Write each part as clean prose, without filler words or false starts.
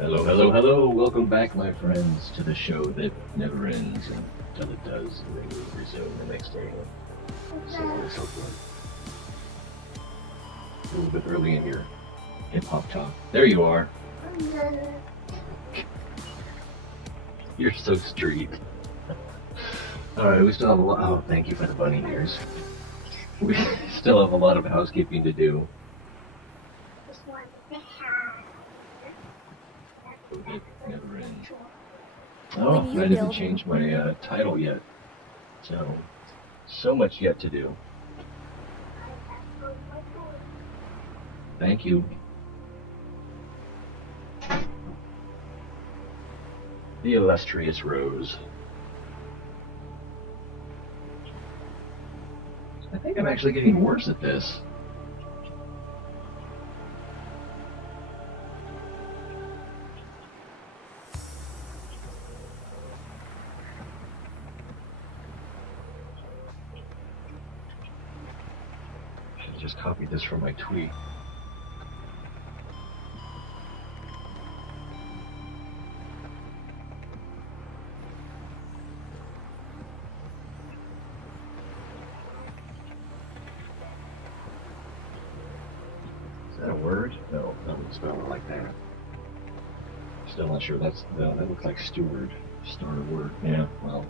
Hello, hello, hello. Welcome back, my friends, to the show that never ends until it does, and then we resume the next day. So on and so forth. A little bit early in your hip-hop talk. There you are. You're so street. Alright, we still have a lot. Oh, thank you for the bunny ears. We still have a lot of housekeeping to do. It never ends. Oh, I didn't change my title yet. So much yet to do. Thank you. The illustrious Rose. I think I'm actually getting worse at this. Just copied this from my tweet. Is that a word? No, I wouldn't spell it like that. Still not sure. That looks like steward. Start a word. Yeah, well,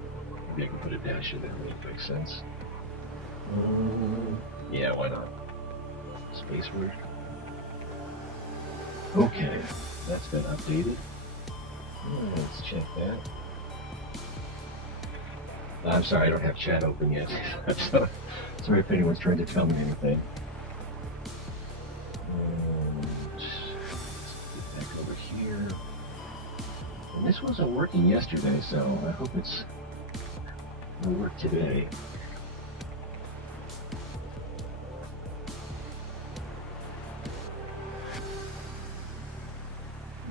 maybe I can put a dash in there. It makes sense. Yeah, why not? Space word. Okay, that's been updated. Let's check that. I'm sorry, I don't have chat open yet. Sorry if anyone's trying to tell me anything. Let's get back over here. And this wasn't working yesterday, so I hope it's will work today.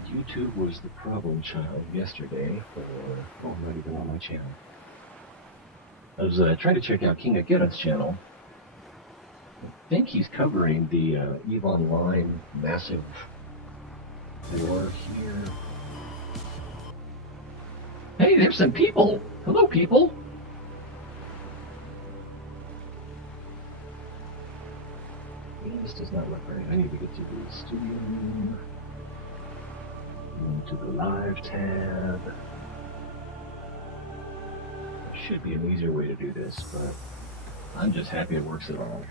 YouTube was the problem child yesterday for, oh, I'm not even on my channel. I was trying to check out King of Geta's channel. I think he's covering the EVE Online massive war here. Hey, there's some people! Hello, people! This does not look right. I need to get to the studio. To the live tab. There should be an easier way to do this, but I'm just happy it works at all.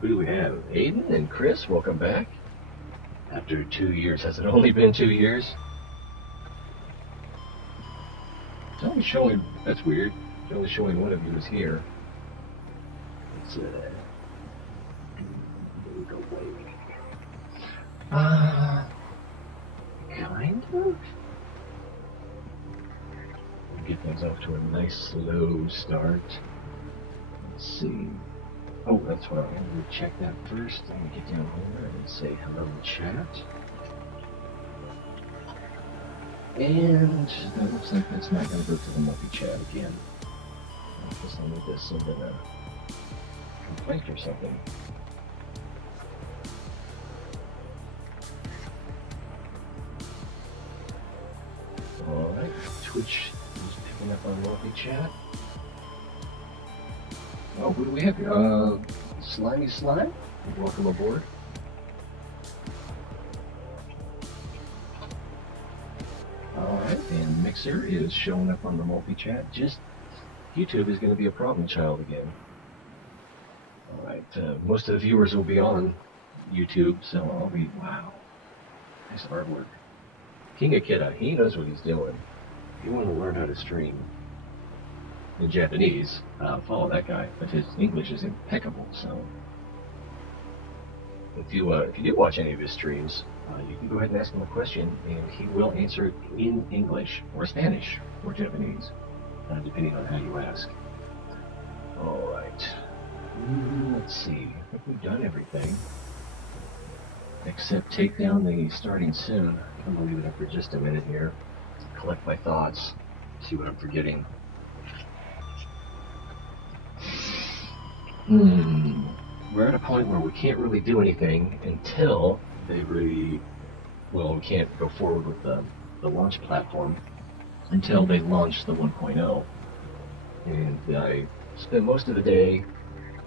Who do we have? Aiden and Chris, welcome back. After 2 years. Has it only been 2 years? It's only showing, that's weird. It's only showing one of you is here. Let's go away. Kind of? Get things off to a nice slow start. Let's see. Oh, that's what I wanted to check that first. Let me get down here and say hello in chat. And that looks like that's not going to go to the multi-chat again. I guess I need to send in a complaint or something. Alright, Twitch is picking up on multi-chat. Oh, who do we have here? Slimy Slime, welcome aboard. Alright, and Mixer is showing up on the multi-chat. Just, YouTube is going to be a problem child again. Alright, most of the viewers will be on YouTube, so I'll be, wow, nice artwork. King of Geta, he knows what he's doing. If you want to learn how to stream in Japanese, follow that guy. But his English is impeccable, so if you do watch any of his streams, you can go ahead and ask him a question, and he will answer it in English or Spanish or Japanese, depending on how you ask. All right, let's see. I think we've done everything except take down the starting soon. I'm gonna leave it up for just a minute here, collect my thoughts, see what I'm forgetting. We're at a point where we can't really do anything until they well, we can't go forward with the launch platform until they launch the 1.0. And I spent most of the day,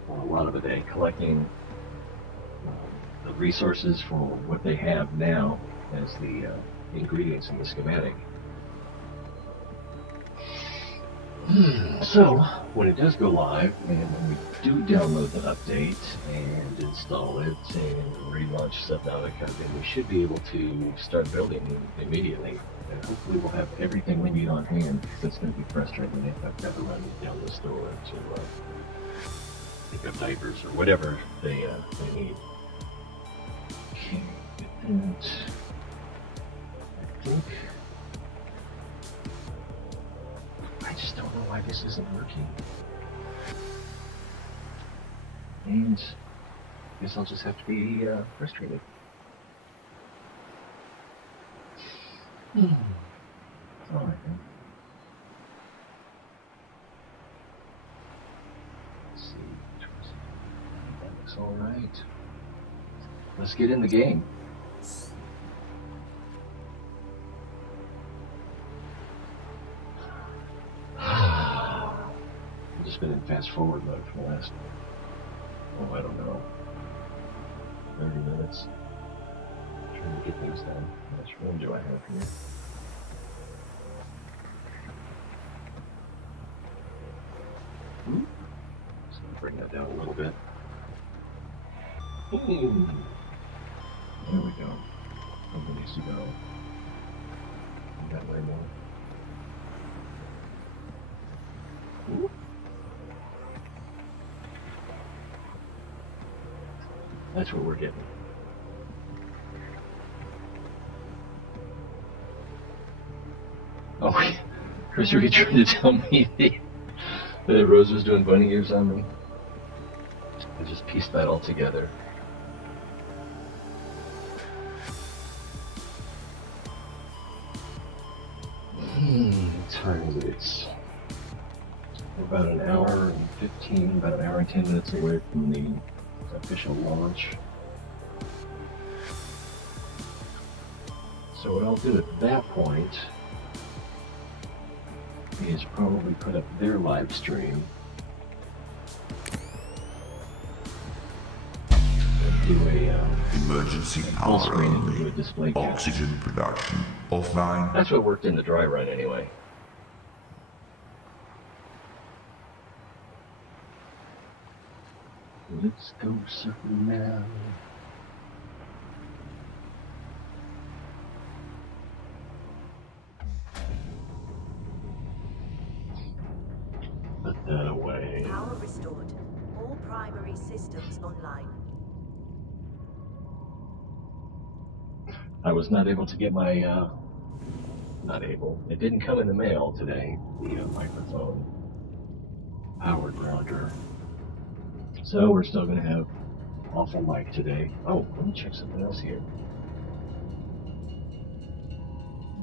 well, a lot of the day, collecting the resources for what they have now as the ingredients in the schematic. So, when it does go live, and when we do download the update and install it and relaunch Subnautica, then we should be able to start building immediately. And hopefully we'll have everything we need on hand, because it's going to be frustrating if I've got to run down the store to pick up diapers or whatever they need. Okay, and I think... I just don't know why this isn't working. And I guess I'll just have to be frustrated. Alright then. Let's see. That looks alright. Let's get in the game. I've just been in fast forward mode for the last, oh, I don't know, 30 minutes. Trying to get things done. How much room do I have here? Let's bring that down a little bit. Ooh. There we go. Something needs to go that way more. Ooh. That's what we're getting. Oh, Chris, were you trying to tell me that Rose was doing bunny ears on me? I just pieced that all together. What time is it? It's about an hour and 15, about an hour and 10 minutes away from the official launch. So what I'll do at that point is probably put up their live stream and do a emergency full power screen and do a only. display capture. Oxygen production offline. That's what worked in the dry run anyway. Let's go surfing now. Put that away. Power restored. All primary systems online. I was not able to get my, not able. It didn't come in the mail today, the microphone power grounder. So we're still going to have awful mic today. Oh, let me check something else here.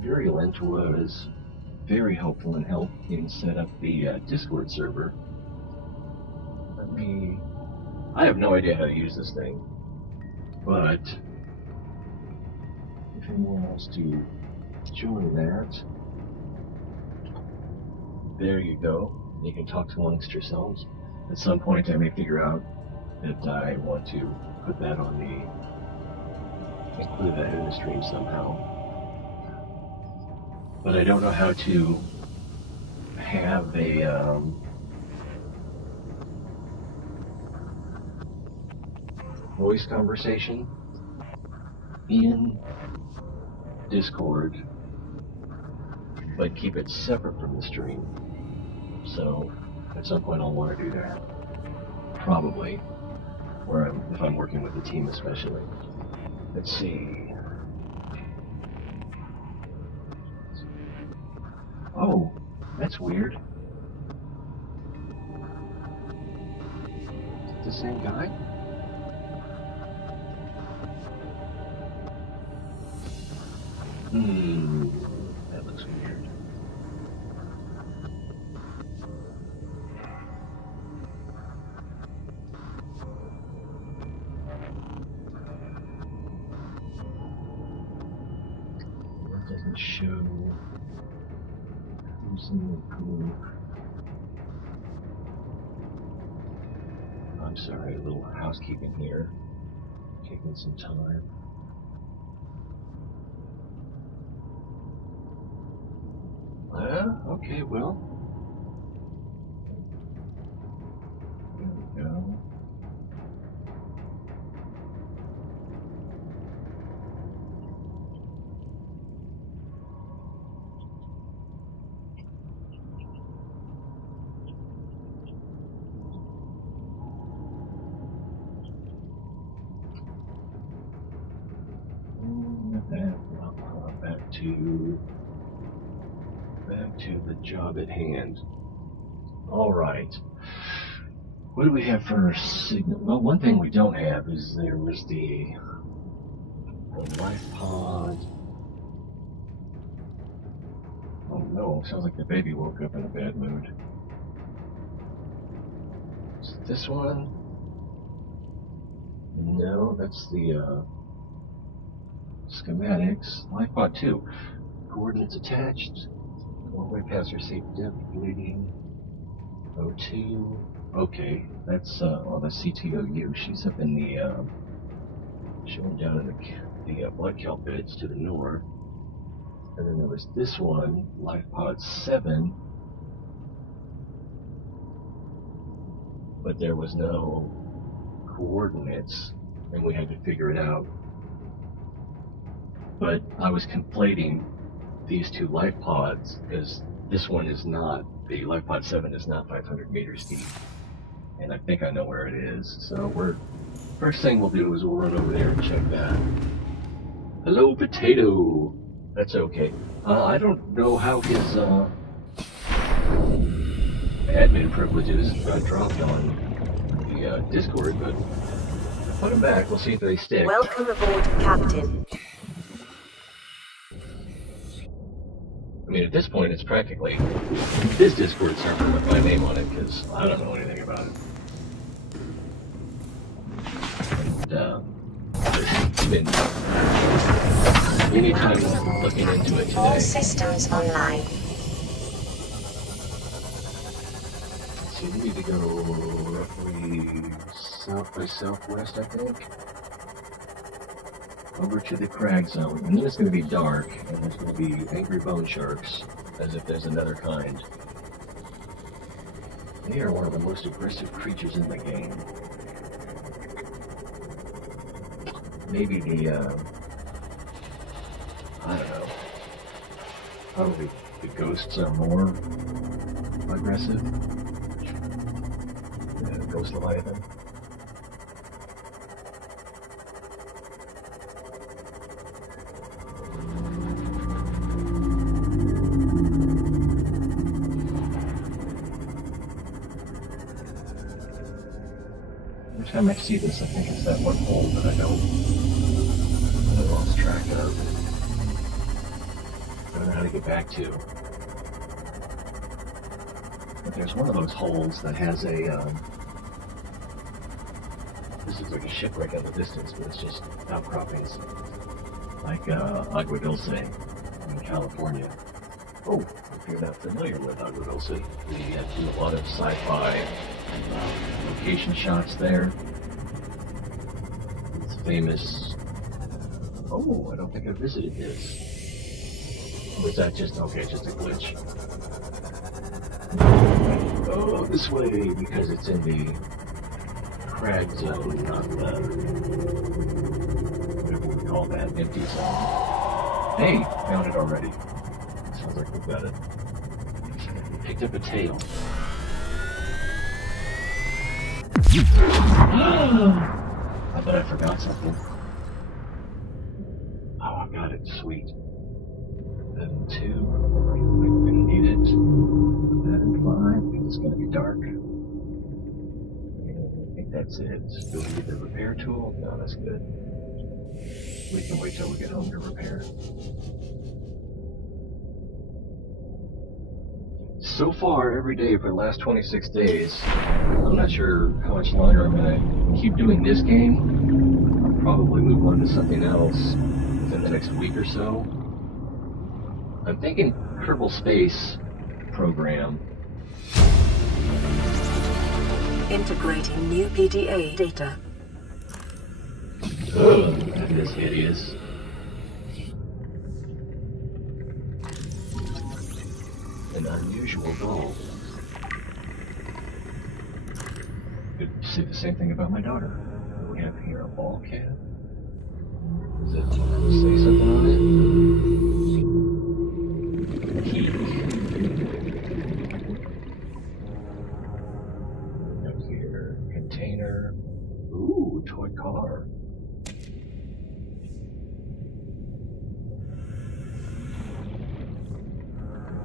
Virulent was very helpful in helping set up the Discord server. I have no idea how to use this thing, but if anyone wants to join that, there you go. You can talk amongst yourselves. At some point I may figure out that I want to put that on the, include that in the stream somehow. But I don't know how to have a voice conversation in Discord, but keep it separate from the stream. So at some point I'll want to do that. Probably. Where if I'm working with the team especially. Let's see. Oh, that's weird. Is it the same guy? That looks weird. and show who's in the group. I'm sorry, a little housekeeping here. Taking some time. Okay, well. There we go. Back to the job at hand. All right. What do we have for signal? Well, one thing we don't have is there was the life pod. Oh no, sounds like the baby woke up in a bad mood. Is it this one? No, that's the schematics. Life pod 2. Coordinates attached. Way past received depth bleeding. O2. Okay, that's well, the CTOU. She's up in the showing down in the blood kelp beds to the north. And then there was this one, life pod 7. But there was no coordinates, and we had to figure it out. But I was conflating these two life pods because this one is not, the life pod 7 is not 500 meters deep. And I think I know where it is. So first thing we'll do is we'll run over there and check that. Hello, Potato! That's okay. I don't know how his admin privileges got dropped on the Discord, but put them back. We'll see if they stick. Welcome aboard, Captain. I mean, at this point, it's practically his Discord server with my name on it, because I don't know anything about it. And, it's been many times looking into it today. All systems online. So we need to go roughly south by southwest, I think. Over to the crag zone, and then it's going to be dark, and there's going to be angry bone sharks, as if there's another kind. They are one of the most aggressive creatures in the game. Maybe the, I don't know, probably the ghosts are more aggressive. The ghost Leviathan. Every time I see this, I think it's that one hole that I lost track of. I don't know how to get back to. But there's one of those holes that has a, this is like a shipwreck at the distance, but it's just outcroppings. Like, Agua Dulce in California. Oh, if you're not familiar with Agua Dulce, we do a lot of sci-fi location shots there. It's famous. Oh, I don't think I visited this. Was that just okay? Just a glitch. Oh, this way because it's in the crag zone, not the whatever we call that empty zone. Hey, found it already. Sounds like we got it. Picked up a tail. I thought I forgot something. Oh, I got it. Sweet. Then 2. I'm gonna need it. That and 5. It's gonna be dark. I think that's it. Do we need the repair tool? No, that's good. We can wait till we get home to repair. So far, every day for the last 26 days, I'm not sure how much longer I'm going to keep doing this game. I'll probably move on to something else within the next week or so. I'm thinking Kerbal Space Program. Integrating new PDA data. Ugh, that is hideous. An unusual doll. Could say the same thing about my daughter. What do we have here? A ball cat? Does it say something on it? Key. Up here, container. Ooh, toy car.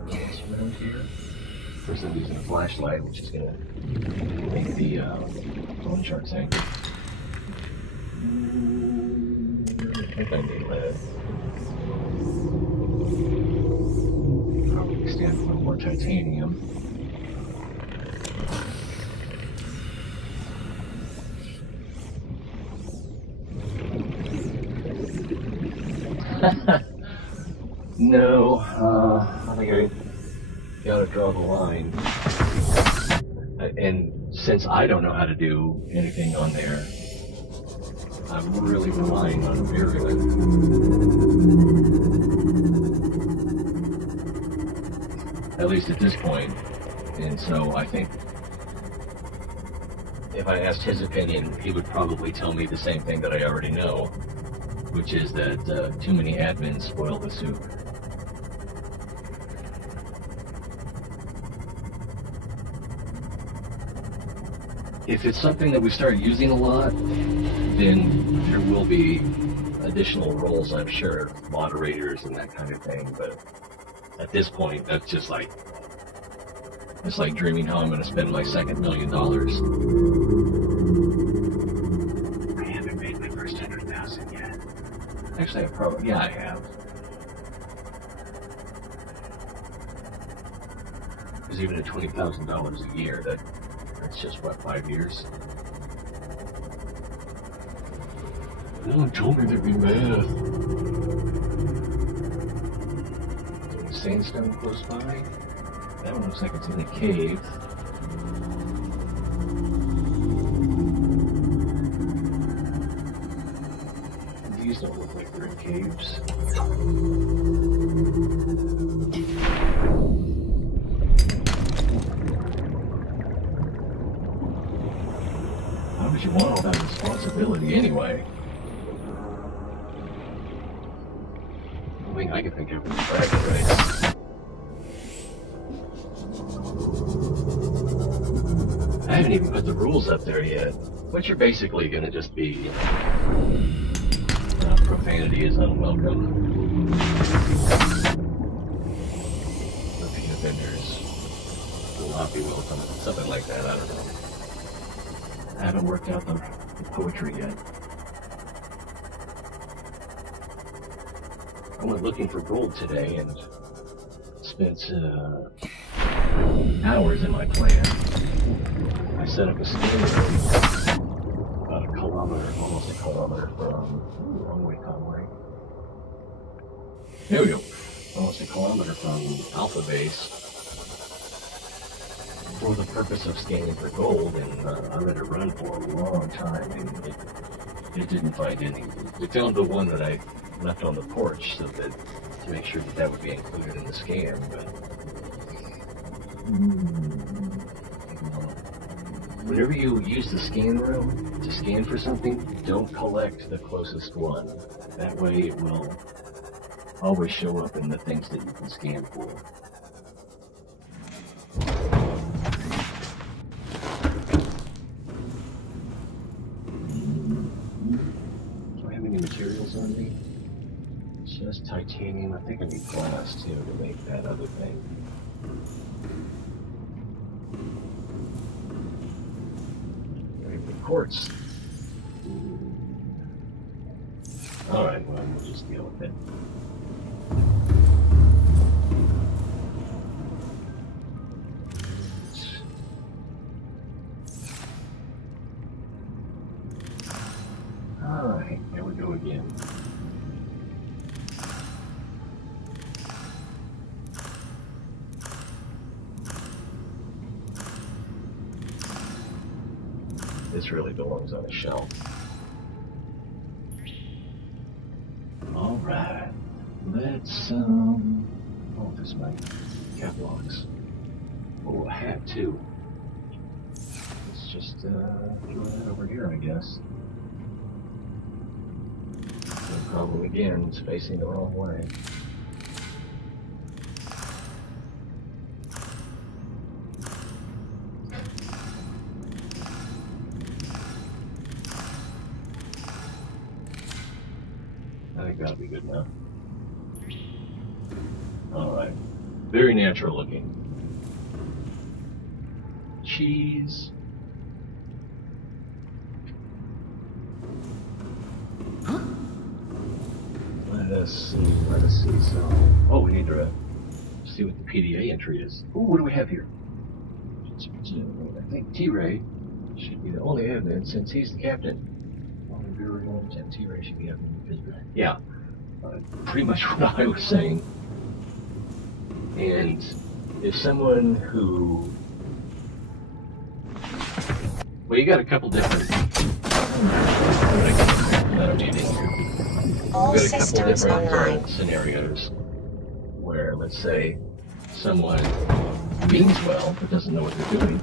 What's around here? First, I'm using a flashlight, which is gonna make the phone chart sing. I think I need lead. Probably stand for a little more titanium. No, I think I gotta draw the line. And since I don't know how to do anything on there, I'm really relying on Virulent. At least at this point. And so I think if I asked his opinion, he would probably tell me the same thing that I already know, which is that too many admins spoil the soup. If it's something that we start using a lot, then there will be additional roles, I'm sure, moderators and that kind of thing, but at this point, that's just like, it's like dreaming how I'm going to spend my second $1 million. I haven't made my first 100,000 yet. Actually, I have. Because even at $20,000 a year, that's just what, 5 years? No one told me there'd be math. Sandstone close by. That one looks like it's in a cave. These don't look like they're in caves. Why would you want all that responsibility anyway? The only thing I can think of is bragging rights. I haven't even put the rules up there yet, which are basically going to just be profanity is unwelcome. Repeat offenders will not be welcome. Something like that, I don't know. I haven't worked out the poetry yet. I went looking for gold today and spent hours in my plan. I set up a scanner about a kilometer, almost a kilometer from, wrong way, Conway. There we go. Almost a kilometer from Alpha Base for the purpose of scanning for gold, and I let it run for a long time, and it didn't find any. It found the one that I left on the porch so that to make sure that would be included in the scan, but whenever you use the scan room to scan for something, don't collect the closest one. That way it will always show up in the things that you can scan for. Do I have any materials on me? Just titanium. I think I need glass too to make that other thing. Quartz. Alright, well, we'll just deal with it. Alright, here we go again. this really belongs on a shelf. Alright. Let's, oh, this might catwalks. Oh, a hat too. Let's just, throw that over here, I guess. No problem again, it's facing the wrong way. I think that'll be good enough. Alright. Very natural looking. Cheese. Let us see. So, oh, we need to see what the PDA entry is. Oh, what do we have here? I think T-Ray should be the only admin since he's the captain. T-Ray should be admin. Yeah, pretty much what I was saying. And if someone who, well, you got a couple different. All systems online. Scenarios where, let's say, someone means well but doesn't know what they're doing,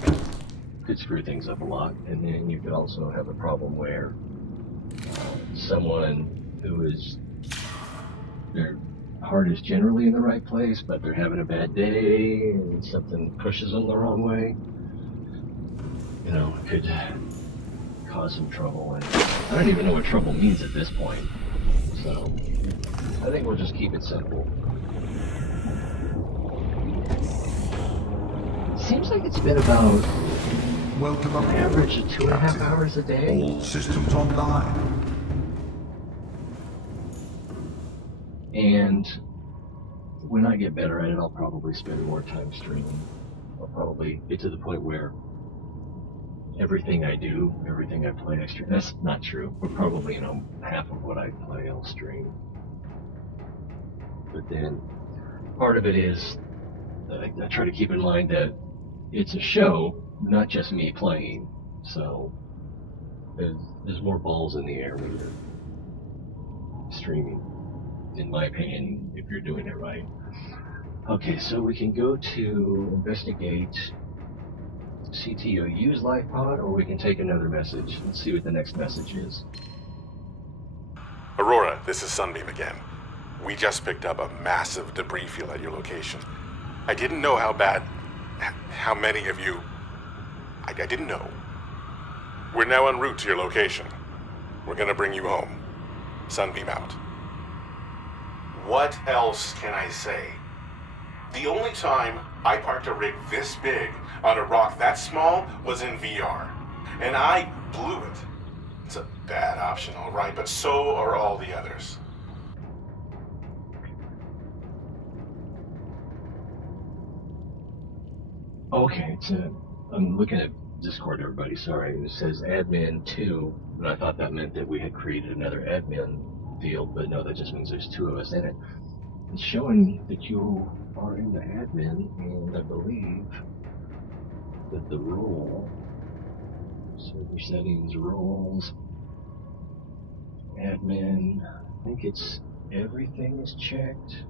could screw things up a lot. And then you could also have a problem where someone who is, their heart is generally in the right place, but they're having a bad day and something pushes them the wrong way, you know, it could cause some trouble. And I don't even know what trouble means at this point. So I think we'll just keep it simple. Seems like it's been about Welcome an average of 2.5 hours a day. All systems online. And when I get better at it, I'll probably spend more time streaming. I'll probably get to the point where everything I do, everything I play extra, that's not true, but probably, you know, half of what I play I'll stream. But then part of it is I try to keep in mind that it's a show, not just me playing. So there's more balls in the air when you're streaming, in my opinion, if you're doing it right. Okay, so we can go to investigate CTOU's life pod, or we can take another message. Let's see what the next message is. Aurora, this is Sunbeam again. We just picked up a massive debris field at your location. I didn't know how many of you... I didn't know. We're now en route to your location. We're gonna bring you home. Sunbeam out. What else can I say? The only time I parked a rig this big on a rock that small was in VR, and I blew it. It's a bad option, all right, but so are all the others. Okay, I'm looking at Discord, everybody, sorry. It says admin 2, and I thought that meant that we had created another admin field, but no, that just means there's 2 of us in it. It's showing that you are in the admin, and I believe that the role, server settings, roles, admin, I think it's everything is checked.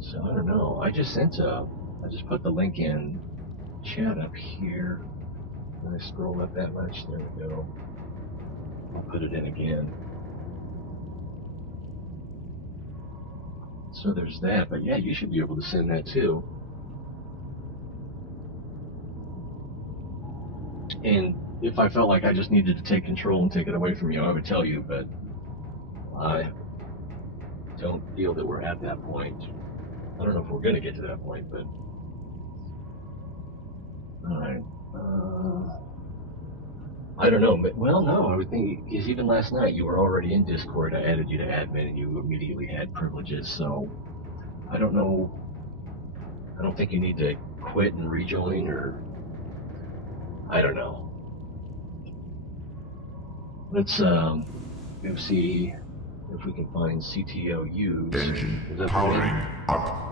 So I don't know, I just put the link in chat up here. When I scroll up that much, there we go. I'll put it in again. So there's that, but yeah, you should be able to send that too. And if I felt like I just needed to take control and take it away from you, I would tell you, but I don't feel that we're at that point. I don't know if we're going to get to that point, but... Alright. I don't know, but, well, no, I would think, because even last night you were already in Discord, I added you to admin and you immediately had privileges, so I don't know, I don't think you need to quit and rejoin, or, I don't know. Let's, go see if we can find CTOUs. Engine powering up.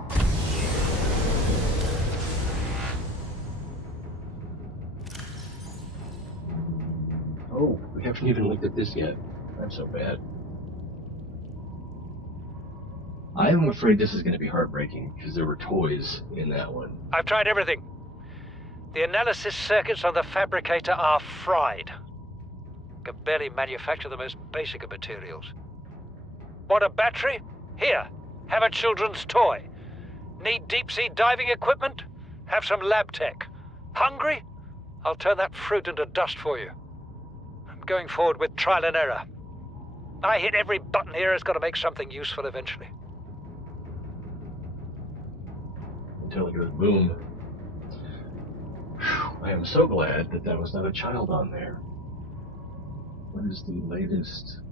haven't even looked at this yet. I'm so bad. I'm afraid this is going to be heartbreaking, because there were toys in that one. I've tried everything. The analysis circuits on the fabricator are fried. Can barely manufacture the most basic of materials. Want a battery? Here, have a children's toy. Need deep-sea diving equipment? Have some lab tech. Hungry? I'll turn that fruit into dust for you. I'm going forward with trial and error. I hit every button here has got to make something useful eventually. Until it goes boom. Whew, I am so glad that that was not a child on there. What is the latest?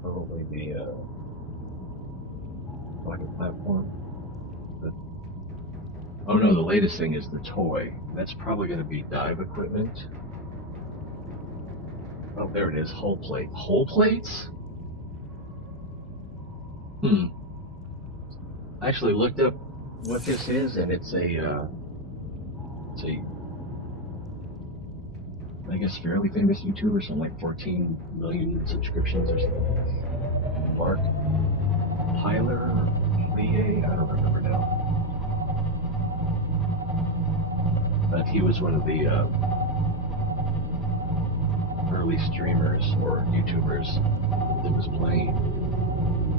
Probably the rocket platform. Oh no, the latest thing is the toy. That's probably going to be dive equipment. Oh, there it is. Hull plate. Hull plates? I actually looked up what this is, and it's a I guess fairly famous YouTuber, something like 14 million subscriptions or something. Mark Tyler or Lee, I don't remember now. But he was one of the early streamers or YouTubers that was playing.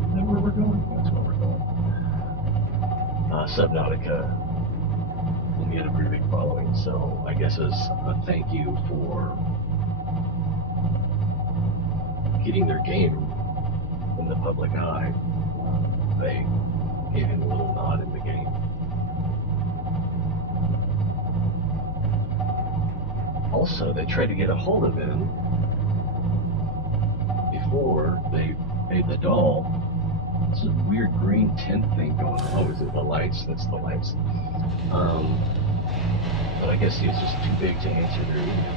Is that where we're going? That's where we're going. Subnautica. And he had a pretty big following, so I guess as a thank you for getting their game in the public eye, they gave him a little nod in the game. Also, they tried to get a hold of him before they made the doll. It's a weird green tint thing going on. Oh, is it the lights? That's the lights. But I guess he was just too big to answer their email.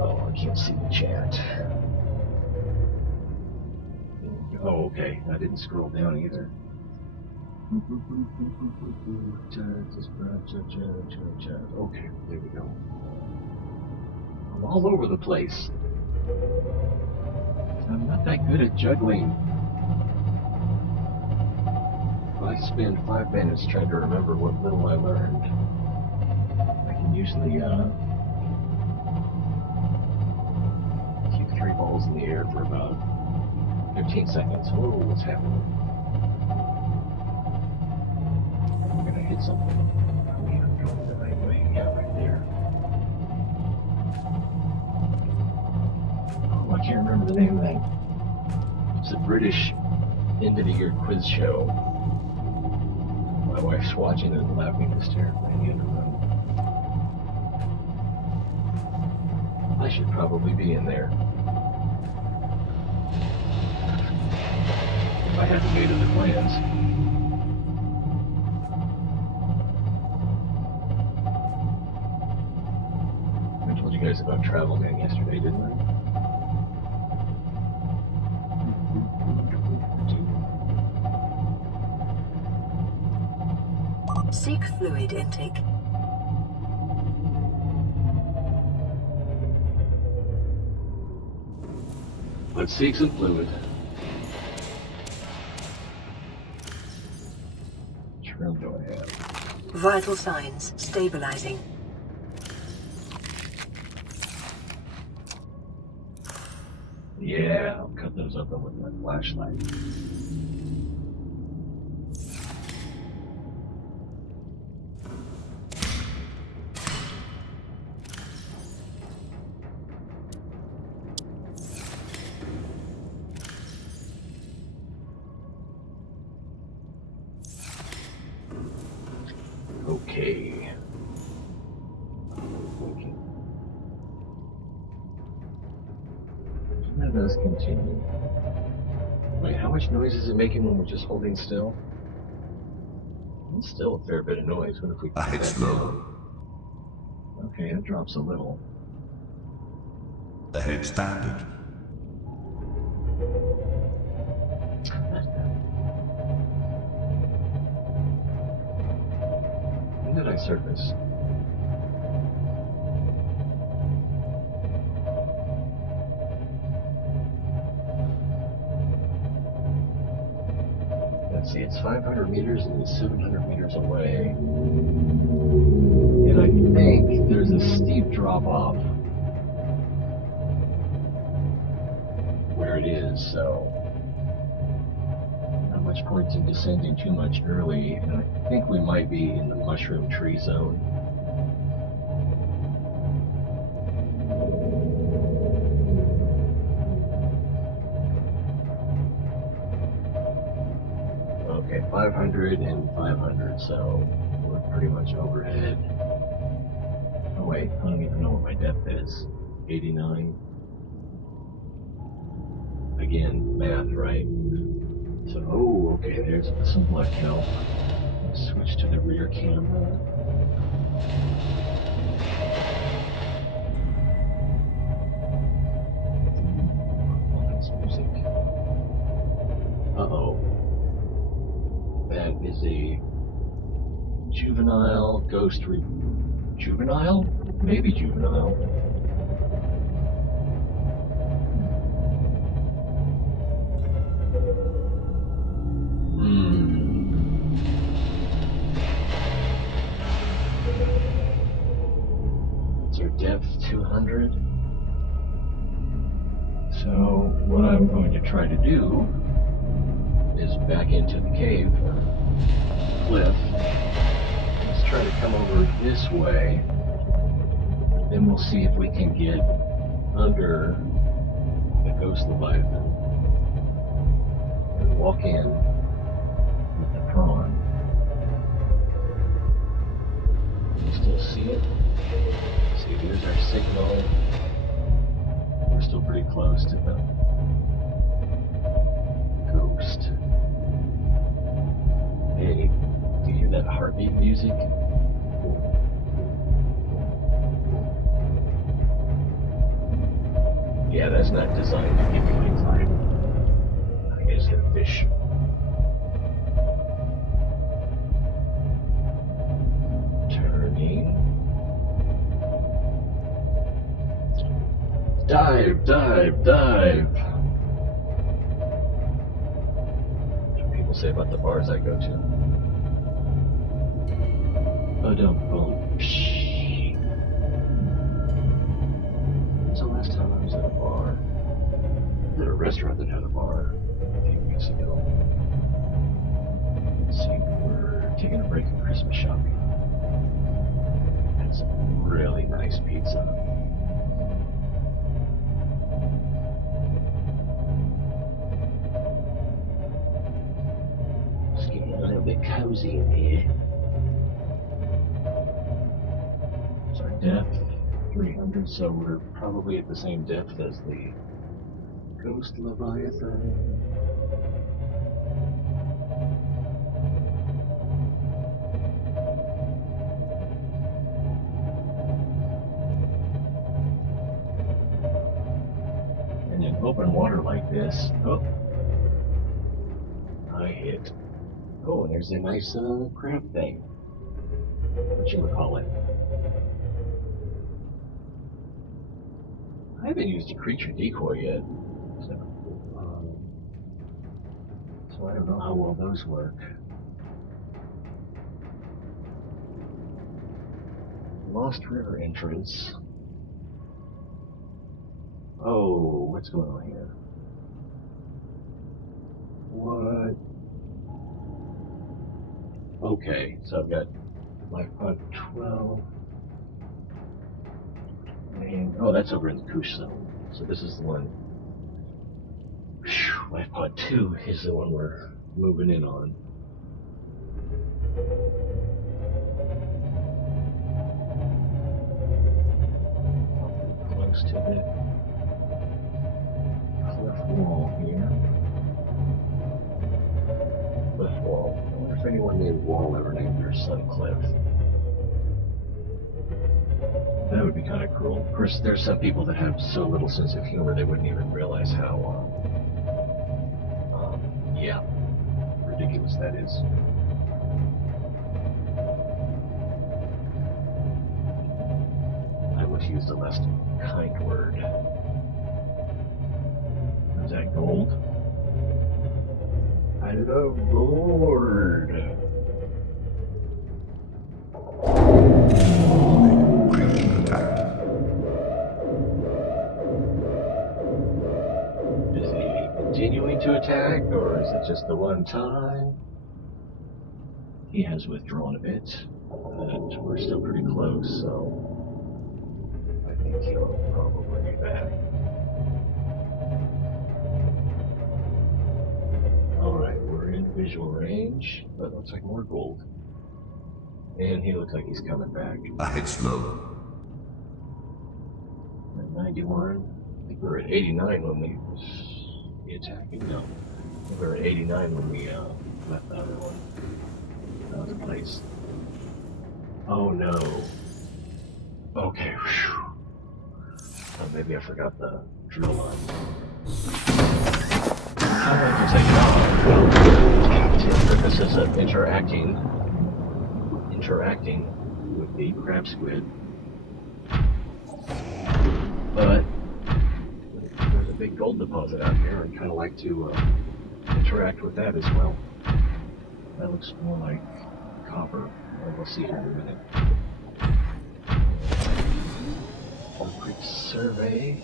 Oh, I can't see the chat. Oh, okay. I didn't scroll down either. Okay, there we go. I'm all over the place. I'm not that good at juggling. I spend 5 minutes trying to remember what little I learned. I can usually keep 3 balls in the air for about 15 seconds. Oh, what's happening? I'm gonna hit something. Oh, yeah, I'm going the right way. Yeah, right there. Oh, I can't remember the name of that. It's a British end-of-the-year quiz show. My wife's watching it and laughing hysterically in the other room. I should probably be in there. If I hadn't made other plans. I told you guys about Travel Man yesterday, didn't I? Seek fluid intake. Let's seek some fluid. Which room do I have? Vital signs stabilizing. Yeah, I'll cut those up with my flashlight. Okay. Let us continue. Wait, how much noise is it making when we're just holding still? It's still a fair bit of noise. What if we... It's low. Okay, it drops a little. Ahead standard. When did I surface? see, it's 500 meters and it's 700 meters away. And I think there's a steep drop off where it is, so not much point in descending too much early. And I think we might be in the mushroom tree zone. Okay, 500 and 500, so we're pretty much overhead. Oh wait, I don't even know what my depth is. 89. Again, math, right? So, oh, okay, there's some black help. Switch to the rear camera. Oh, that's music. Uh-oh. That is a juvenile ghost juvenile? Maybe juvenile. Is our depth 200? So what I'm going to try to do is back into the cave cliff. Let's try to come over this way. Then we'll see if we can get under the ghost leviathan and walk in with the prawn. You still see it? See, here's our signal. We're still pretty close to the ghost. Hey, do you hear that heartbeat music? Yeah, that's not designed to give you any time. I guess the fish. Turning. Dive, dive, dive. What do people say about the bars I go to? Boom. When's the last time I was at a bar? At a restaurant that had a bar a few weeks ago. Let's see, we're taking a break from Christmas shopping. Had some really nice pizza. Just getting a little bit cozy in here. So our depth 300, so we're probably at the same depth as the ghost leviathan. And in open water like this, I hit. Oh, and there's a nice crab thing. What you would call it? I haven't used a creature decoy yet, so I don't know how well those work. Lost River entrance. Oh, what's going on here? What? Okay, so I've got life pod 12. And, oh, that's over in the Koosh zone. So this is the one. Life pod 2 is the one we're moving in on. Close to the cliff wall here. Cliff wall. I wonder if anyone named Wall ever named their son Cliff. That would be kind of cruel. Of course, there's some people that have so little sense of humor they wouldn't even realize how, yeah, ridiculous that is. I would use the less kind word. Is that gold? Pilot aboard. Creature attack. Is he continuing to attack, or is it just the one time? He has withdrawn a bit, but we're still pretty close, so I think he'll probably be back. Alright, we're in visual range, but it looks like more gold. And he looks like he's coming back. Ahead slow. At 91. I think we were at 89 when we attacking. No, we were at 89 when we left the other one. The other place. Oh no. Okay. Whew. Oh, maybe I forgot the drill line. How do I take it off? Well, for purposes of interacting with the crab squid. But there's a big gold deposit out here. I'd kind of like to interact with that as well. That looks more like copper. Well, we'll see here in a minute. A quick survey.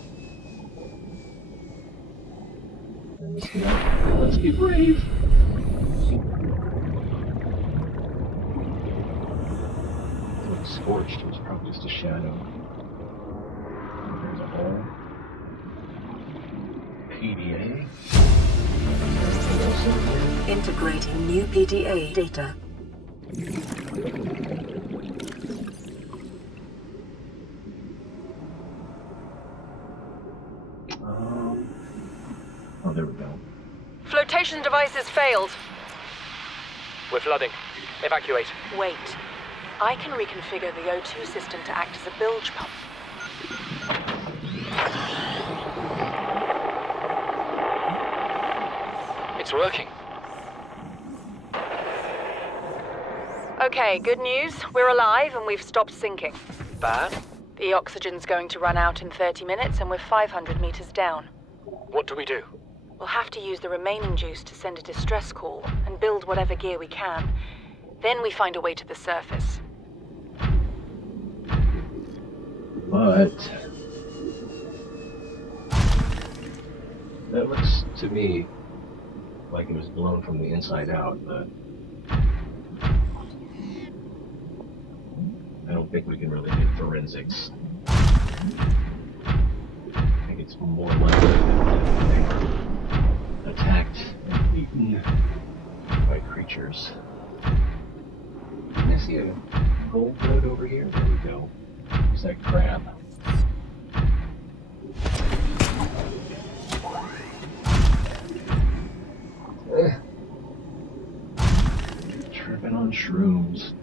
Let's be brave. It looks scorched. It was probably just a shadow. There's a hole. PDA. Integrating new PDA data. Oh, there we go. Flotation devices failed. We're flooding. Evacuate. Wait. I can reconfigure the O2 system to act as a bilge pump. It's working. Okay, good news. We're alive and we've stopped sinking. Bad? The oxygen's going to run out in 30 minutes and we're 500 meters down. What do we do? We'll have to use the remaining juice to send a distress call and build whatever gear we can. Then we find a way to the surface. But that looks to me like it was blown from the inside out, but I don't think we can really do forensics. I think it's more likely that they were attacked and eaten by creatures. Can I see a gold node over here? There we go. There's that crab. Tripping on shrooms.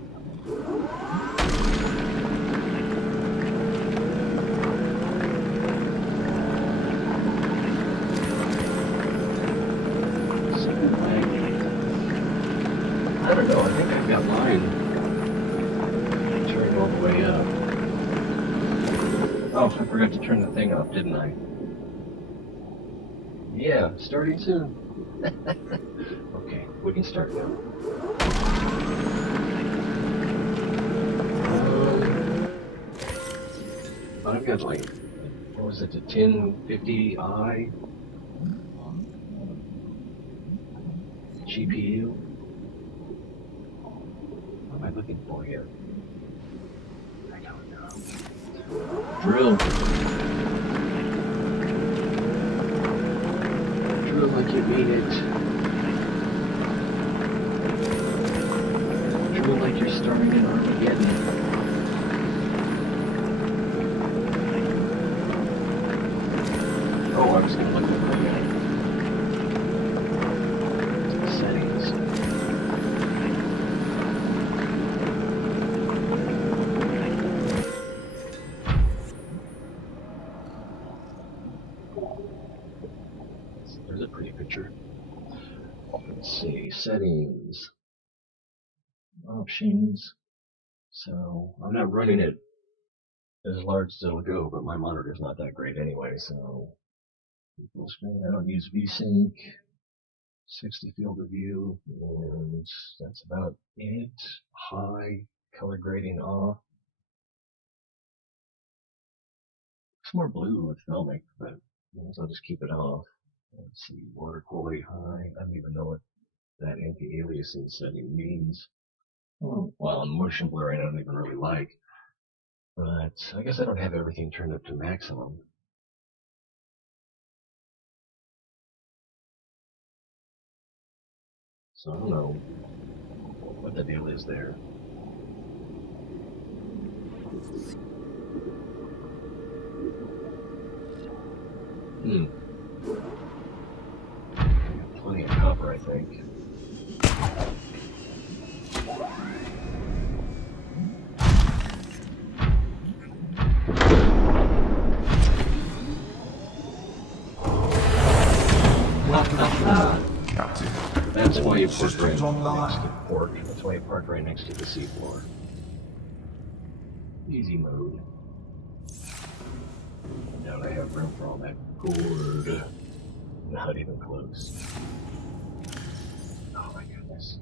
I don't know, I think I've got mine turned all the way up. Oh, I forgot to turn the thing off, didn't I? Yeah, starting soon. Okay, we can start now. I've got like, what was it, the 1050i GPU? What am I looking for here? I don't know. Drill. Drill like you mean it. Drill like you're starting an Armageddon. Oh, I was going to look at the settings. There's a pretty picture. Let's see, settings, options. So I'm not running it as large as it'll go, but my monitor's not that great anyway, so full screen. I don't use VSync. 60 field of view, and that's about it. High, color grading off. It's more blue with filmic, but I'll just keep it off. Let's see, water quality high. I don't even know what that anti-aliasing setting means. Well, motion blurring I don't even really like, but I guess I don't have everything turned up to maximum. So I don't know what the deal is there. Plenty of copper, I think. Captain. That's why you park right Systems online. next to port. That's why you park right next to the seafloor. Easy mode. Now I have room for all that gourd. Not even close. Oh my goodness.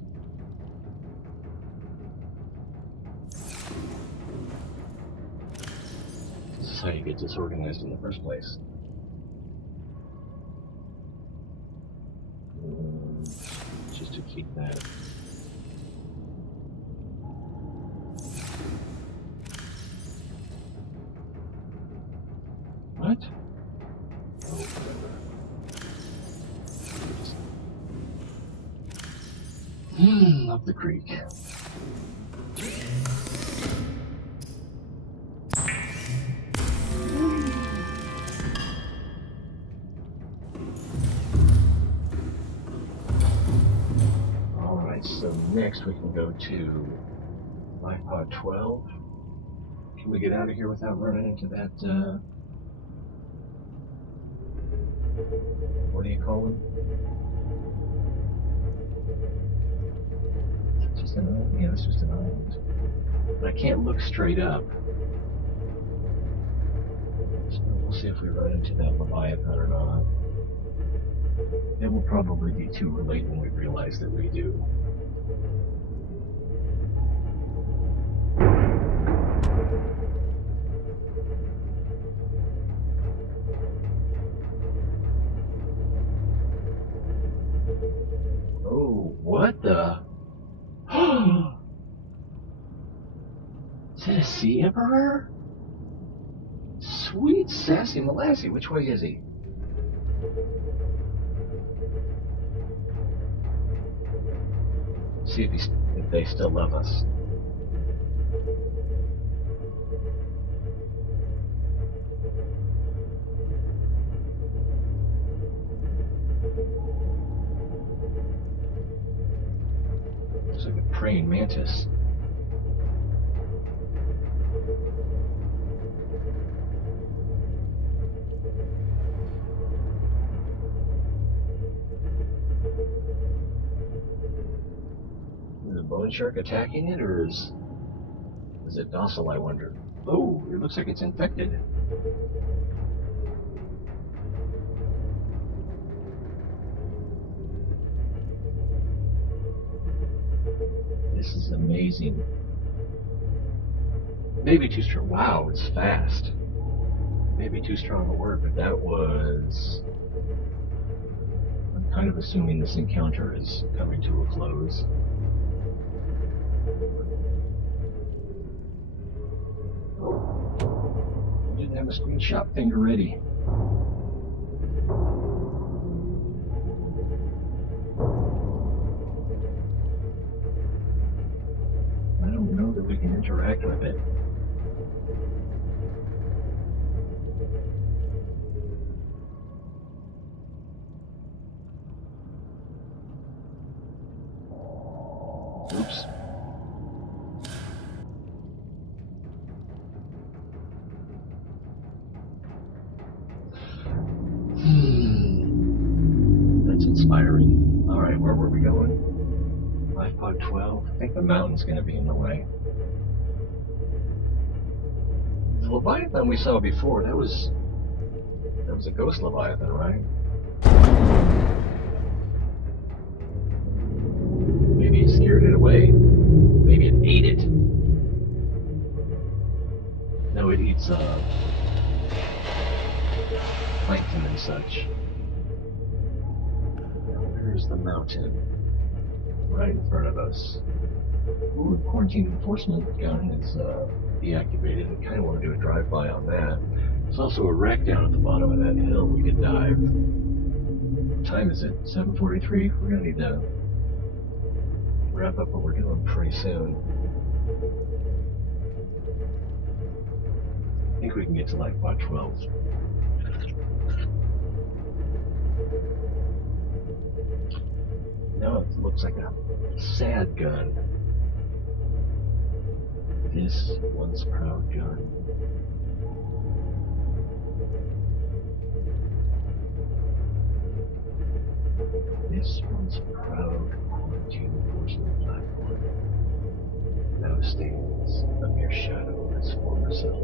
This is how you get disorganized in the first place. Just to keep that. What? Up the creek. Alright, so next we can go to Life Pod 12. Can we get out of here without running into that, what do you call them? It's just an island? Yeah, it's just an island. But I can't look straight up. So we'll see if we run into that Leviathan or not. It will probably be too late when we realize that we do. Oh, what the? Is that a sea emperor? Sweet sassy Molassy, which way is he? See if they still love us. Looks like a praying mantis. Is a bone shark attacking it, or is it docile, I wonder? Oh, it looks like it's infected. This is amazing. Maybe too strong. Wow, it's fast. Maybe too strong a word, but that was... I'm kind of assuming this encounter is coming to a close. I didn't have a screenshot finger ready. I don't know that we can interact with it. Oops. That's inspiring. Alright, where were we going? Life Pod 12. I think the mountain's going to be in the way. The Leviathan we saw before, that was a ghost Leviathan, right? away. Maybe it ate it. No, it eats plankton and such. Now, where's the mountain? Right in front of us. Ooh, the quarantine enforcement gun is deactivated. I kind of want to do a drive-by on that. There's also a wreck down at the bottom of that hill we could dive. What time is it? 7:43? We're going to need to wrap up what we're doing pretty soon. I think we can get to like about 12. Now it looks like a sad gun. This once proud gun. This once proud quarantine enforcement platform now stands a mere shadow of its former self.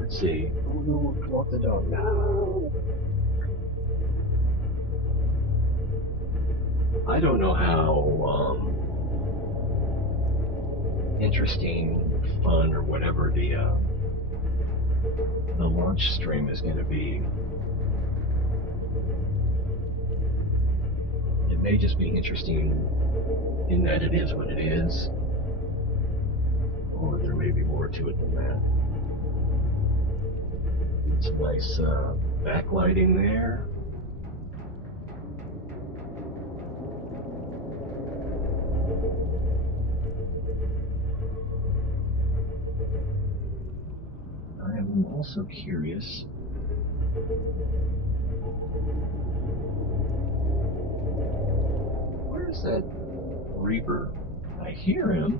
Let's see. We'll walk the dog now. I don't know how interesting, fun, or whatever the launch stream is going to be. It may just be interesting in that it is what it is, or there may be more to it than that. Some nice backlighting there. I am also curious. Where's that Reaper? I hear him.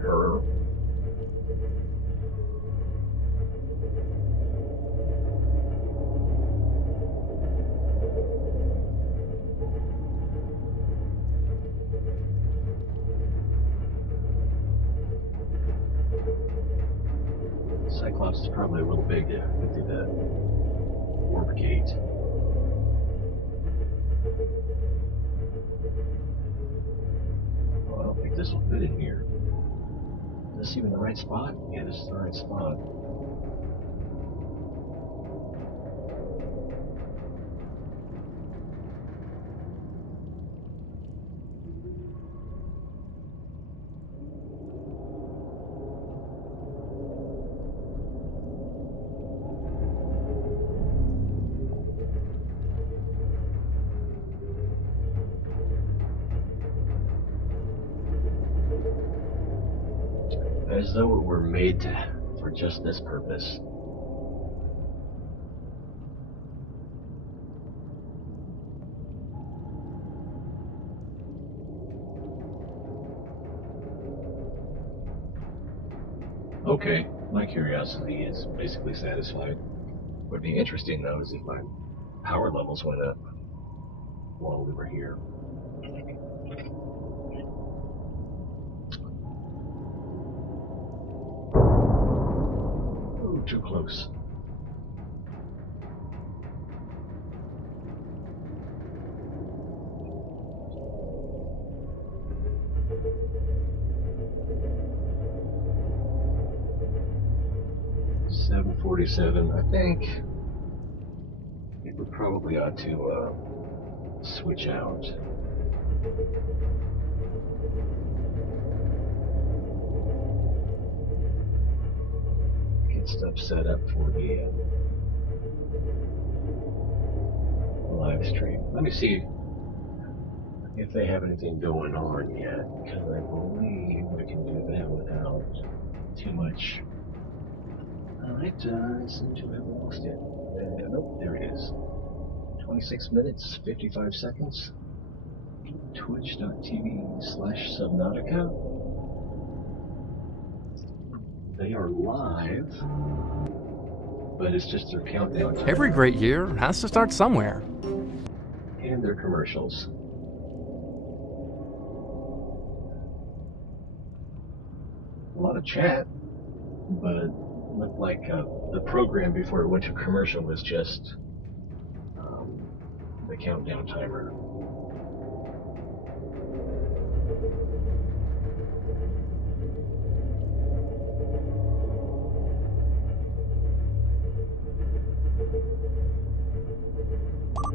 Her. Cyclops is probably a little big to get through that warp gate. Oh, I don't think this will fit in here. Is this even the right spot? Yeah, this is the right spot. As though it were made for just this purpose. Okay, my curiosity is basically satisfied. What would be interesting though is if my power levels went up while we were here. Too close. $747. I think we probably ought to switch out. Stuff set up for the live stream. Let me see if they have anything going on yet, because I believe we can do that without too much. Alright, I seem to have lost it. Nope, there it is. 26 minutes, 55 seconds. Twitch.tv/Subnautica. They are live, but it's just their countdown time. Every great year has to start somewhere. Yeah, And their commercials. A lot of chat, but it looked like the program before it went to commercial was just the countdown timer.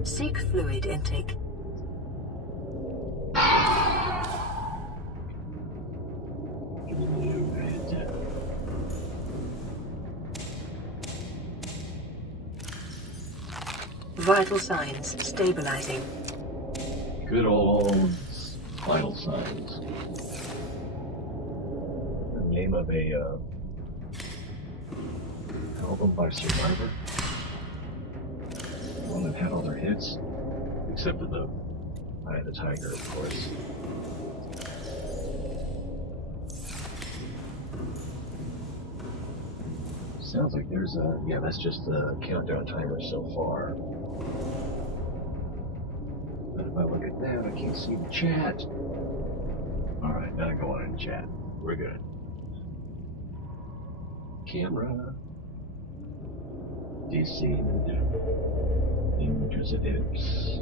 Seek fluid intake. Vital signs stabilizing. Good old vital signs. The name of a album by Survivor. One that had all their hits, except for the Eye of the Tiger, of course. Sounds like there's a, yeah, that's just the countdown timer so far. But if I look at that, I can't see the chat. Alright, now go on in chat. We're good. Camera. Descend. Inquisitives.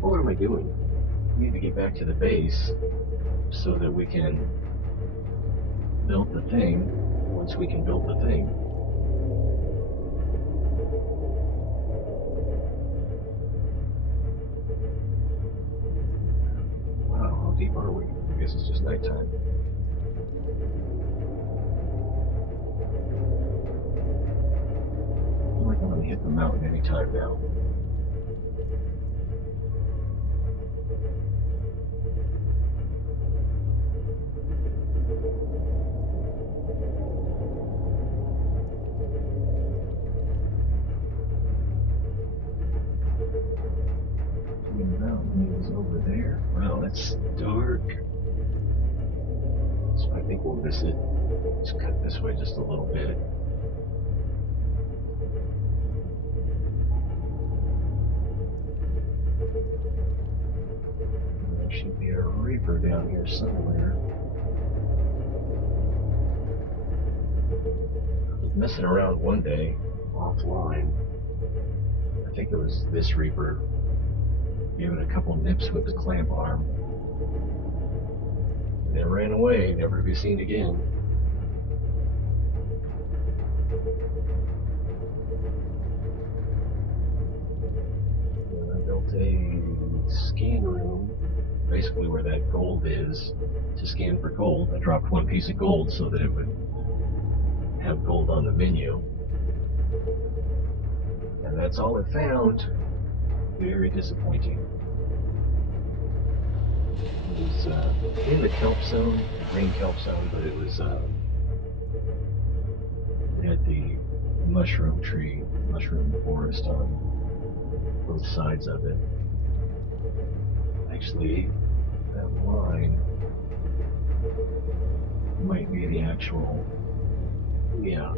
What am I doing? We need to get back to the base so that we can build the thing once we can build the thing. Wow, how deep are we? I guess it's just nighttime. I feel like I'm gonna hit the mountain anytime now. Over there. Wow, that's dark. So I think we'll miss it. Let's cut this way just a little bit. There should be a Reaper down here somewhere. I was messing around one day offline. I think it was this Reaper. Gave it a couple nips with the clamp arm. And it ran away, never to be seen again. And I built a scan room, basically where that gold is, to scan for gold. I dropped one piece of gold so that it would have gold on the menu. And that's all it found. Very disappointing. It was in the kelp zone, the green kelp zone, but it was it had the mushroom forest on both sides of it. Actually, that line might be the actual, yeah.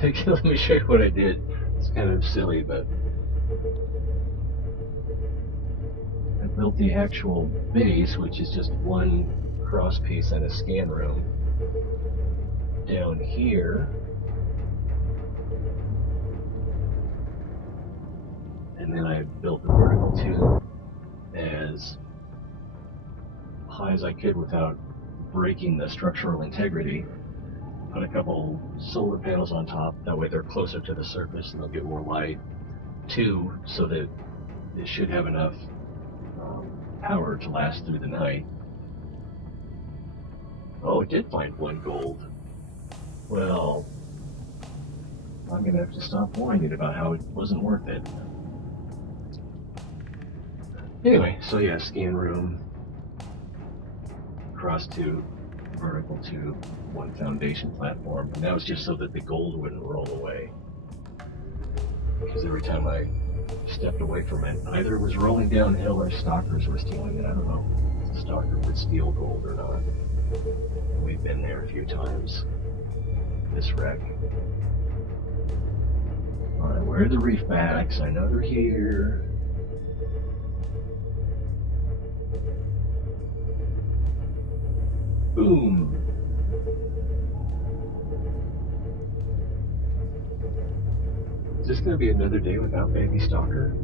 Let me show you what I did. It's kind of silly, but I built the actual base, which is just one cross piece and a scan room down here. And then I built the vertical tube as high as I could without breaking the structural integrity. Put a couple solar panels on top, that way they're closer to the surface and they'll get more light. Two, so that it should have enough power to last through the night. Oh, it did find one gold. Well, I'm gonna have to stop whining about how it wasn't worth it. Anyway, so yeah, scan room, cross tube, vertical tube, one foundation platform, and that was just so that the gold wouldn't roll away. Because every time I stepped away from it, either it was rolling downhill or stalkers were stealing it. I don't know if the stalker would steal gold or not. We've been there a few times. This wreck. Alright, where are the reef backs? I know they're here. Boom! Is this gonna be another day without Baby Stalker?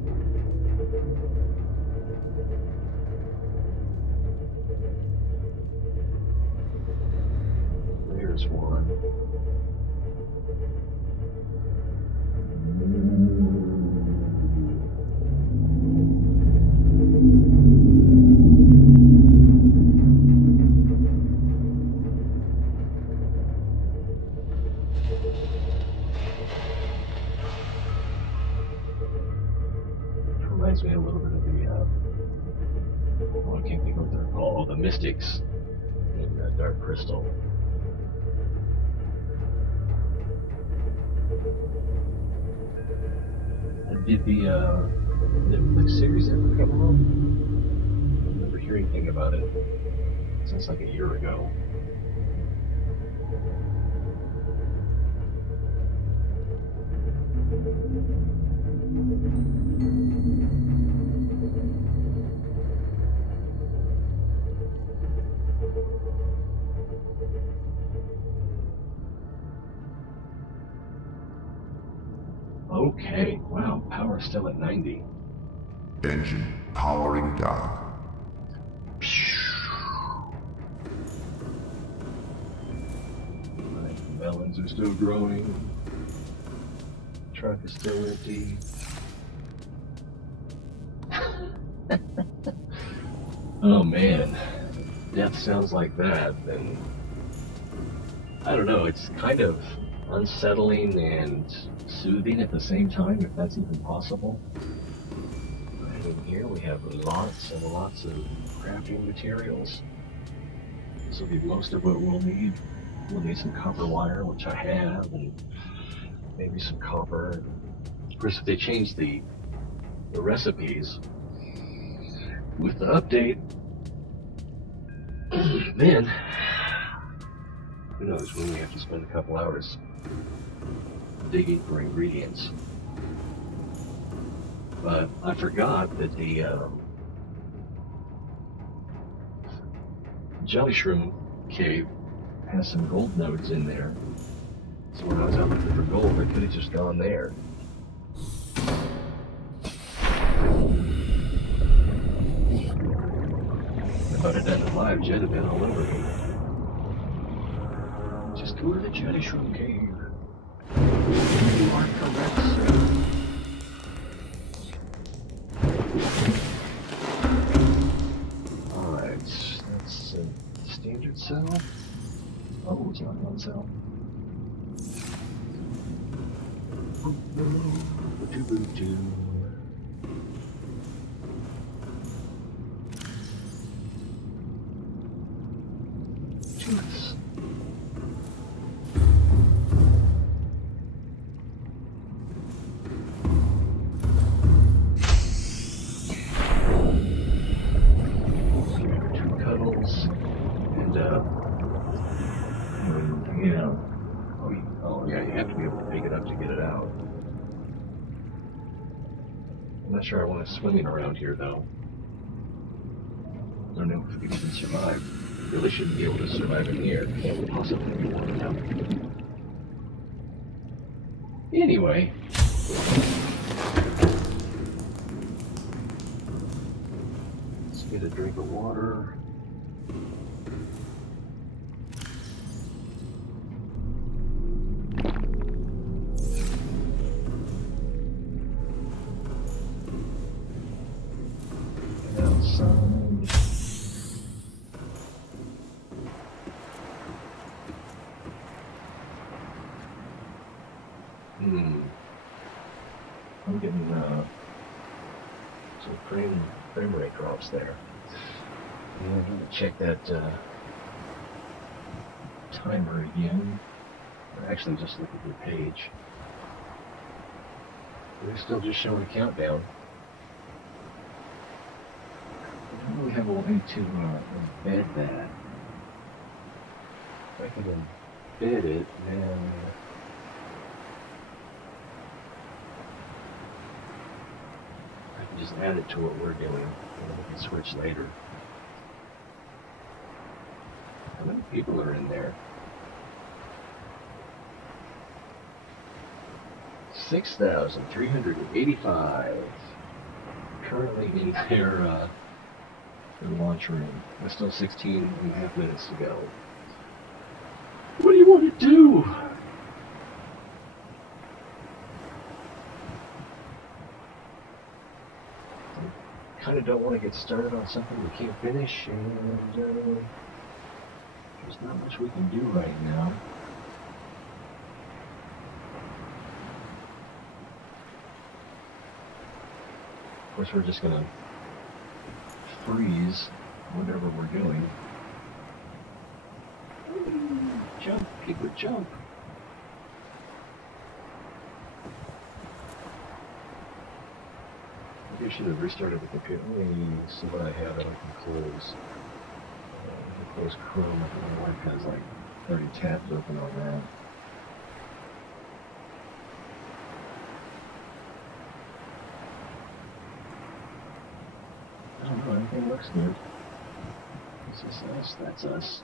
There's one. Reminds me a little bit of the, oh, I can't think of what they're called, the Mystics in Dark Crystal. Did the Netflix series ever come out? I don't remember hearing anything about it since like a year ago. Okay, wow, power's still at 90. Engine powering down. Right, the melons are still growing. Truck is still empty. Oh man, death sounds like that, then I don't know, it's kind of unsettling and soothing at the same time, if that's even possible. Right in here we have lots and lots of crafting materials. This will be most of what we'll need. We'll need some copper wire, which I have, and maybe some copper. Of course, if they change the recipes with the update, then who knows when we have to spend a couple hours digging for ingredients. But I forgot that the jelly shroom cave has some gold nodes in there. So when I was out looking for gold, I could have just gone there. If I'd have done it live, Jed had been all over me. Just go to the jelly shroom cave. You are correct, sir. Alright, that's a standard cell. Oh, it's not one cell. Tooths. I'm not sure I want it swimming around here, though. I don't know if we can even survive. Really shouldn't be able to survive in here. Can't possibly be warm enough. Anyway. Let's get a drink of water. I'm getting some frame rate drops there. And I'm going to check that timer again. Or actually just look at the page. We're still just showing a countdown. I don't really have a way to embed that. If I can embed it, then just add it to what we're doing, and we can switch later. How many people are in there? 6,385. Currently in their launch room. There's still 16.5 minutes to go. What do you want to do? I kind of don't want to get started on something we can't finish, and there's not much we can do right now. Of course, we're just gonna freeze whatever we're doing. Jump, people, jump. Maybe I should have restarted the computer. Let me see what I have that I can close. Close Chrome. I think my wife has like 30 tabs open on that. I don't know, everything looks good. This is us, that's us.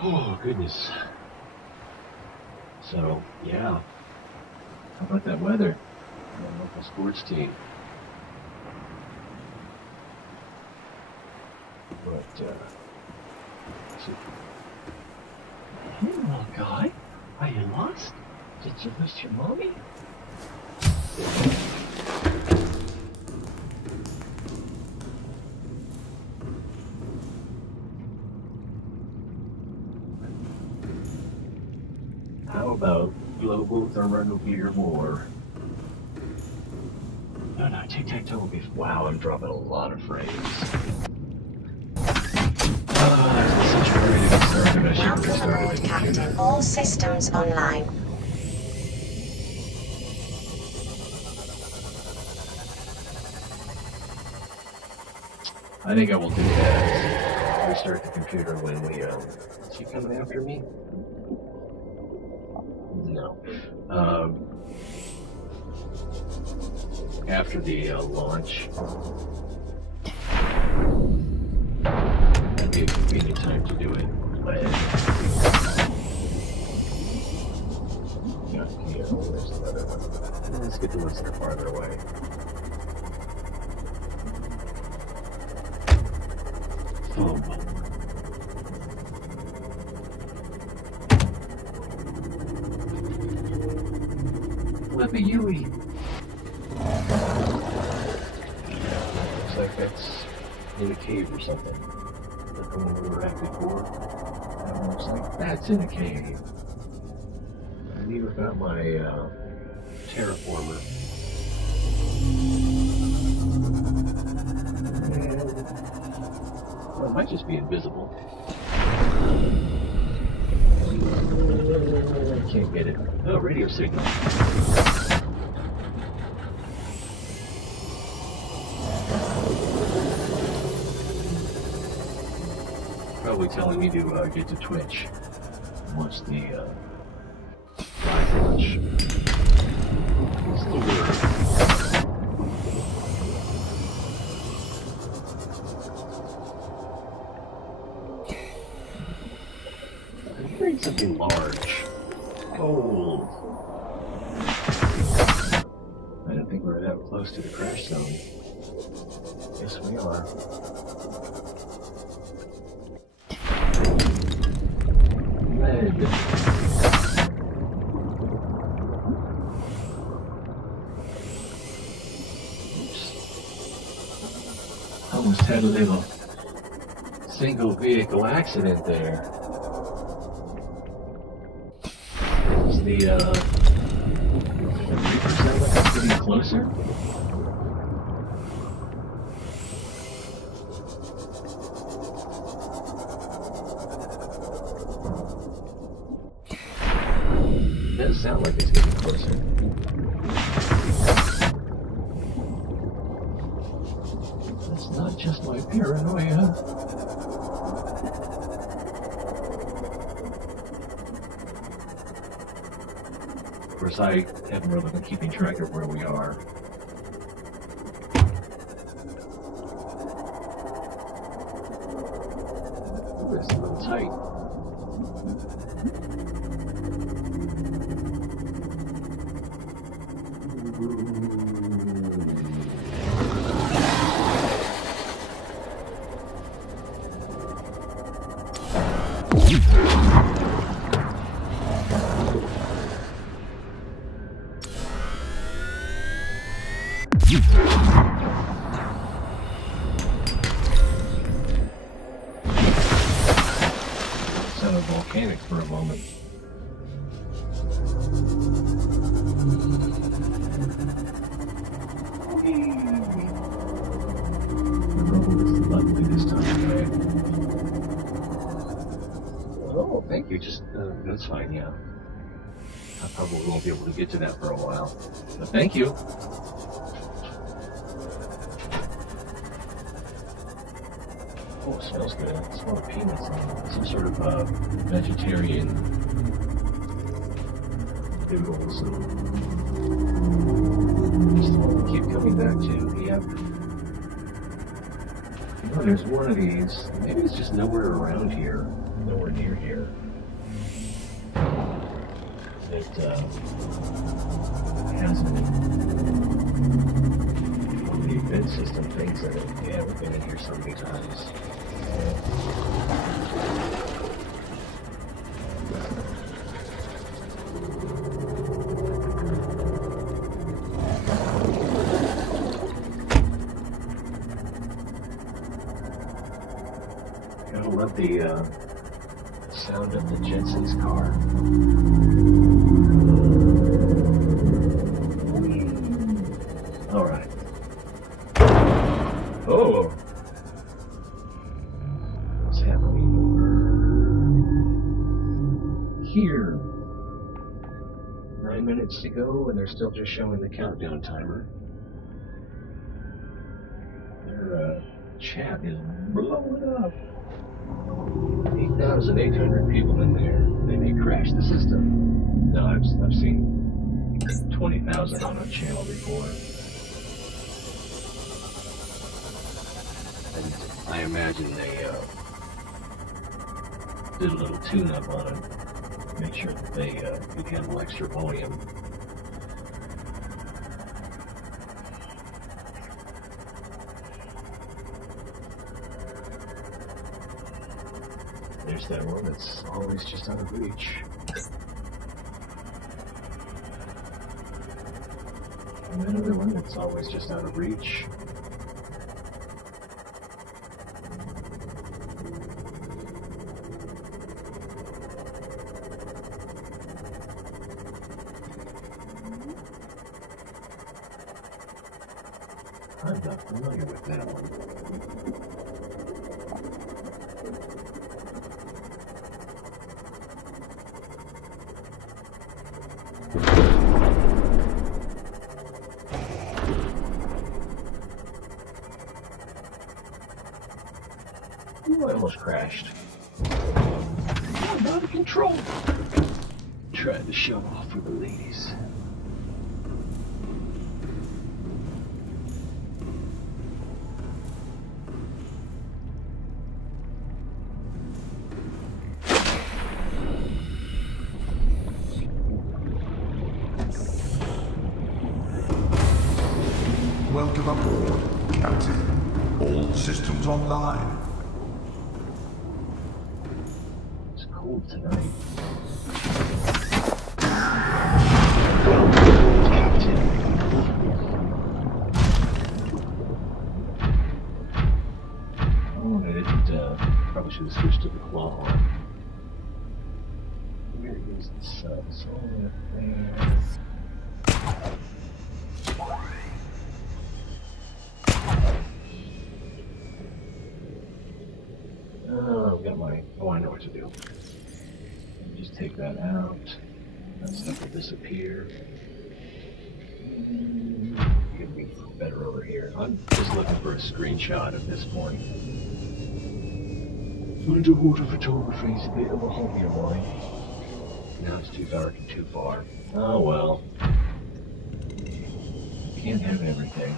Oh, goodness. So, yeah. How about that weather? The local sports team. But, hey, little guy. Are you lost? Did you miss your mommy? How about global thermonuclear war? No, tic-tac-toe will be... Wow, I'm dropping a lot of frames. Welcome aboard, Captain. All systems online. I think I will do that. Restart the computer when we, is he coming after me? No. After the launch. That'd be a convenient time to do it. But, yeah, where's the other one? Let's get the ones that are farther away. Boom. Flippy Yui. Looks like that's in a cave or something. Like the one we were at before. That looks like that's in a cave. I need without my terraformer. Well, it might just be invisible. I can't get it. Oh, radio signal. Probably telling me to get to Twitch once the live launch. What's the word? I'm hearing something large. Cold. I don't think we're that close to the crash zone. Yes, we are. Lead. Oops. Almost had a little single vehicle accident there. Is the Reaper sound like it's getting closer? It does sound like it's getting closer. That's not just my paranoia. Of course, I haven't really been keeping track of where we are. It's a little tight. Sounded volcanic for a moment. The rumble is lovely this time, right? Oh, thank you. Just, that's fine, yeah. I probably won't be able to get to that for a while. But thank you. Oh, it smells good. It smells like peanuts. Some sort of vegetarian noodles. Just the one we keep coming back to. Yep. Oh, there's one of these. Maybe it's just nowhere around here. Nowhere near here. It has one of the event system things in it. Yeah, we've been in here so many times. Gotta love the sound of the Jensen's car. All right. Oh. What's happening over here? 9 minutes to go, and they're still just showing the countdown timer. Their chat is blowing up. 8,800 people in there. They may crash the system. No, I've seen 20,000 on a channel before. And I imagine they did a little tune-up on it. Make sure that they could handle extra volume. There's that one that's always just out of reach. And another one that's always just out of reach. I'm not familiar with that one. Ooh, I almost crashed. I'm out of control. Trying to show off for the ladies. Welcome aboard, Captain. All systems online. It's cold tonight. Oh, I didn't, probably should have switched to the claw arm. Where is the subs? Oh, there. Oh, I've got my... Oh, I know what to do. Just take that out. That stuff will disappear. It'd be better over here. I'm just looking for a screenshot at this point. Underwater photography is a bit of a hobby of mine. Now it's too dark and too far. Oh well. Can't have everything.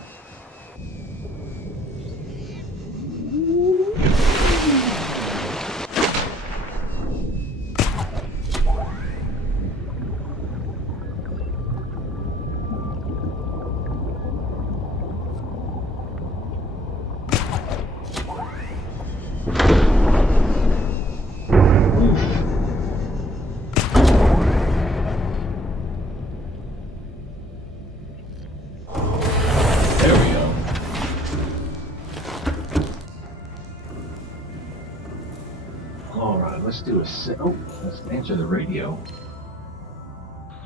Alright, let's do a oh, let's answer the radio.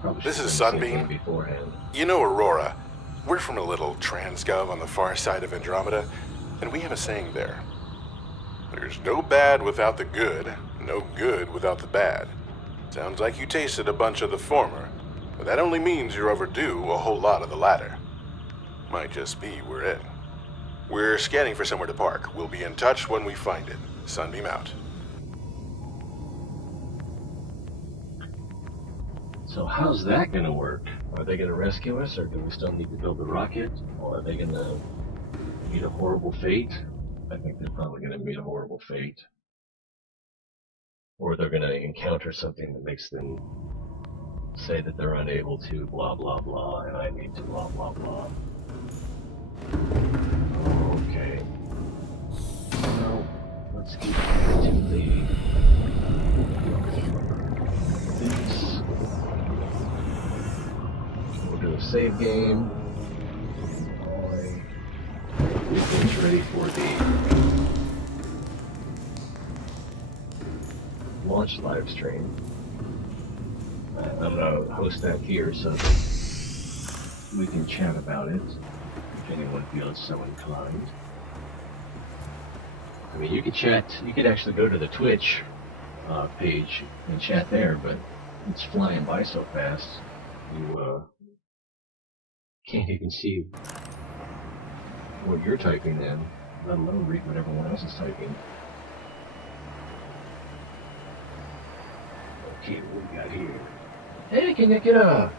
Probably This should is have done the same Sunbeam. thing beforehand. You know Aurora. We're from a little transgov on the far side of Andromeda, and we have a saying there. There's no bad without the good, no good without the bad. Sounds like you tasted a bunch of the former, but that only means you're overdue a whole lot of the latter. Might just be we're in. We're scanning for somewhere to park. We'll be in touch when we find it. Sunbeam out. So how's that gonna work? Are they gonna rescue us, or do we still need to build the rocket? Or are they gonna meet a horrible fate? I think they're probably gonna meet a horrible fate. Or they're gonna encounter something that makes them say that they're unable to blah blah blah, and I need to blah blah blah. Okay. So, let's get to the... this. We'll do a save game. Alright. Get things ready for the launch live stream. I'm gonna host that here so that we can chat about it if anyone feels so inclined. I mean, you could chat, you could actually go to the Twitch page and chat there, but it's flying by so fast, you can't even see what you're typing in, let alone read what everyone else is typing. Okay, what we got here? Hey, can you get a...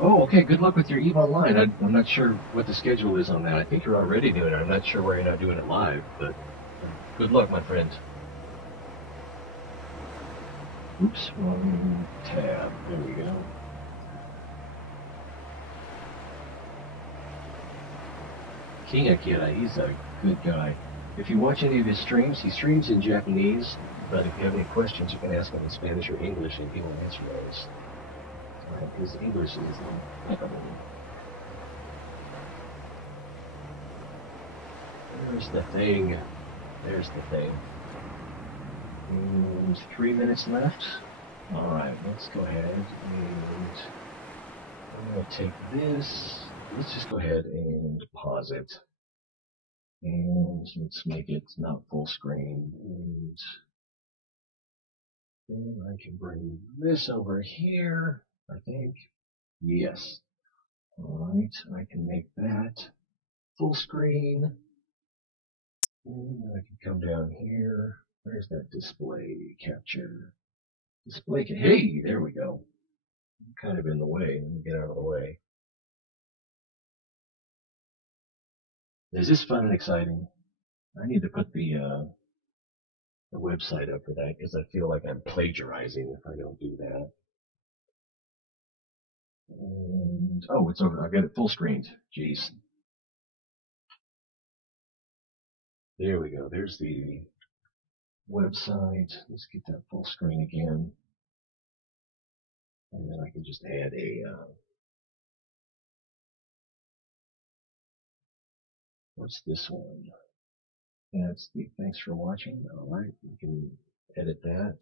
Oh, okay, good luck with your EVE Online. I'm not sure what the schedule is on that. I think you're already doing it. I'm not sure why you're not doing it live, but good luck, my friend. Oops, wrong tab. There we go. King Akira, he's a good guy. If you watch any of his streams, he streams in Japanese, but if you have any questions, you can ask him in Spanish or English, and he will answer those. His English is impeccable. There's the thing. There's the thing. And 3 minutes left. Alright, let's go ahead and I'm going to take this. Let's just go ahead and pause it. And let's make it not full screen. And then I can bring this over here, I think. Yes. Alright, I can make that full screen. And I can come down here. Where's that display capture? Display, hey, there we go. I'm kind of in the way. Let me get out of the way. Is this fun and exciting? I need to put the website up for that because I feel like I'm plagiarizing if I don't do that. And, oh, it's over. I've got it full screened. Jeez. There we go. There's the website. Let's get that full screen again. And then I can just add a, what's this one? That's the thanks for watching. Alright, we can edit that.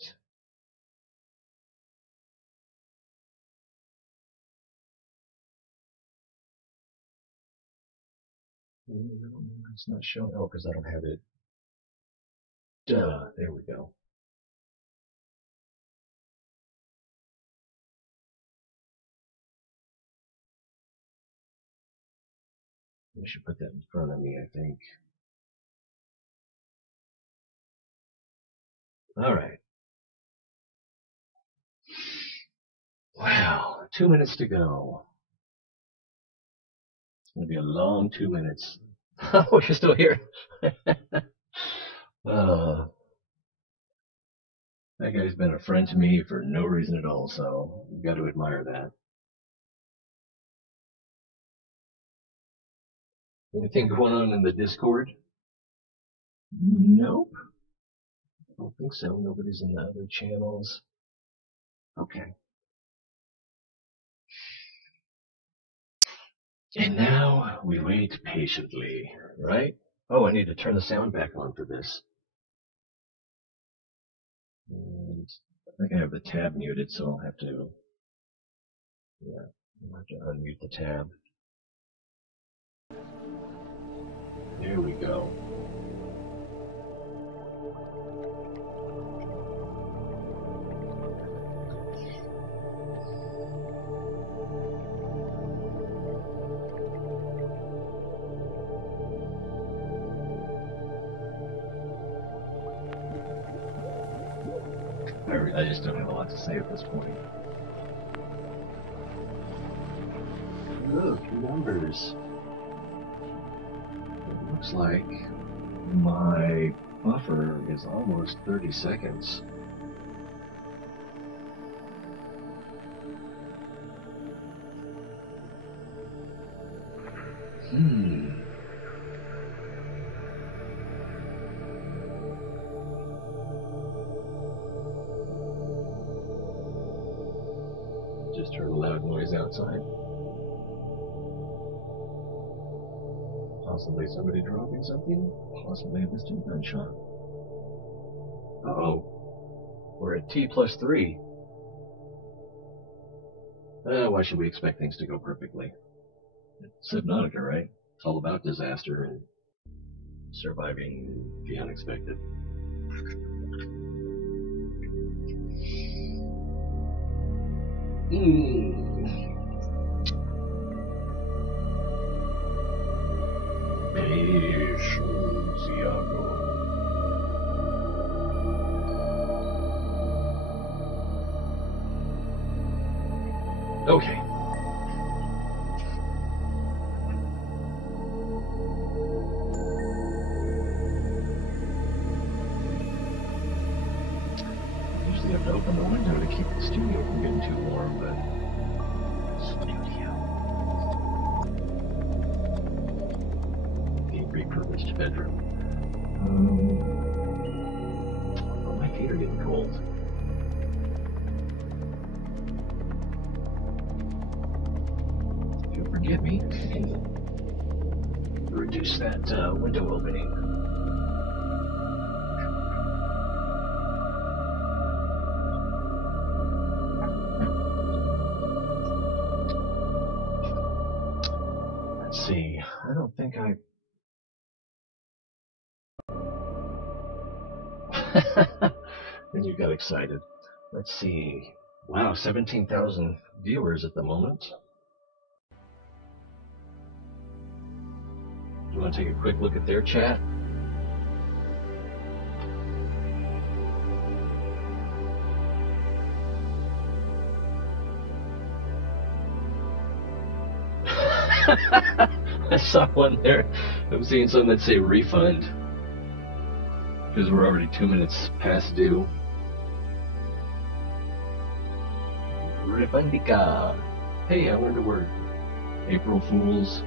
It's not showing. Oh, because I don't have it. Duh, there we go. I should put that in front of me, I think. Alright. Wow, 2 minutes to go. It's going to be a long 2 minutes. Oh, you're still here. That guy's been a friend to me for no reason at all, so you've got to admire that. Anything going on in the Discord? Nope. I don't think so. Nobody's in the other channels. Okay. And now we wait patiently, right? Oh, I need to turn the sound back on for this. And I think I have the tab muted, so I'll have to, I'll have to unmute the tab. There we go. I just don't have a lot to say at this point. Look, numbers. It looks like my buffer is almost 30 seconds. Just heard a loud noise outside. Possibly somebody dropping something. Possibly a distant gunshot. Uh-oh. We're at T+3. Why should we expect things to go perfectly? It's Subnautica, right? It's all about disaster and surviving the unexpected. Okay. I usually have to open the window to keep the studio from getting too warm, but repurposed bedroom. Oh, my feet are getting cold. If you'll forgive me, I can reduce that window opening. Let's see. I don't think I... And you got excited. Let's see. Wow, 17,000 viewers at the moment. You want to take a quick look at their chat? I saw one there. I'm seeing something that say refund. Because we're already 2 minutes past due. Refundica. Hey, I learned a word. April Fools.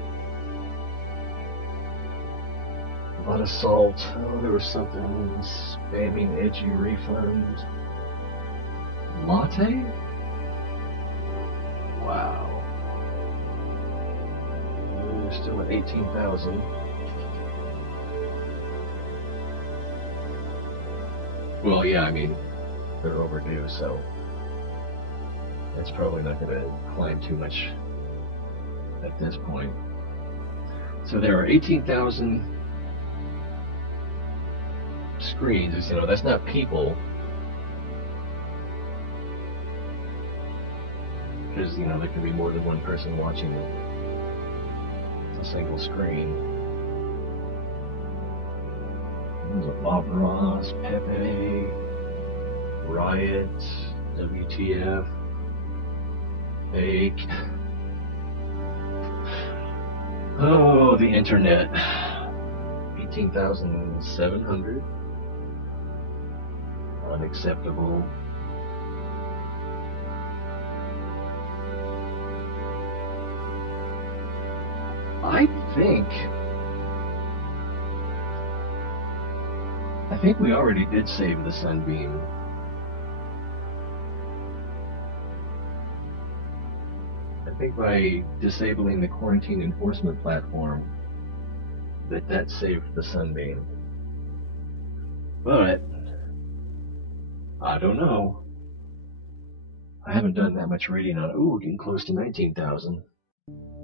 A lot of salt. Oh, there was something spamming edgy refund. Latte? Wow. We're still at 18,000. Well, yeah, I mean, they're overdue, so it's probably not going to climb too much at this point. So there are 18,000 screens. You know, that's not people, because you know there can be more than one person watching a single screen. There's a Bob Ross, Pepe, Riot, WTF, Fake. Oh, the internet. 18,700. Unacceptable. I think we already did save the Sunbeam. I think by disabling the quarantine enforcement platform, that saved the Sunbeam. But I don't know. I haven't done that much reading on. Ooh, getting close to 19,000.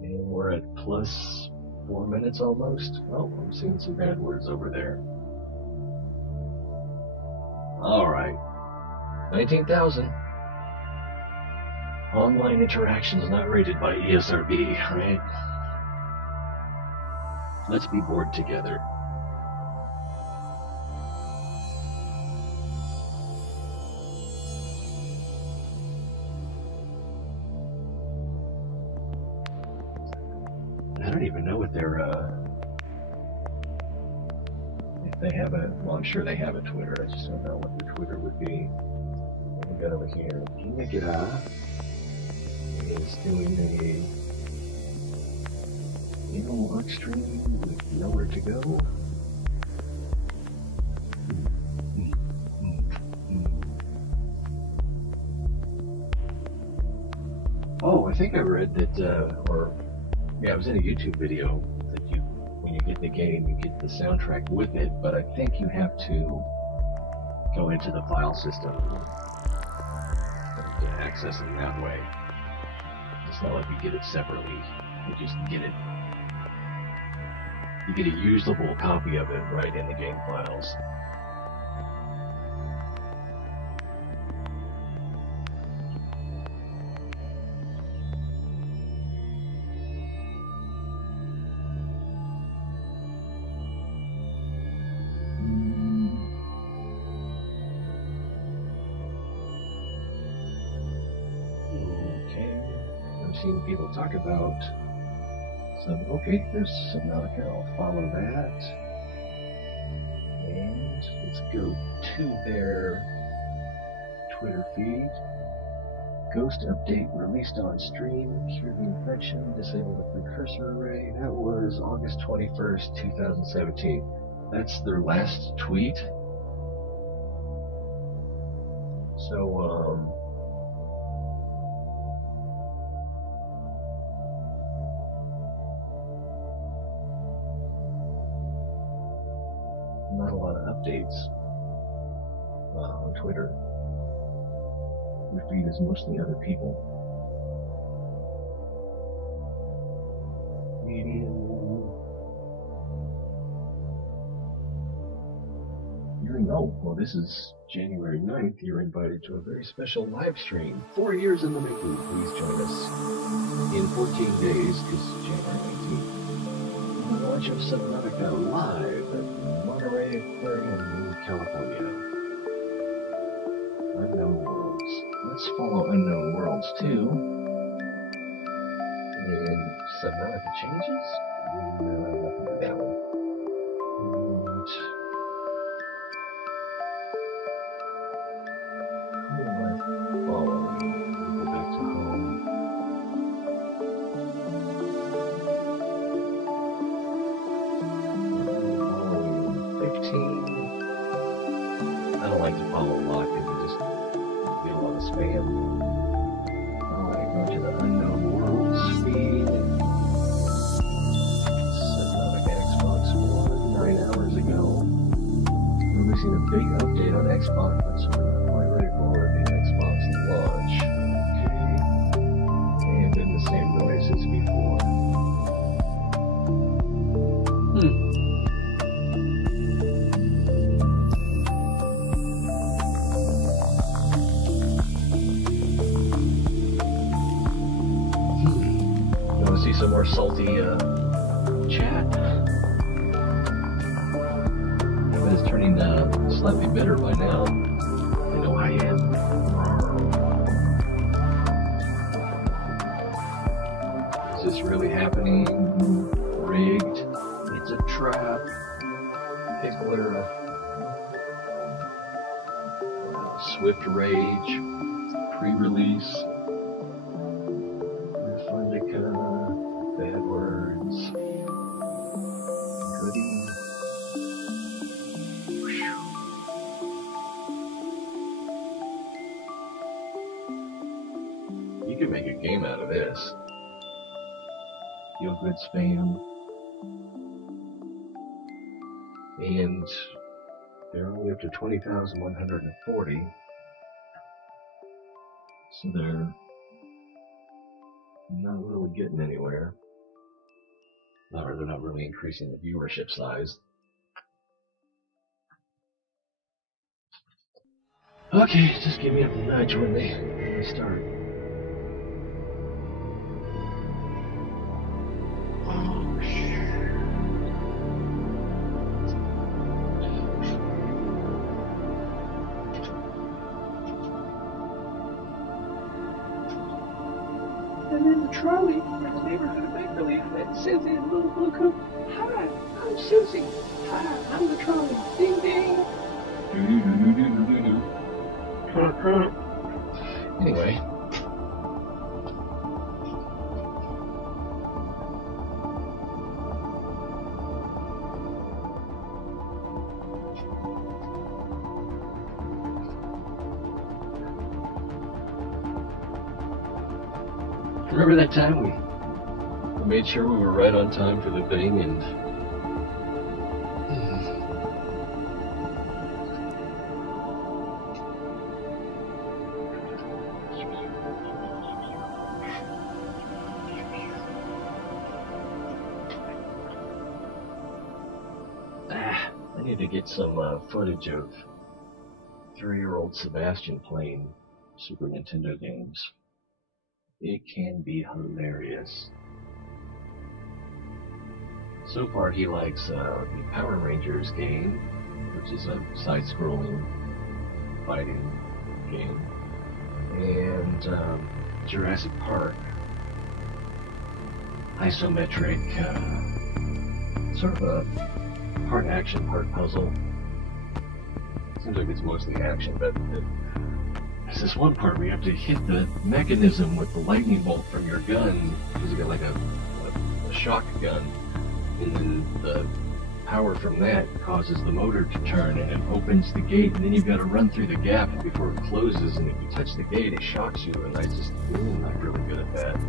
And we're at plus 4 minutes almost. Oh, I'm seeing some bad words over there. Alright. 19,000. Online interactions not rated by ESRB, right? Let's be bored together. I don't even know what their, if they have a, well, I'm sure they have a Twitter, I just don't know what their Twitter would be. What we got over here? Subnautica is doing a launch stream with nowhere to go. Oh, I think I read that, yeah, it was in a YouTube video that when you get the game, you get the soundtrack with it, but I think you have to go into the file system to access it that way. It's not like you get it separately, you just get it. You get a usable copy of it right in the game files. Seen people talk about some. Okay, there's Subnautica. I'll follow that, and let's go to their Twitter feed. Ghost update released on stream. Cure the infection. Disable the precursor array. That was August 21st, 2017. That's their last tweet. So not a lot of updates on Twitter. Your feed is mostly other people. Medium. Oh, well, this is January 9th. You're invited to a very special live stream. 4 years in the making. Please join us in 14 days, because January 19th. The launch of Subnautica live at Monterey Aquarium in California. Unknown Worlds. Let's follow Unknown Worlds too. And Subnautica changes? No, nothing to that one. And who am I following? Go back to home. I don't like to follow a lot because it just get a lot of spam. Alright, go to the Unknown Worlds feed. Subnautica Xbox One 9 hours ago. Releasing a big update on Xbox, so we're not quite ready for the Xbox launch. Okay. And in the same noise as before. See some more salty chat. It's turning slightly bitter by now. I know I am. Is this really happening? Rigged? It's a trap. Pickler. Swift Rage. Pre-release. Subnautica. Bad words. Goody. You could make a game out of this. Feel good spam. And they're only up to 20,140. So they're not really getting anywhere. Or they're not really increasing the viewership size. Okay, just give me a nudge when they start. Oh, shit. And then the trolley from the neighborhood of make-believe that sends in a little blue coat. Hi, I'm Susie. Hi, I'm the trolley. Ding ding. Anyway. Remember that time we made sure we were right on time for the thing and I need to get some footage of 3-year-old Sebastian playing Super Nintendo games. It can be hilarious. So far he likes the Power Rangers game, which is a side-scrolling fighting game, and Jurassic Park. Isometric, sort of a part action, part puzzle. Seems like it's mostly action, but there's this one part where you have to hit the mechanism with the lightning bolt from your gun, because you got like a shock gun, and then the power from that causes the motor to turn, and it opens the gate, and then you've got to run through the gap before it closes, and if you touch the gate, it shocks you, and I'm not really good at that.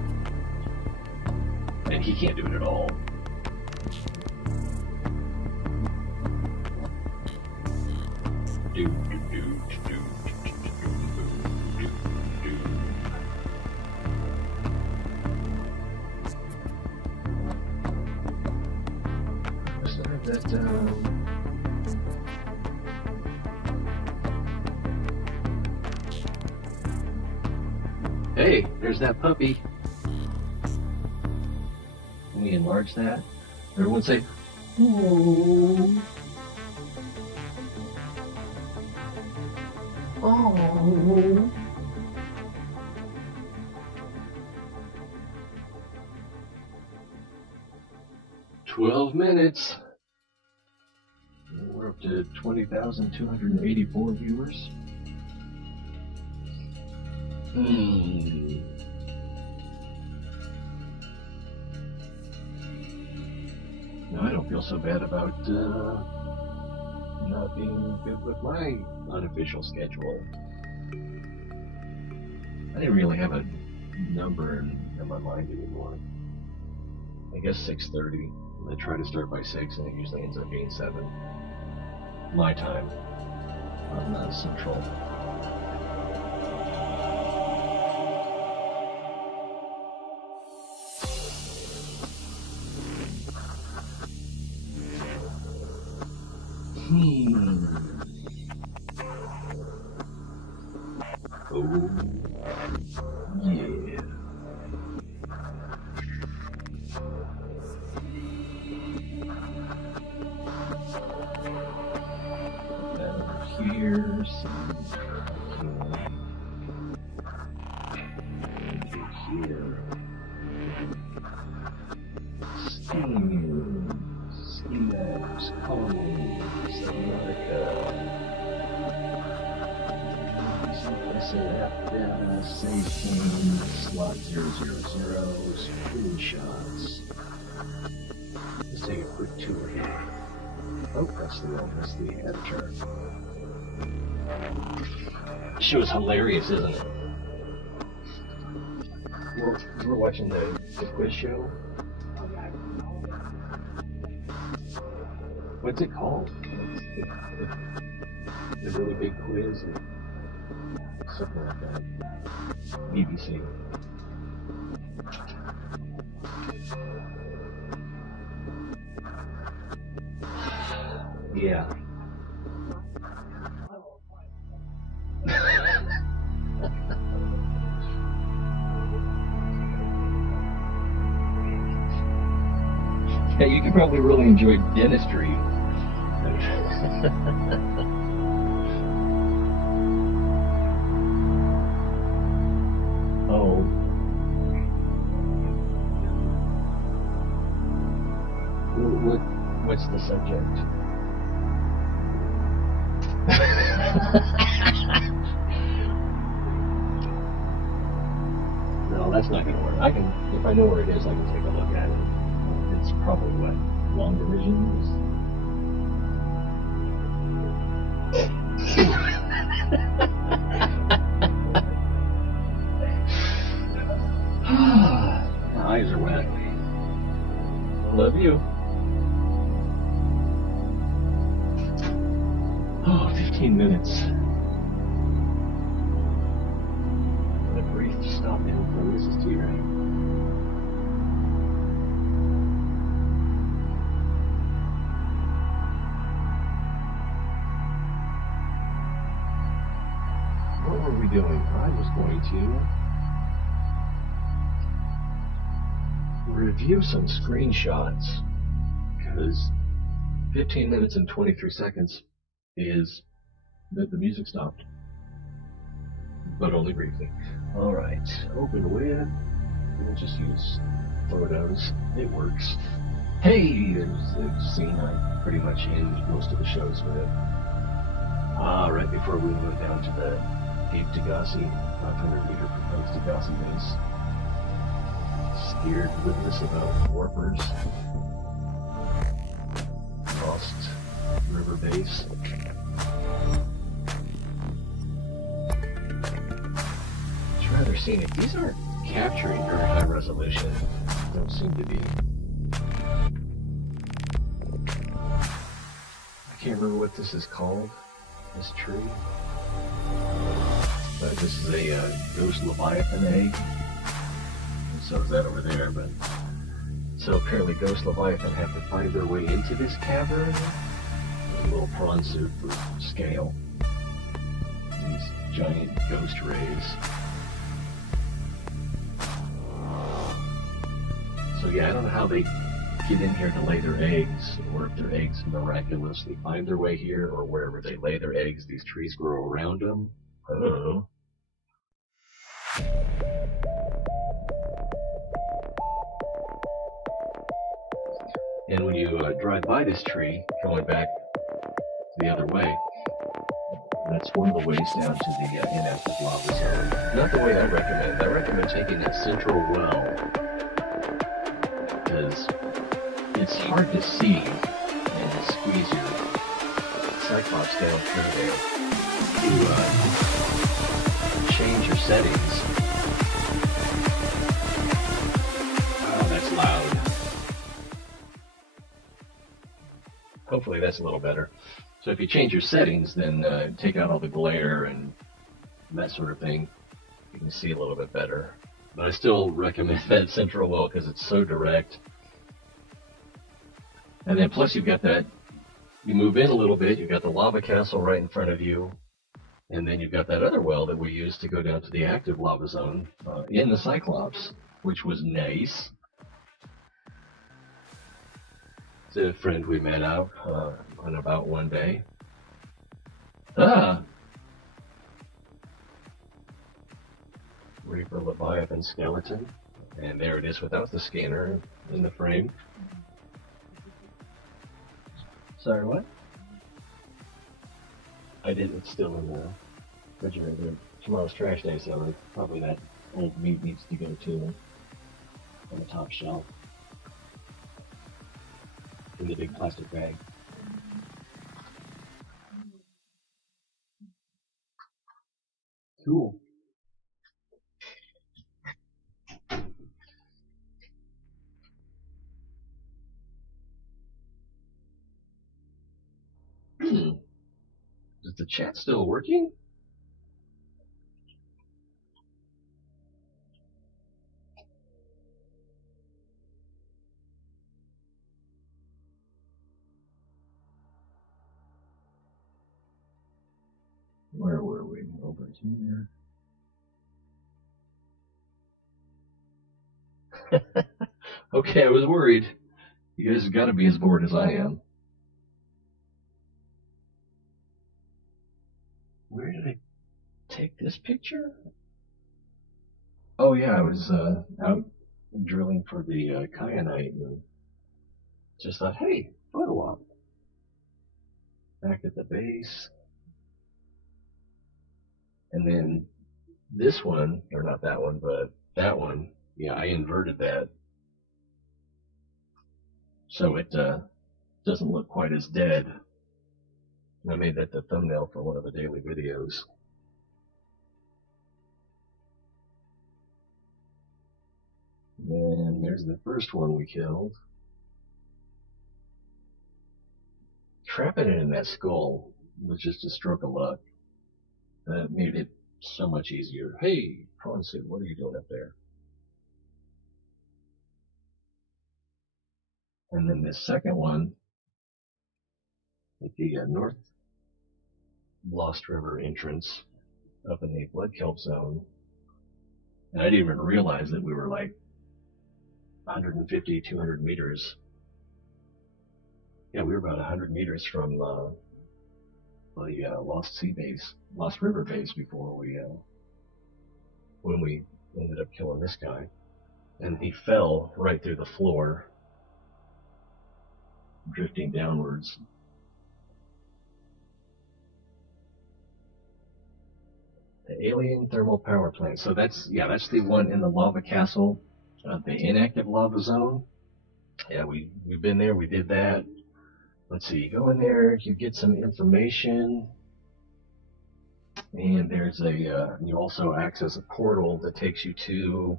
And he can't do it at all. Hey, there's that puppy. Can we enlarge that? Everyone say, oh. Oh. "12 minutes. We're up to 20,284 viewers. No, I don't feel so bad about not being good with my unofficial schedule. I didn't really have a number in my mind anymore. I guess 6:30. I try to start by 6, and it usually ends up being 7. My time. I'm not central. Oh, yeah. Here, here. Steamers, calling, Subnautica. Station, slot 000, screenshots. Let's take a quick tour here. Oh, that's the editor. This show is hilarious, isn't it? We're watching the quiz show. What's it called? The really big quiz. Something like that. BBC. Yeah. Yeah, you could probably really enjoy dentistry. Oh. What's the subject? No, that's not going to work. If I know where it is, I can take a look at it. It's probably what? Long divisions? My eyes are wet. I love you. Oh, 15 minutes. A brief stop in for Mrs. T-Ray. What were we doing? I was going to review some screenshots, because 15 minutes and 23 seconds is that the music stopped, but only briefly. Alright, open with, we'll just use photos, it works. Hey, there's the scene I pretty much end most of the shows with. Right before we move down to the Deep Degassi, 500-meter proposed Degassi base. Scared witness about warpers. Lost river base. It's rather scenic. These aren't capturing very high resolution. Don't seem to be. I can't remember what this is called. This tree. But this is a ghost leviathan egg. And so is that over there, but so apparently ghost leviathan have to find their way into this cavern. A little prawn suit for scale. These giant ghost rays. So yeah, I don't know how they get in here to lay their eggs, or if their eggs miraculously find their way here, or wherever they lay their eggs, these trees grow around them. I don't know. And when you drive by this tree, going back the other way, that's one of the ways down to the inactive lava zone. Not the way I recommend. I recommend taking that central well, because it's hard to see and to squeeze your Cyclops down through there to change your settings. Oh, that's loud. Hopefully that's a little better. So if you change your settings, then take out all the glare and that sort of thing, you can see a little bit better. But I still recommend that central well because it's so direct. And then plus you've got that, you move in a little bit, you've got the lava castle right in front of you, and then you've got that other well that we used to go down to the active lava zone in the Cyclops, which was nice. It's a friend we met out on about one day. Reaper Leviathan skeleton, and there it is without the scanner in the frame. Sorry, what? I did. It's still in the refrigerator. Tomorrow's trash day, so probably that old meat needs to go to on the top shelf in the big plastic bag. Cool. Is the chat still working? Where were we? Over here. Okay, I was worried. You guys have got to be as bored as I am. Where did I take this picture? Oh yeah, I was out drilling for the kyanite and just thought, hey, photo op. Back at the base. And then this one, or not that one, but that one, yeah, I inverted that. So it doesn't look quite as dead. And I made that the thumbnail for one of the daily videos. And there's the first one we killed. Trapping it in that skull was just a stroke of luck. That made it so much easier. Hey, prawn suit, what are you doing up there? And then this second one, at the North Lost River entrance up in the Blood Kelp Zone. And I didn't even realize that we were like 150, 200 meters. Yeah, we were about 100 meters from the Lost Sea base, Lost River base before we, when we ended up killing this guy. And he fell right through the floor, drifting downwards. The alien thermal power plant. So that's the one in the lava castle, the inactive lava zone. Yeah, we've been there. We did that. Let's see. You go in there, you get some information, and there's you also access a portal that takes you to.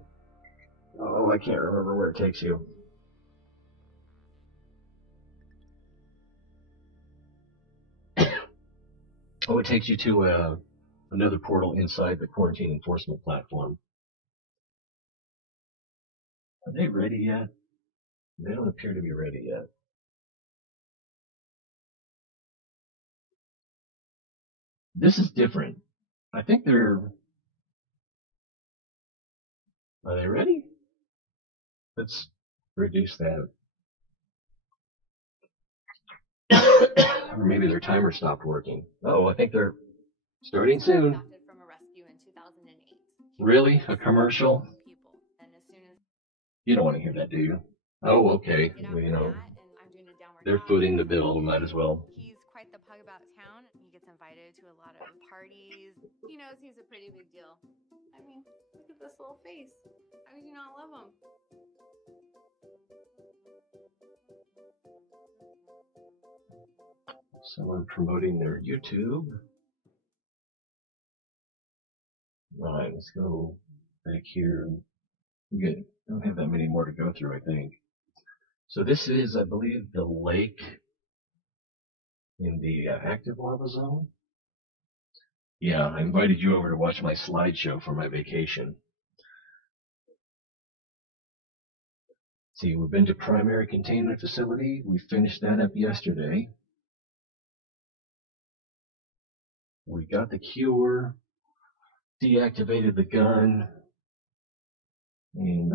Oh, I can't remember where it takes you. Oh, it takes you to another portal inside the quarantine enforcement platform. Are they ready yet? They don't appear to be ready yet. This is different. I think they're... Are they ready? Let's reduce that. Or maybe their timer stopped working. Oh, I think they're starting soon. From a rescue in 2008. Really? A commercial? You don't want to hear that, do you? Oh, okay. Well, you know, they're footing the bill. Might as well. He's quite the pug about town. He gets invited to a lot of parties. He knows he's a pretty big deal. I mean, look at this little face. How could you not love him? Someone promoting their YouTube. Alright, let's go back here. We don't have that many more to go through, I think. So this is, I believe, the lake in the active lava zone. Yeah, I invited you over to watch my slideshow for my vacation. See, we've been to primary containment facility. We finished that up yesterday. We got the cure, deactivated the gun, and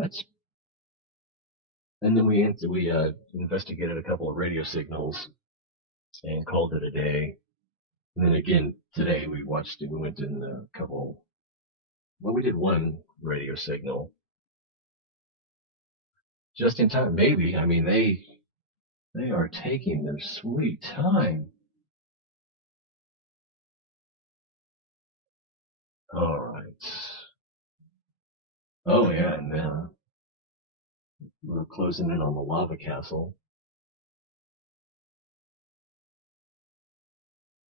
then we investigated a couple of radio signals and called it a day. And then again today we went in a couple. Well, we did one radio signal just in time. Maybe, I mean, they are taking their sweet time. All right. Oh yeah, and we're closing in on the lava castle.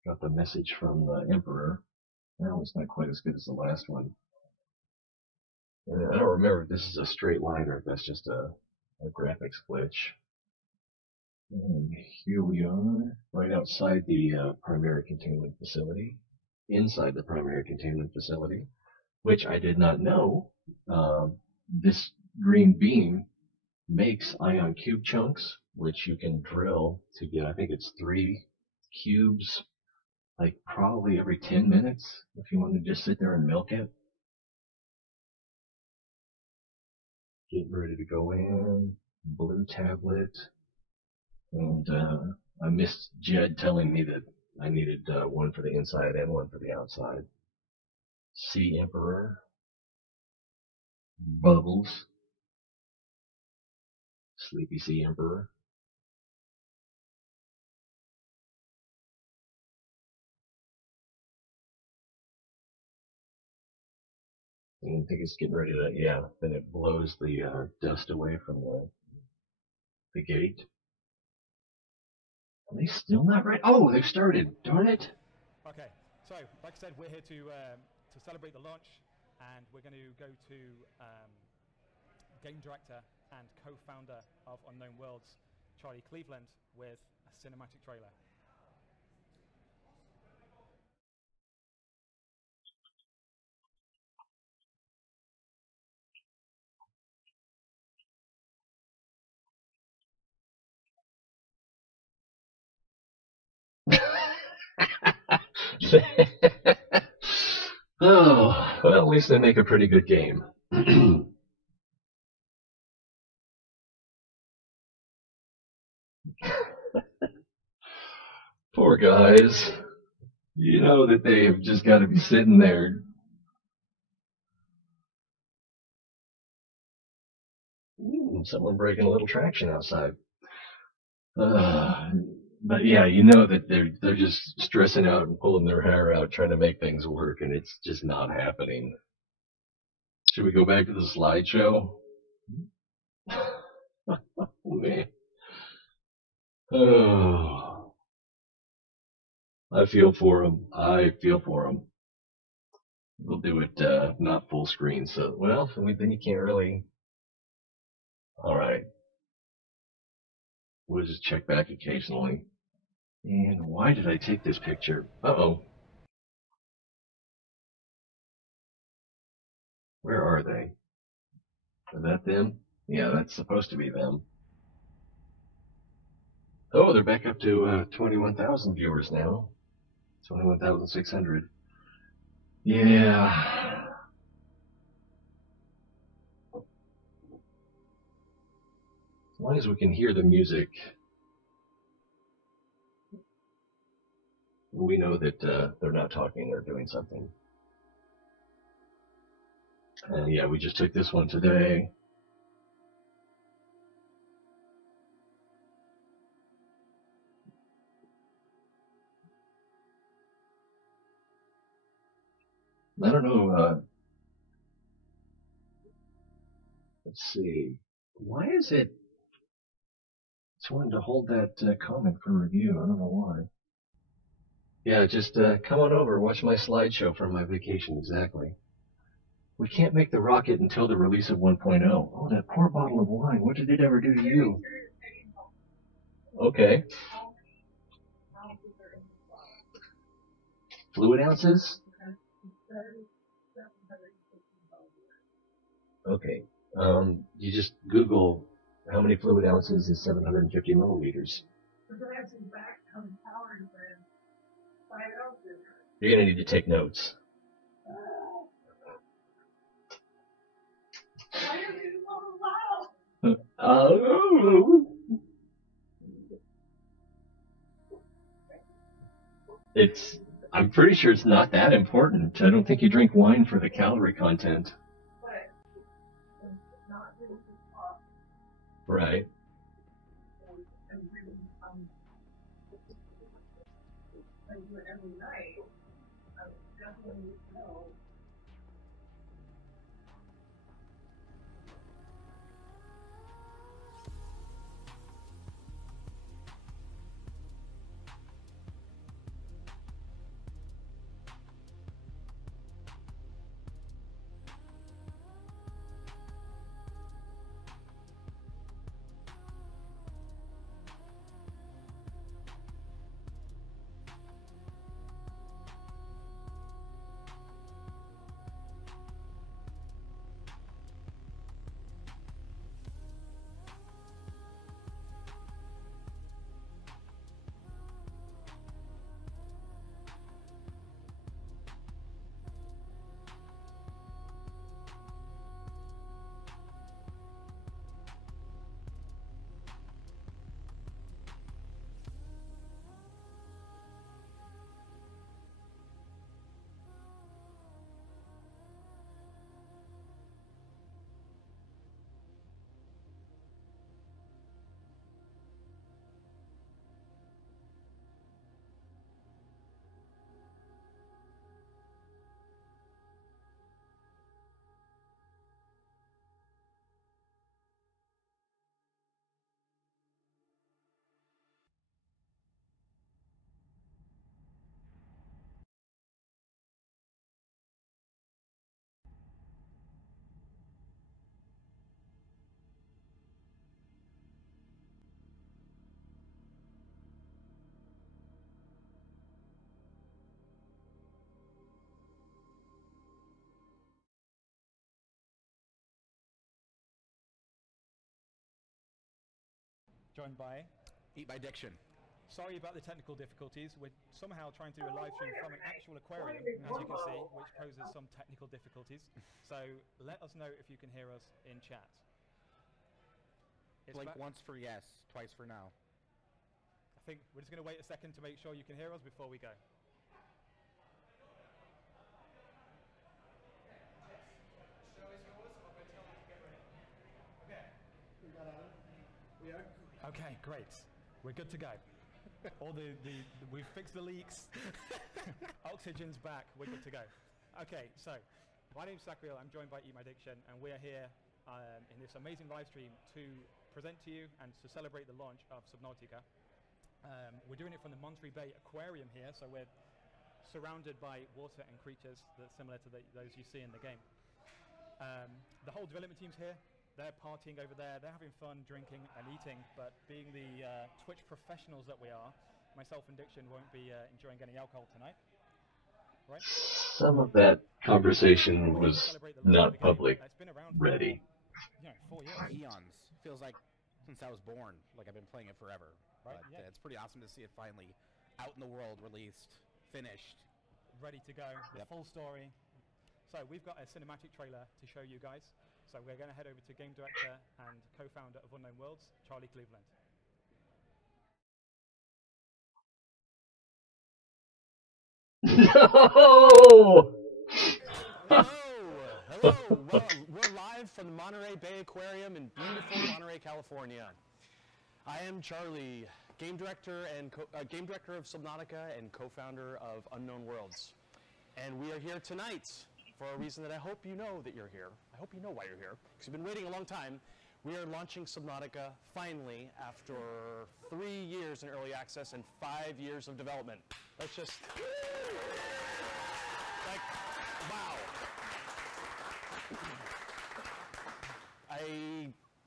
Got the message from the Emperor. That was not quite as good as the last one. And I don't remember if this is a straight line or if that's just a graphics glitch. And here we are, right outside the primary containment facility, inside the primary containment facility, which I did not know. This green beam makes ion cube chunks, which you can drill to get, I think it's 3 cubes like probably every 10 minutes if you want to just sit there and milk it. Getting ready to go in, blue tablet, and I missed Jed telling me that I needed one for the inside and one for the outside. Sea Emperor, Bubbles, Sleepy Sea Emperor. I think it's getting ready to, yeah, then it blows the dust away from the gate. Are they still not ready? Oh, they've started. Darn it. Okay, so like I said, we're here to celebrate the launch, and we're going to go to game director and co-founder of Unknown Worlds, Charlie Cleveland, with a cinematic trailer. Oh, well, at least they make a pretty good game. Poor guys. You know that they've just got to be sitting there. Someone breaking a little traction outside. But yeah, you know that they're just stressing out and pulling their hair out trying to make things work, and it's just not happening. Should we go back to the slideshow? Oh, man. Oh, I feel for them. I feel for them. We'll do it not full screen, so well, then you can't really. All right. We'll just check back occasionally. And why did I take this picture? Uh-oh. Where are they? Is that them? Yeah, that's supposed to be them. Oh, they're back up to 21,000 viewers now. 21,600. Yeah. As long as we can hear the music, we know that they're not talking, they're doing something. And yeah, we just took this one today. I don't know, let's see. Why is it it's wanting to hold that comment for review? I don't know why. Yeah, just come on over, watch my slideshow from my vacation, exactly. We can't make the rocket until the release of 1.0. Oh, that poor bottle of wine. What did it ever do to you? Okay. Fluid ounces? Okay. You just Google how many fluid ounces is 750 milliliters. You're going to need to take notes. I'm pretty sure it's not that important. I don't think you drink wine for the calorie content. Right. joined by... Eat My Diction. Sorry about the technical difficulties. We're somehow trying to do a live stream from an actual aquarium, as you can see, which poses some technical difficulties. So let us know if you can hear us in chat. Blink once for yes, twice for no. I think we're just going to wait a second to make sure you can hear us before we go. Okay, great. We're good to go. We've fixed the leaks. Oxygen's back. We're good to go. Okay, so my name's Sacriel. I'm joined by Eat My Diction, and we are here in this amazing live stream to present to you and to celebrate the launch of Subnautica. We're doing it from the Monterey Bay Aquarium here, so we're surrounded by water and creatures that's similar to those you see in the game. The whole development team's here. They're partying over there, they're having fun, drinking and eating, but being the Twitch professionals that we are, myself and Diction won't be enjoying any alcohol tonight. Right? Some of that conversation was not public ready. You know, 4 years. Eons. Feels like since I was born, like I've been playing it forever. Right, But yeah. it's pretty awesome to see it finally out in the world, released, finished. Ready to go, the full story. So we've got a cinematic trailer to show you guys. So we're going to head over to game director and co-founder of Unknown Worlds, Charlie Cleveland. No! Hello! Well, we're live from the Monterey Bay Aquarium in beautiful Monterey, California. I am Charlie, game director of Subnautica and co-founder of Unknown Worlds. And we are here tonight for a reason that I hope you know that you're here. I hope you know why you're here, because you've been waiting a long time. We are launching Subnautica finally after 3 years in early access and 5 years of development. Let's just, like, wow.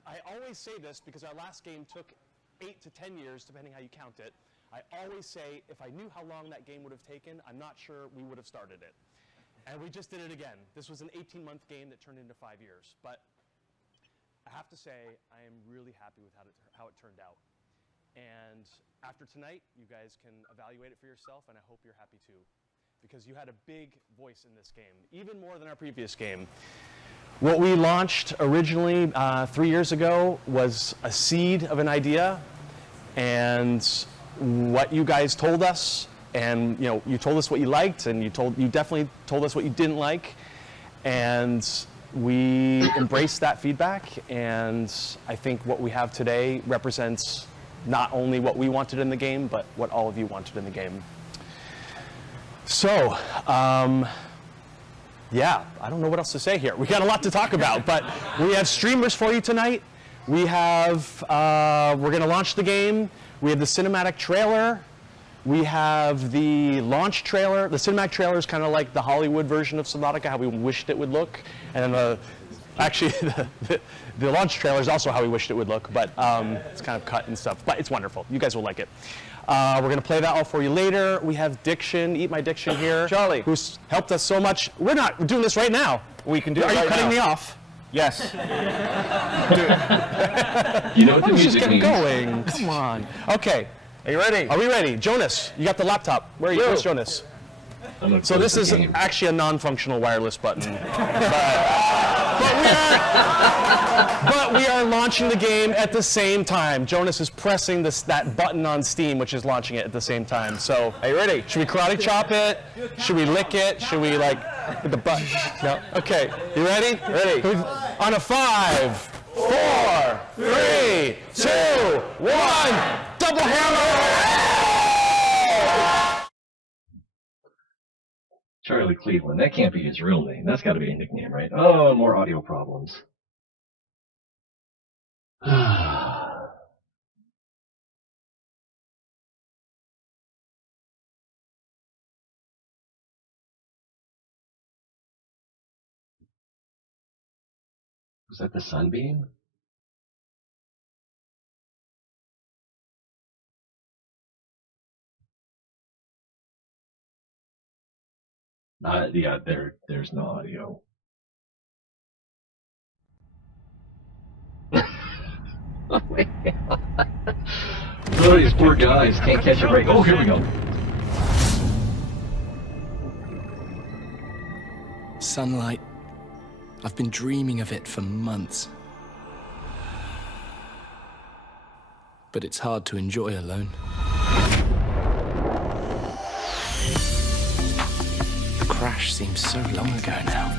I always say this because our last game took 8 to 10 years, depending how you count it. I always say if I knew how long that game would have taken, I'm not sure we would have started it. And we just did it again. This was an 18-month game that turned into 5 years. But I have to say, I am really happy with how it turned out. And after tonight, you guys can evaluate it for yourself, and I hope you're happy too. Because you had a big voice in this game, even more than our previous game. What we launched originally 3 years ago was a seed of an idea, and what you guys told us, and you told us what you liked, and you definitely told us what you didn't like, and we embraced that feedback. And I think what we have today represents not only what we wanted in the game, but what all of you wanted in the game. So, yeah, I don't know what else to say here. We got a lot to talk about, but we have streamers for you tonight. We have, we're going to launch the game. We have the cinematic trailer. We have the launch trailer. The cinematic trailer is kind of like the Hollywood version of Subnautica, how we wished it would look. And actually, the launch trailer is also how we wished it would look, but it's kind of cut and stuff. But it's wonderful. You guys will like it. We're going to play that all for you later. We have Diction, Eat My Diction here. Charlie. Who's helped us so much. We're doing this right now. We can do it Are right you cutting now. me off? Yes. You know what the Let's just music get means. going. Come on. Okay. Are you ready? Are we ready? Jonas, you got the laptop. Where are you? Where's Jonas? So this is actually a non-functional wireless button. But we are launching the game at the same time. Jonas is pressing that button on Steam, which is launching it at the same time. So, are you ready? Should we karate chop it? Should we lick it? Should we hit the button? No. Okay. You ready? Ready. On a 5, 4, 3, 2, 1. Double hammer! Charlie Cleveland. That can't be his real name. That's got to be a nickname, right? Oh, more audio problems. Was that the sunbeam? Yeah, there's no audio. Oh, these poor guys can't catch a break. Oh, here we go. Sunlight. I've been dreaming of it for months. But it's hard to enjoy alone. The crash seems so long ago now.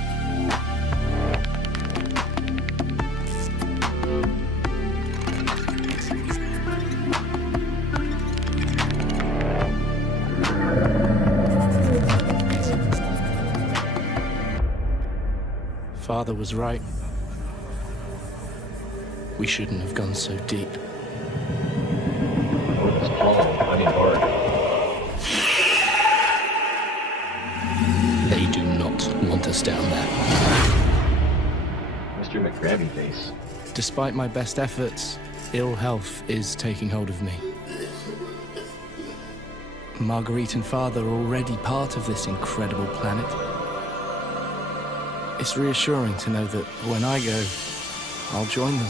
Father was right. We shouldn't have gone so deep. It's hollow, I mean hard. They do not want us down there. Mr. McGrabby face. Despite my best efforts, ill health is taking hold of me. Marguerite and Father are already part of this incredible planet. It's reassuring to know that when I go, I'll join them.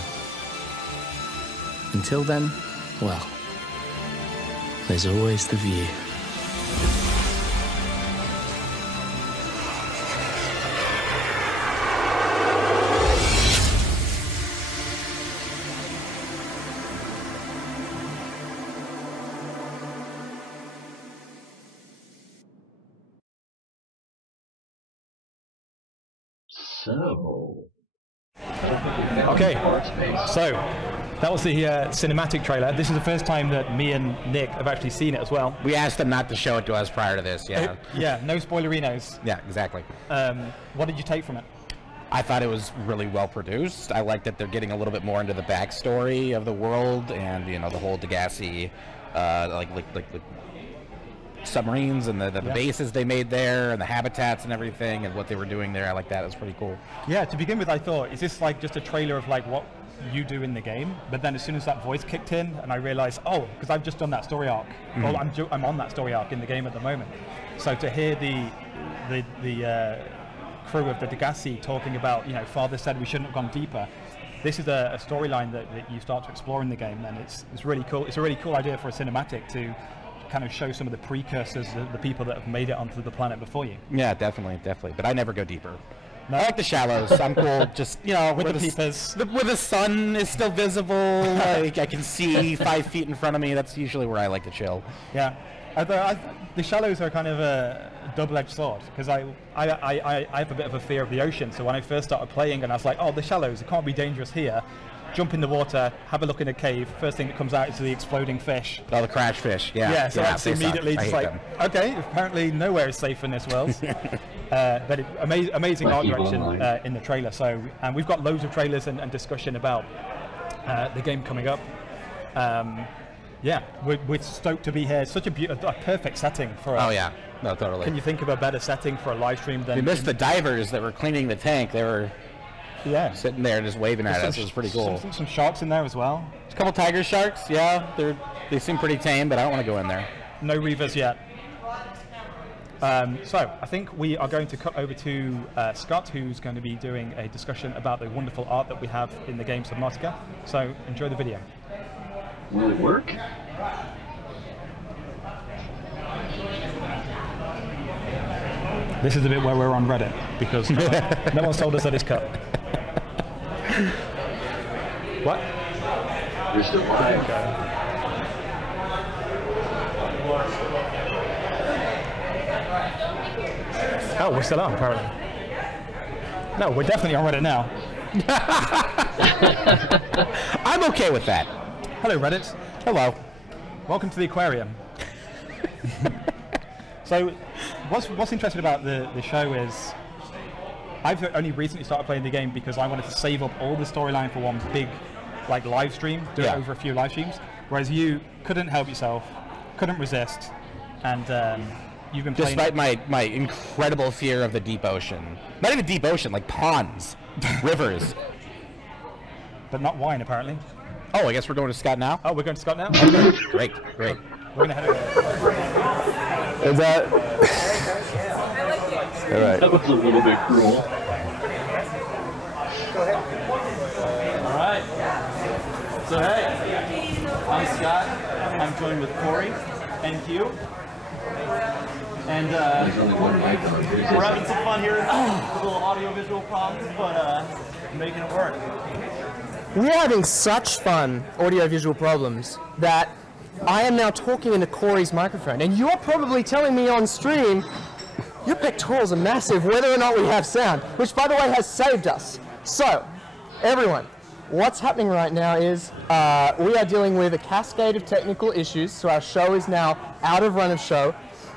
Until then, well, there's always the view. So... Okay, so that was the cinematic trailer. This is the first time that me and Nick have actually seen it as well. We asked them not to show it to us prior to this, yeah. Yeah, no spoilerinos. Yeah, exactly. What did you take from it? I thought it was really well produced. I like that they're getting a little bit more into the backstory of the world and, you know, the whole Degassi, like submarines and the bases they made there and the habitats and everything and what they were doing there. I like that. It was pretty cool. Yeah, to begin with, I thought, is this like just a trailer of like what you do in the game? But then as soon as that voice kicked in and I realized, oh, because I've just done that story arc. Mm-hmm. Well, I'm on that story arc in the game at the moment. So to hear the crew of the Degassi talking about, you know, Father said we shouldn't have gone deeper. This is a storyline that you start to explore in the game, and it's really cool. It's a really cool idea for a cinematic to kind of show some of the precursors, the people that have made it onto the planet before you. Yeah, definitely. But I never go deeper. No? I like the shallows. I'm cool. Just, you know, with the peepers. Where the sun is still visible. Like I can see 5 feet in front of me. That's usually where I like to chill. Yeah. The shallows are kind of a double-edged sword, because I have a bit of a fear of the ocean. So when I first started playing and I was like, oh, the shallows, it can't be dangerous here. Jump in the water, have a look in a cave. First thing that comes out is the exploding fish. Oh, the crash fish, yeah. Yeah, so that's immediately just like, okay, apparently nowhere is safe in this world. But amazing art direction in the trailer. So, and we've got loads of trailers and discussion about the game coming up. Yeah, we're stoked to be here. It's such a perfect setting for us. Oh yeah, no, totally. Can you think of a better setting for a live stream than... We missed the divers that were cleaning the tank. They were sitting there just waving at us. It was pretty cool. Some sharks in there as well. There's a couple tiger sharks, yeah. They seem pretty tame, but I don't want to go in there. No reavers yet. So, I think we are going to cut over to Scott, who's going to be doing a discussion about the wonderful art that we have in the game Subnautica. So, enjoy the video. Will it work? This is the bit where we're on Reddit, because no one's told us that it's cut. What? You're still live. Oh, we're still on, apparently. No, we're definitely on Reddit now. I'm okay with that. Hello, Reddit. Hello. Welcome to the aquarium. So, what's interesting about the show is I've only recently started playing the game because I wanted to save up all the storyline for one big live stream, do it over a few live streams, whereas you couldn't help yourself, couldn't resist, and you've been playing... Despite my incredible fear of the deep ocean. Not even deep ocean, like ponds, rivers. But not wine, apparently. Oh, I guess we're going to Scott now? Oh, we're going to Scott now? Okay. Great. We're going to head over. Is that... All right. That was a little bit cruel. All right. So hey, I'm Scott. I'm joined with Corey and Hugh. And we're having some fun here. A little audio-visual problems, but making it work. We're having such fun audio-visual problems that I am now talking into Corey's microphone, and you're probably telling me on stream your pectorals are massive whether or not we have sound, which by the way has saved us. So, everyone, what's happening right now is we are dealing with a cascade of technical issues, so our show is now out of run of show,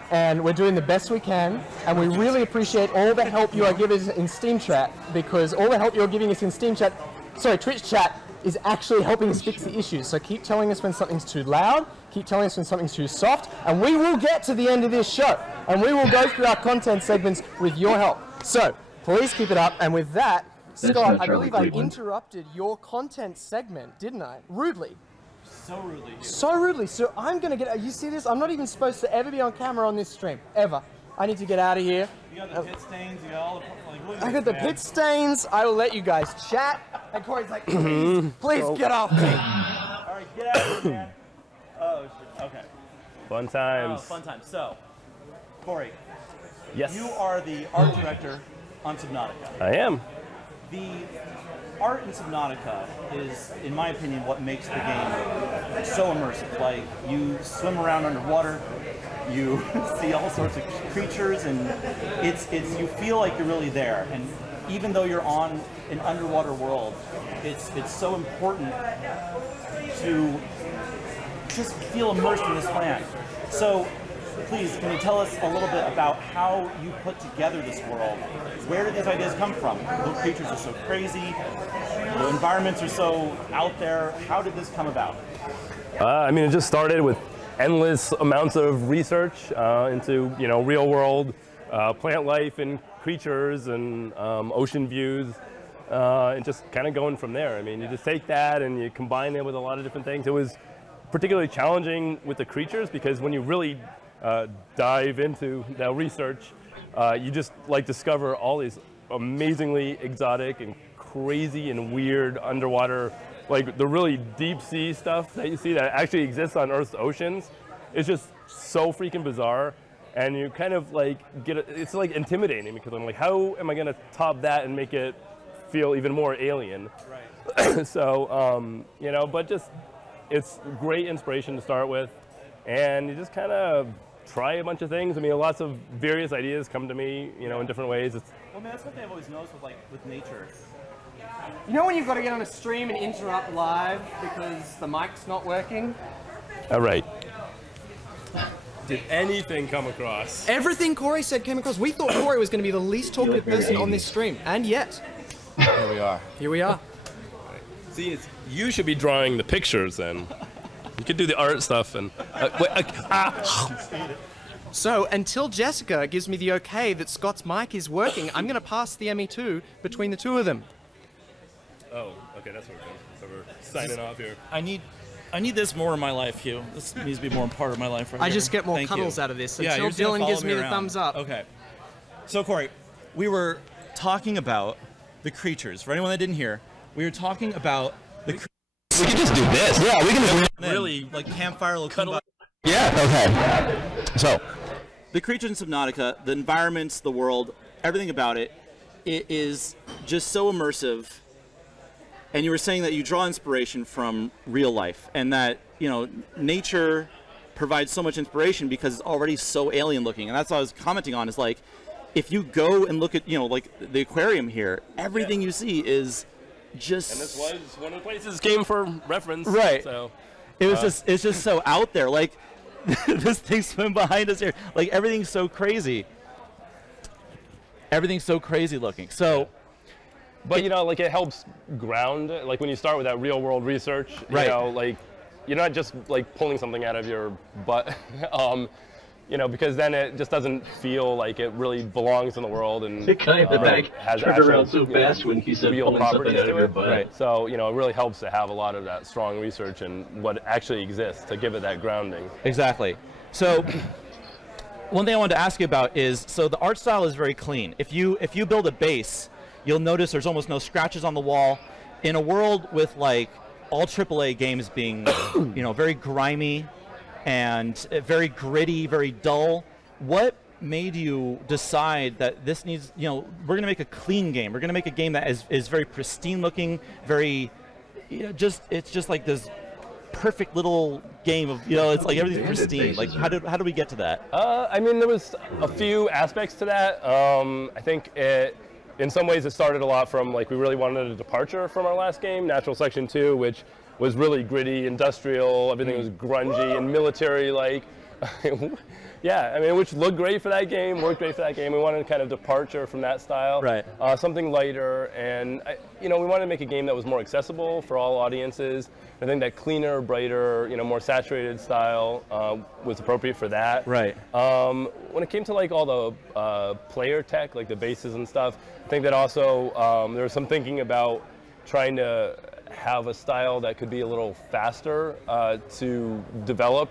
and we're doing the best we can, and we really appreciate all the help you are giving us in Steam Chat, because all the help you're giving us in Steam Chat, sorry, Twitch Chat, is actually helping us fix the issues. So keep telling us when something's too loud, keep telling us when something's too soft, and we will get to the end of this show, and we will go through our content segments with your help. So please keep it up, and with that, Scott, I believe I interrupted your content segment, didn't I? Rudely. So rudely. So rudely. So I'm going to get, you see this? I'm not even supposed to ever be on camera on this stream, ever. I need to get out of here. You got the pit stains, you got all the, like, what is I got the pit stains. I will let you guys chat. And Corey's like, please get off me. All right, get out of here, man. Oh, shit. Okay. Fun times. Oh, fun times. So, Corey. Yes. You are the art director on Subnautica. I am. The art in Subnautica is, in my opinion, what makes the game so immersive. Like, you swim around underwater, you see all sorts of creatures, and you feel like you're really there. And even though you're on an underwater world, it's so important to just feel immersed in this land. So, please, can you tell us a little bit about how you put together this world? Where did these ideas come from? The creatures are so crazy, the environments are so out there. How did this come about? I mean, it just started with endless amounts of research into, real world plant life and creatures and ocean views, and just kind of going from there. I mean, you just take that and you combine it with a lot of different things. It was particularly challenging with the creatures because when you really dive into that research, you just discover all these amazingly exotic and crazy and weird underwater, the really deep sea stuff that you see that actually exists on Earth's oceans. It's just so freaking bizarre, and you kind of it's intimidating because I'm like, how am I gonna top that and make it feel even more alien? Right. So but just it's great inspiration to start with, and you just kind of try a bunch of things. I mean, lots of various ideas come to me, in different ways. Well, man, that's what I've always noticed with nature. You know when you've got to get on a stream and interrupt live because the mic's not working? All right. Did anything come across? Everything Corey said came across. We thought Corey was going to be the least talkative person on this stream, and yet. Here we are. Here we are. See, you should be drawing the pictures then. You could do the art stuff and... So, until Jessica gives me the okay that Scott's mic is working, I'm going to pass the ME2 between the two of them. Oh, okay, that's what we're doing. So we're signing off here. I need this more in my life, Hugh. This needs to be more a part of my life right I here. just get more Thank cuddles you. out of this Yeah, until Dylan gives me the thumbs up. Okay. So, Corey, we were talking about the creatures. For anyone that didn't hear, we were talking about the creatures. We can just do this. Yeah, we can just really campfire little. Yeah, okay. So, the creatures in Subnautica, the environments, the world, everything about it is just so immersive. And you were saying that you draw inspiration from real life, and that nature provides so much inspiration because it's already so alien looking. And that's what I was commenting on. Is if you go and look at the aquarium here, everything you see is just. And this was one of the places this came for reference. Right. So it was it's just so out there. This thing swim behind us here. Everything's so crazy. Everything's so crazy looking. So. But it helps ground. When you start with that real world research, right. You're not just pulling something out of your butt, because then it just doesn't feel like it really belongs in the world. And the guy in the back has turned around so fast when he said real pulling something properties out of to your it. butt. Right. So it really helps to have a lot of that strong research and what actually exists to give it that grounding. Exactly. So. One thing I wanted to ask you about is, so the art style is very clean. If you build a base, you'll notice there's almost no scratches on the wall. In a world with all AAA games being, very grimy and very gritty, very dull, what made you decide that this needs, we're going to make a clean game. We're going to make a game that is very pristine looking, very, it's just like this perfect little game of, it's like everything's pristine. Like, how did we get to that? I mean, there was a few aspects to that. I think in some ways it started a lot from, like, we really wanted a departure from our last game, Natural Selection 2, which was really gritty, industrial, everything was grungy and military-like. Yeah, I mean, which looked great for that game, worked great for that game. We wanted a kind of departure from that style. Right. Something lighter, and, we wanted to make a game that was more accessible for all audiences. I think that cleaner, brighter, more saturated style was appropriate for that. Right. When it came to, like, all the player tech, like the bases and stuff, I think that also there was some thinking about trying to have a style that could be a little faster to develop.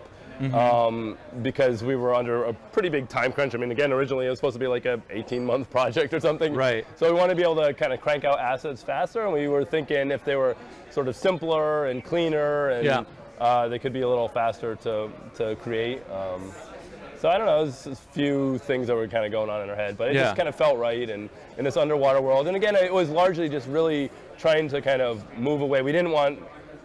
Because we were under a pretty big time crunch. I mean, again, originally it was supposed to be like a 18-month project or something. Right. So we wanted to be able to kind of crank out assets faster, and we were thinking if they were sort of simpler and cleaner, and they could be a little faster to create. So I don't know, there's a few things that were kind of going on in our head, but it just kind of felt right in this underwater world. And again, it was largely just really trying to kind of move away. We didn't want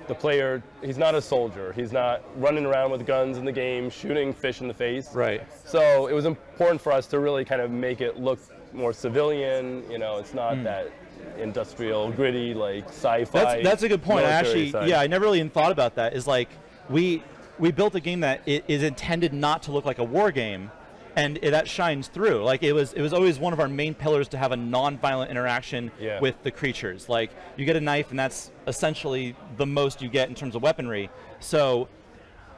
the player, he's not a soldier. He's not running around with guns in the game, shooting fish in the face. Right. So it was important for us to really kind of make it look more civilian. It's not that industrial, gritty, like sci-fi. That's a good point. I never really even thought about that. Is like we built a game that is intended not to look like a war game, and that shines through. Like it was always one of our main pillars to have a non-violent interaction with the creatures. Like you get a knife, and that's essentially the most you get in terms of weaponry. So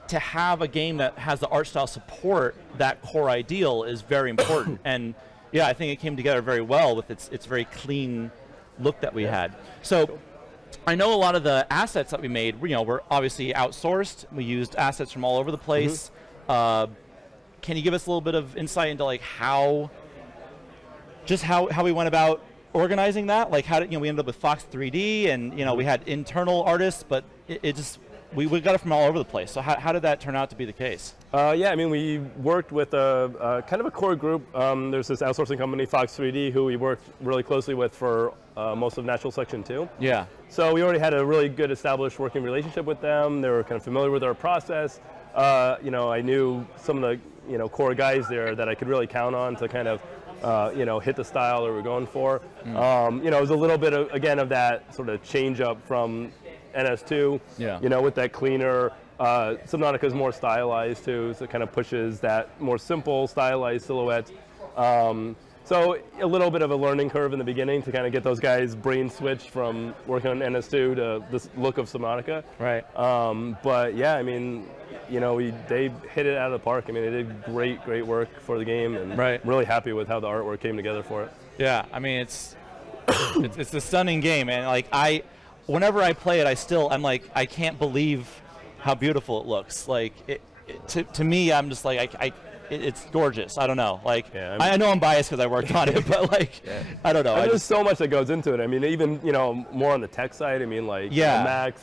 to have a game that has the art style support that core ideal is very important. And I think it came together very well with its very clean look that we had. So I know a lot of the assets that we made, were obviously outsourced. We used assets from all over the place. Can you give us a little bit of insight into like how we went about organizing that? Like how did we ended up with Fox 3D, and we had internal artists, but it just we got it from all over the place. So how did that turn out to be the case? I mean, we worked with a kind of a core group. There's this outsourcing company, Fox 3D, who we worked really closely with for most of Natural Selection 2. Yeah. So we already had a really good established working relationship with them. They were kind of familiar with our process. I knew some of the core guys there that I could really count on to kind of hit the style that we're going for. It was a little bit of that sort of change up from NS2. With that cleaner. Subnautica is more stylized too, so it kind of pushes that more simple stylized silhouette. So a little bit of a learning curve in the beginning to kind of get those guys brain switched from working on NS2 to this look of Subnautica. Right. But yeah, I mean, they hit it out of the park. I mean, they did great work for the game, and really happy with how the artwork came together for it. Yeah, I mean, it's a stunning game, and like whenever I play it, I'm like, I can't believe how beautiful it looks. Like to me, I'm just like it's gorgeous. I don't know. Like I know I'm biased because I worked on it, but like I don't know. There's so much that goes into it. I mean, even more on the tech side. I mean, like Max,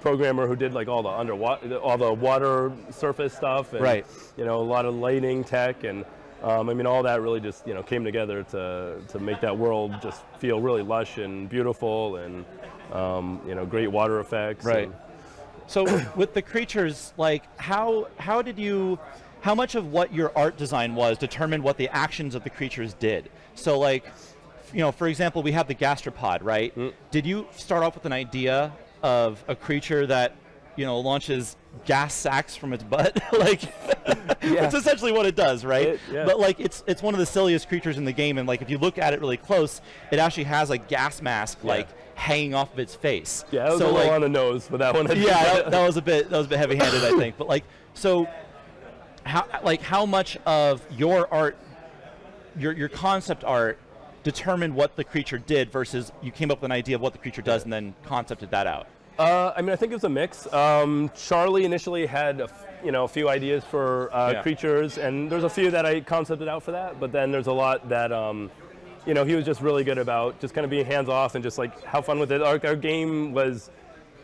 programmer who did like all the water surface stuff, and a lot of lighting tech, and I mean, all that really just came together to make that world just feel really lush and beautiful, and great water effects. Right. So with the creatures, like how much of what your art design was determined what the actions of the creatures did? So like, for example, we have the gastropod, right? Did you start off with an idea of a creature that, launches gas sacks from its butt? Like, it's essentially what it does, right? But like, it's one of the silliest creatures in the game, and like, if you look at it really close, it actually has a gas mask, like, hanging off of its face. Yeah, that was a little on the nose with that one. That was a bit heavy-handed, I think. But like, so how much of your art, your concept art, determined what the creature did versus you came up with an idea of what the creature does and then concepted that out? I mean, I think it was a mix. Charlie initially had a few ideas for creatures, and there's a few that I concepted out for that. But then there's a lot that he was just really good about just kind of being hands off and just like have fun with it. Our game was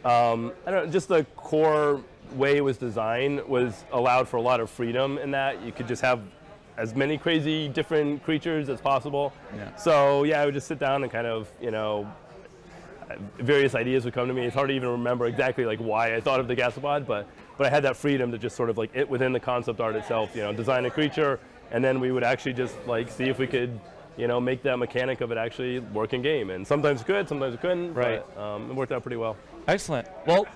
I don't know, just the core way it was designed was allowed for a lot of freedom in that you could just have as many crazy different creatures as possible. Yeah. So yeah, I would just sit down and kind of, you know, various ideas would come to me. It's hard to even remember exactly like why I thought of the gasopod, but I had that freedom to just sort of like it within the concept art itself, you know, design a creature, and then we would actually just like see if we could, you know, make that mechanic of it actually work in game. And sometimes it could, sometimes it couldn't. Right. But, it worked out pretty well. Excellent. Well,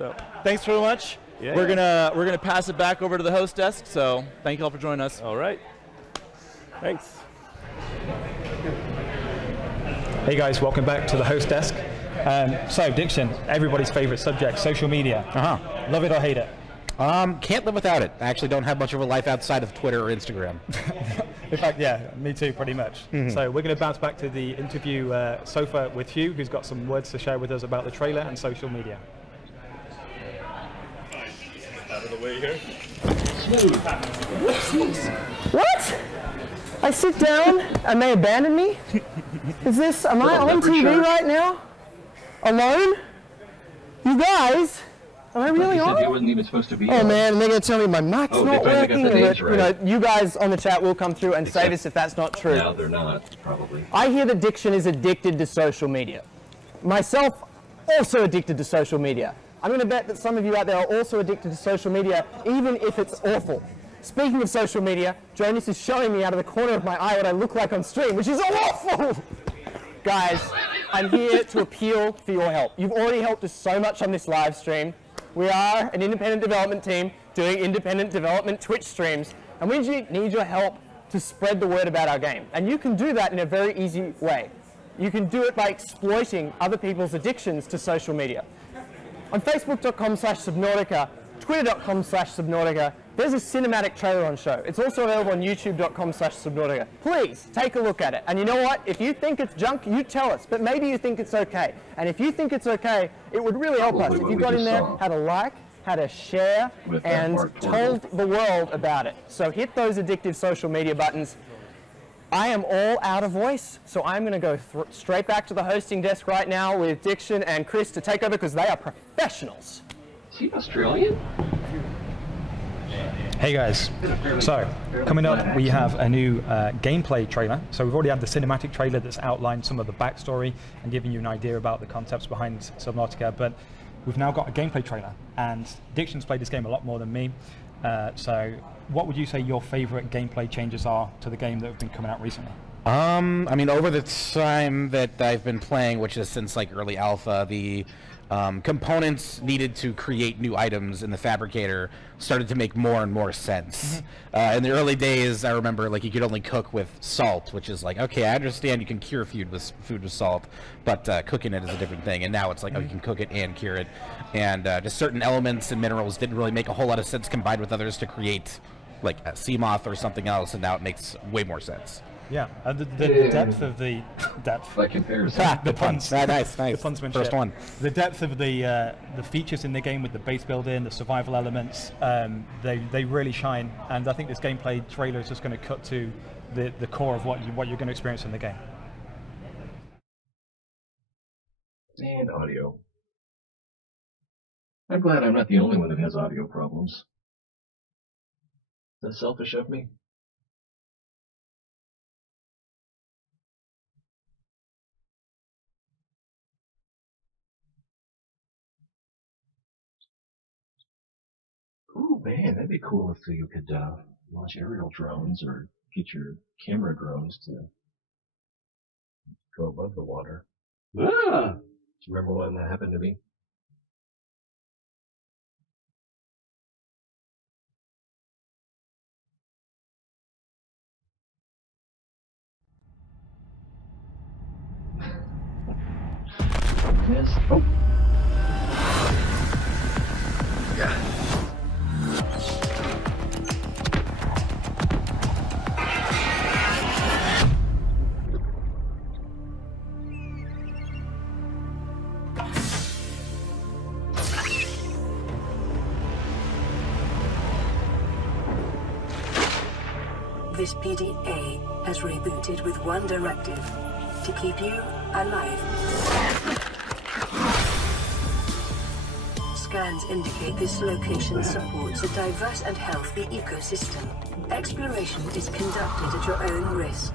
thanks very much. Yeah. We're gonna pass it back over to the host desk. So thank you all for joining us. All right. Thanks. Hey guys, welcome back to the host desk. So Diction, everybody's favorite subject, social media. Love it or hate it? Can't live without it. I actually don't have much of a life outside of Twitter or Instagram. In fact, yeah, me too, pretty much. So we're going to bounce back to the interview sofa with Hugh, who's got some words to share with us about the trailer and social media. Out of the way here. What? I sit down and they abandon me? Am I on TV right now? Alone? You guys? Am I really on? He wasn't even supposed to be Oh on. man, they're going to tell me my mic's not working. You know, you guys on the chat will come through and save us if that's not true. No, they're not, probably. I hear that Diction is addicted to social media. Myself, also addicted to social media. I'm going to bet that some of you out there are also addicted to social media, even if it's awful. Speaking of social media, Jonas is showing me out of the corner of my eye what I look like on stream, which is awful! Guys, I'm here to appeal for your help. You've already helped us so much on this live stream. We are an independent development team doing independent development Twitch streams, and we need your help to spread the word about our game. And you can do that in a very easy way. You can do it by exploiting other people's addictions to social media. On Facebook.com/Subnautica, Twitter.com/Subnautica, there's a cinematic trailer on show. It's also available on YouTube.com/Subnautica. Please take a look at it. And you know what? If you think it's junk, you tell us. But maybe you think it's okay. And if you think it's okay, it would really help us if you got in there, had a like, had a share, and told the world about it. So hit those addictive social media buttons. I am all out of voice, so I'm going to go straight back to the hosting desk right now with Diction and Chris to take over because they are professionals. Is he Australian? Hey guys, so coming up we have a new gameplay trailer. So we've already had the cinematic trailer that's outlined some of the backstory and giving you an idea about the concepts behind Subnautica, but we've now got a gameplay trailer, and Diction's played this game a lot more than me. So what would you say your favorite gameplay changes are to the game that have been coming out recently? I mean, over the time that I've been playing, which is since like early alpha, the components needed to create new items in the fabricator started to make more and more sense. In the early days, I remember like you could only cook with salt, which is like, okay, I understand you can cure food with salt, but cooking it is a different thing. And now it's like, oh, you can cook it and cure it. And just certain elements and minerals didn't really make a whole lot of sense combined with others to create like a sea moth or something else, and now it makes way more sense. Yeah, the depth of the depth. By comparison, the puns. Nice. The punsmanship. First one. The depth of the features in the game with the base building, the survival elements, they really shine. And I think this gameplay trailer is just going to cut to the core of what you're going to experience in the game. And audio. I'm glad I'm not the only one that has audio problems. Is that selfish of me? Ooh, man, that'd be cool if you could launch aerial drones or get your camera drones to go above the water. Ah! Do you remember when that happened to me? Yes. Oh. Yeah. This PDA has rebooted with one directive: to keep you alive. Scans indicate this location supports a diverse and healthy ecosystem. Exploration is conducted at your own risk.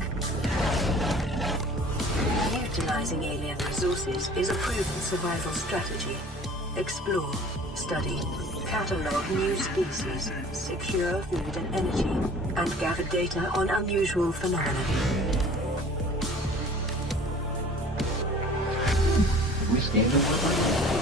Utilizing alien resources is a proven survival strategy. Explore, study, catalog new species, secure food and energy, and gather data on unusual phenomena. We scanned it.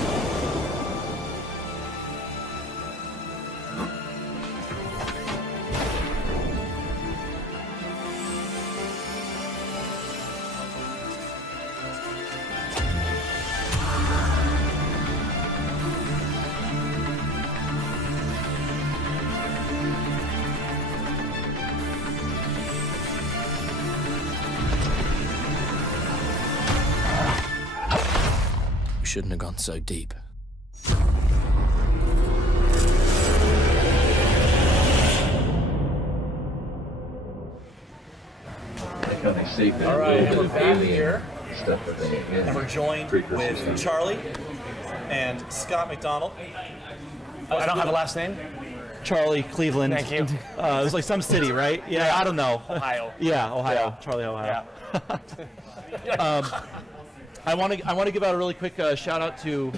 Shouldn't have gone so deep. Like how they saved All right, we're back here, stuff that they and we're joined with Charlie and Scott McDonald. I don't have a last name. Charlie Cleveland. Thank you. It was like some city, right? Yeah, I don't know. Ohio. Yeah, Ohio. Yeah. Charlie, Ohio. Yeah. I want to give out a really quick shout out to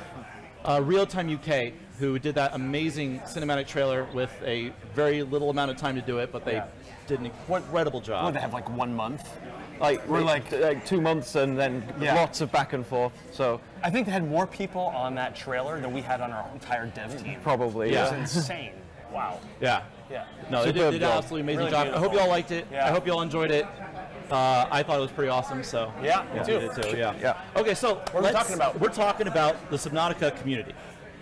Real Time UK, who did that amazing cinematic trailer with a very little amount of time to do it, but they did an incredible job. What, they have like 1 month? We're like 2 months and then lots of back and forth. So I think they had more people on that trailer than we had on our entire dev team. Probably, It was insane. Wow. Yeah. Yeah. No, they did an absolutely amazing Really job. beautiful. I hope you all liked it. Yeah. I hope you all enjoyed it. I thought it was pretty awesome. So yeah, me too. You did too. Yeah. Okay, so What are we talking about? We're talking about the Subnautica community.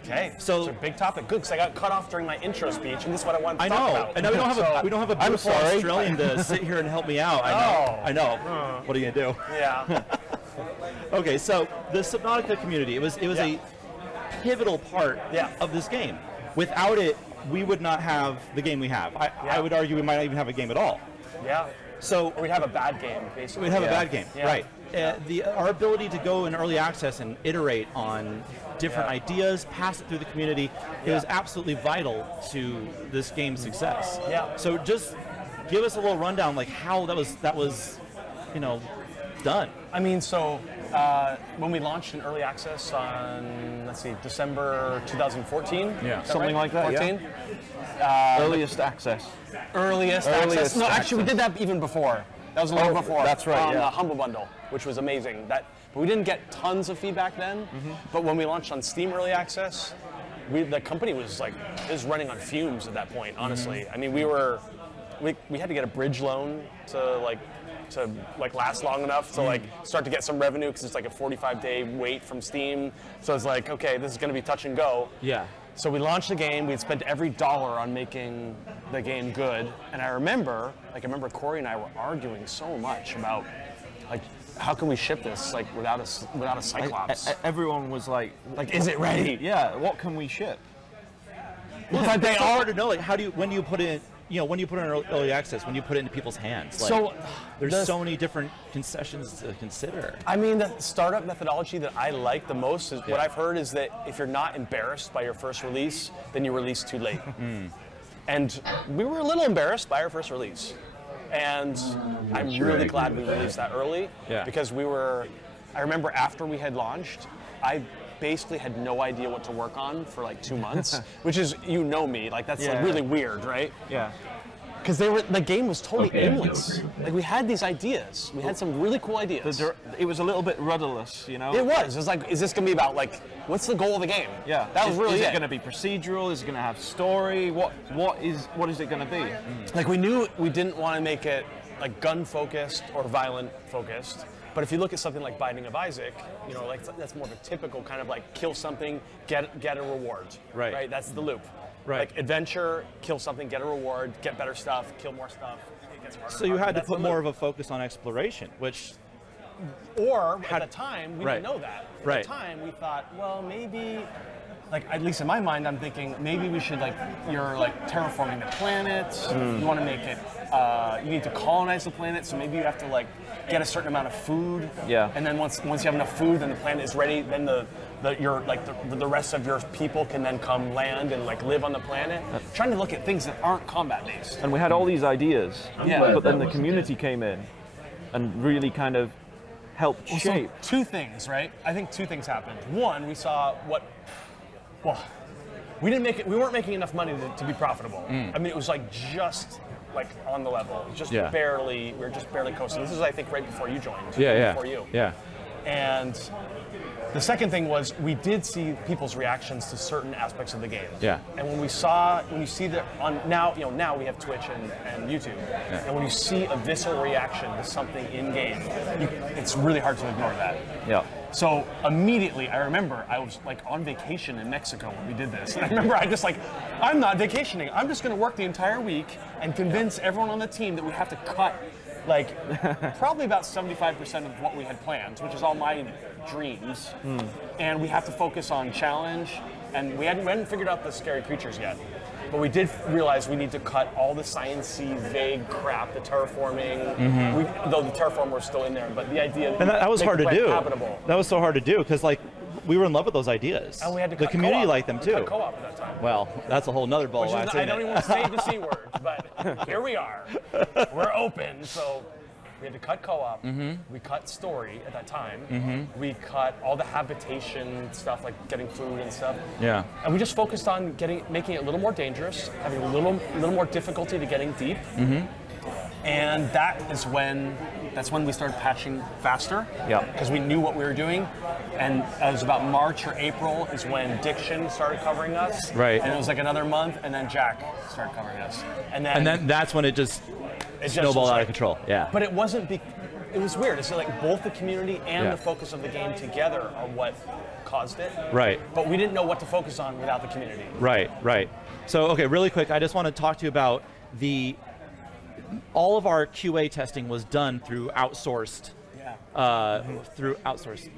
Okay, so it's a big topic. Good, because I got cut off during my intro speech, and this is what I wanted to I talk know, about. and now we don't have a beautiful Australian to sit here and help me out. I know. Oh. What are you gonna do? Yeah. Okay, so the Subnautica community, it was a pivotal part of this game. Without it, we would not have the game we have. I would argue we might not even have a game at all. Yeah. So or we'd have a bad game, basically. We'd have a bad game, Yeah. right? Our ability to go in early access and iterate on different ideas, pass it through the community, it was absolutely vital to this game's success. Yeah. So just give us a little rundown, like how that was, done. I mean, so when we launched in early access on, let's see, December 2014? Yeah. Is that Something right? like that, 14? Earliest access. Earliest access? No, actually, we did that even before. That was a little before. That's right, The Humble Bundle, which was amazing. But we didn't get tons of feedback then, but when we launched on Steam Early Access, the company was running on fumes at that point, honestly. I mean, we had to get a bridge loan to last long enough to start to get some revenue, because it's like a 45-day wait from Steam. So it's like, okay, this is going to be touch and go. Yeah. So we launched the game. We'd spent every dollar on making the game good. And I remember Corey and I were arguing so much about how can we ship this without a Cyclops? Everyone was like, is it ready? Yeah. What can we ship? Well, it's hard to know. Like, when do you put it in early access, when you put it into people's hands? So there's so many different concessions to consider. I mean, the startup methodology that I like the most is what I've heard is that if you're not embarrassed by your first release, then you release too late. And we were a little embarrassed by our first release. And I'm really glad we released that early, because I remember after we had launched, I basically had no idea what to work on for like 2 months, which is, me, that's really weird, right? Yeah. Because the game was totally aimless. We had these ideas. We had some really cool ideas. It was a little bit rudderless, It was. It was like, is this going to be about what's the goal of the game? Yeah. That was really Is it. it going to be procedural? Is it going to have story? What is it going to be? We knew we didn't want to make it gun focused or violent focused. But if you look at something like Binding of Isaac, that's more of a typical kind of kill something, get a reward. Right. That's the loop. Right. Adventure, kill something, get a reward, get better stuff, kill more stuff. It gets harder. So you had to put more of a focus on exploration, which... Or at the time, we didn't know that. Right. At the time, we thought, well, maybe... at least in my mind, I'm thinking maybe we should you're terraforming the planet. You want to make it. You need to colonize the planet, so maybe you have to get a certain amount of food. Yeah. And then once you have enough food, then the planet is ready. Then the rest of your people can then come land and like live on the planet. Trying to look at things that aren't combat based. And we had all these ideas, but then the community came in and really kind of helped shape. So 2 things, right? I think 2 things happened. One, we saw we weren't making enough money to be profitable. I mean, it was like just like on the level, we were just barely coasting. This is, I think, right before you joined. Before you. Yeah. And the second thing was we did see people's reactions to certain aspects of the game. Yeah. And when you see that now we have Twitch and YouTube, and when you see a visceral reaction to something in game, it's really hard to ignore that. Yeah. So immediately, I remember I was like on vacation in Mexico when we did this. And I remember I'm not vacationing. I'm just going to work the entire week and convince everyone on the team that we have to cut like probably about 75% of what we had planned, which is all my dreams. And we have to focus on challenge. And we hadn't figured out the scary creatures yet. But we did realize we need to cut all the science-y, vague crap, the terraforming, though the terraformer was still in there, but the idea and that was hard to do. Habitable. That was so hard to do, because like, we were in love with those ideas. And we had to the cut community co-op. liked them too. We cut co-op at that time. Well, that's a whole nother ball. I don't even want to say the C word, but here we are. We're open, so we had to cut co-op. We cut story at that time. We cut all the habitation stuff, like getting food and stuff. Yeah. And we just focused on making it a little more dangerous, having a little more difficulty to getting deep. And that's when we started patching faster. Yeah. Because we knew what we were doing. And it was about March or April is when Diction started covering us. Right. And it was like another month, and then Jack started covering us. And then that's when it just snowballed out of control. Yeah. But it wasn't. It was weird. It's like both the community and the focus of the game together are what caused it. Right. But we didn't know what to focus on without the community. Right. So, okay, really quick, I just want to talk to you about all of our QA testing was done through outsourced. Through outsourced.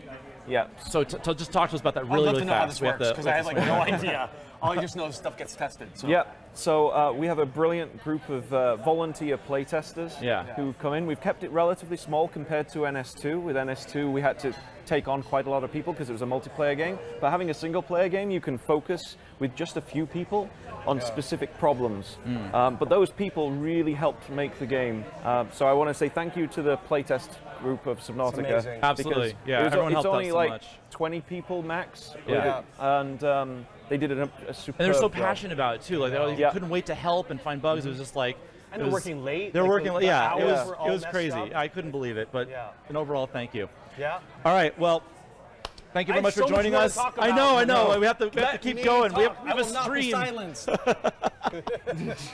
Yeah. So just talk to us about that really, really fast. I'd love to know how this works, because I have like no idea. All I just know is stuff gets tested. So. Yeah. So we have a brilliant group of volunteer playtesters who come in. We've kept it relatively small compared to NS2. With NS2, we had to take on quite a lot of people because it was a multiplayer game. But having a single-player game, you can focus with just a few people on specific problems. But those people really helped make the game. So I want to say thank you to the playtest group of Subnautica. Absolutely. Yeah. Everyone helped out only so like much. 20 people max. Yeah. And they did a superb And they're so job. passionate about it too. Like they couldn't wait to help and find bugs. It was just like. And they're working late. They're working late. Yeah. It all was messed crazy. up. I couldn't believe it. But an overall, thank you. Yeah. All right. Well. Thank you very much for joining us. I know. We have to keep going. We have a stream.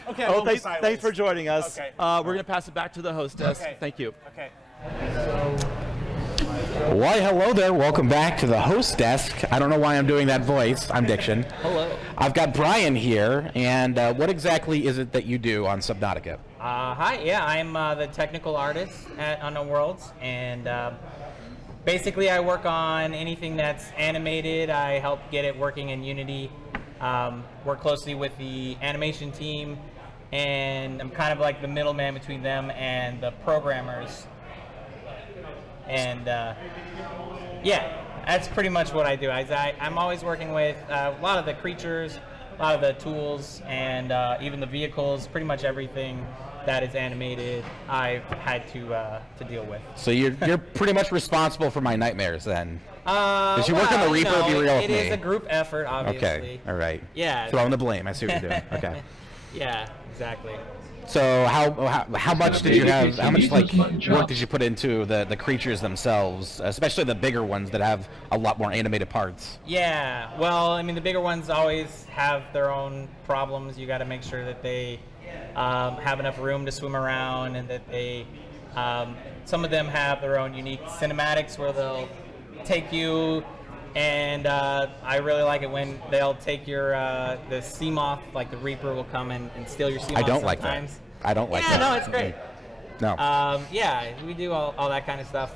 Okay. Oh, thanks for joining us. Okay. We're going to pass it back to the hostess. Okay. Thank you. Okay. Why, hello there. Welcome back to the host desk. I don't know why I'm doing that voice. I'm Diction. Hello. I've got Brian here, and what exactly is it that you do on Subnautica? Hi, yeah, I'm the technical artist at Unknown Worlds, and basically I work on anything that's animated. I help get it working in Unity, work closely with the animation team, and I'm kind of like the middleman between them and the programmers. And yeah, that's pretty much what I do. I'm always working with a lot of the creatures, a lot of the tools, and even the vehicles. Pretty much everything that is animated, I've had to deal with. So you're pretty much responsible for my nightmares then. Does you work on the Reaper? Be real with me. It is a group effort, obviously. Okay. All right. Yeah. Throwing the blame. I see what you're doing. Okay. Yeah. Exactly. So how much did you have? How much like work did you put into the creatures themselves, especially the bigger ones that have a lot more animated parts? Yeah. Well, I mean, the bigger ones always have their own problems. You got to make sure that they have enough room to swim around, and that they some of them have their own unique cinematics where they'll take you. And I really like it when they'll take your the sea moth, like the Reaper will come and steal your sea moth. I don't sometimes. like that. I don't like that. Yeah, no, it's great. No. Yeah, we do all that kind of stuff.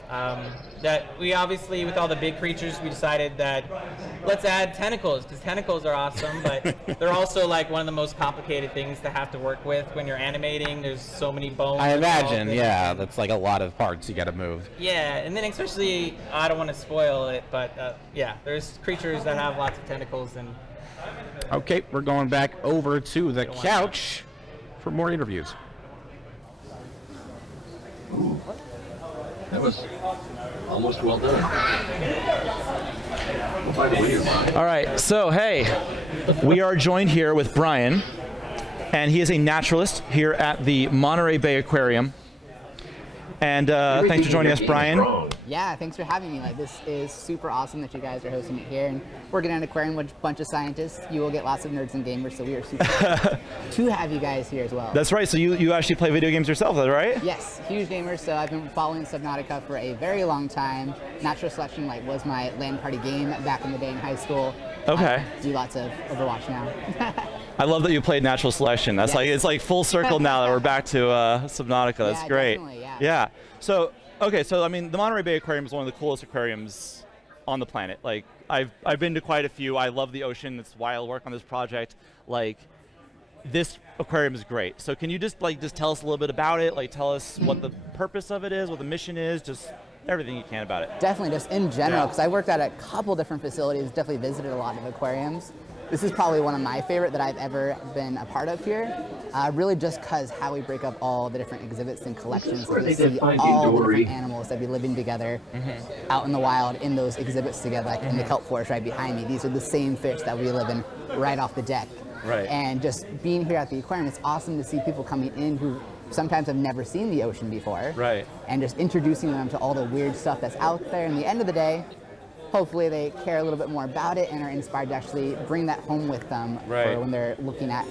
That we obviously, with all the big creatures, we decided that let's add tentacles, because tentacles are awesome, but they're also like one of the most complicated things to have to work with when you're animating. There's so many bones. I imagine, yeah, that's like a lot of parts you got to move. Yeah, and then especially, I don't want to spoil it, but yeah, there's creatures that have lots of tentacles. And Okay, we're going back over to the couch for more interviews. Ooh, that was almost well done. All right, so hey, we are joined here with Brian, and he is a naturalist here at the Monterey Bay Aquarium. And thanks for joining us, Brian. Yeah, thanks for having me. Like, this is super awesome that you guys are hosting it here, and working at an aquarium with a bunch of scientists. You will get lots of nerds and gamers, so we are super excited to have you guys here as well. That's right. So you actually play video games yourself, right? Yes, huge gamers. So I've been following Subnautica for a very long time. Natural Selection was my LAN party game back in the day in high school. Okay. Do lots of Overwatch now. I love that you played Natural Selection. That's it's like full circle now that we're back to Subnautica. That's great. Yeah. So okay, so I mean, the Monterey Bay Aquarium is one of the coolest aquariums on the planet. Like I've been to quite a few. I love the ocean. That's why I work on this project. Like this aquarium is great. So can you just tell us a little bit about it? Like tell us what the purpose of it is, what the mission is, just everything you can about it. Definitely, just in general, because I worked at a couple different facilities, definitely visited a lot of aquariums. This is probably one of my favorite that I've ever been a part of here. Really just because how we break up all the different exhibits and collections. So you see all the different animals that be living together out in the wild in those exhibits together, like in the kelp forest right behind me. These are the same fish that we live in right off the deck. Right. And just being here at the aquarium, it's awesome to see people coming in who sometimes have never seen the ocean before. Right. And just introducing them to all the weird stuff that's out there. And at the end of the day, hopefully they care a little bit more about it and are inspired to actually bring that home with them for when they're looking at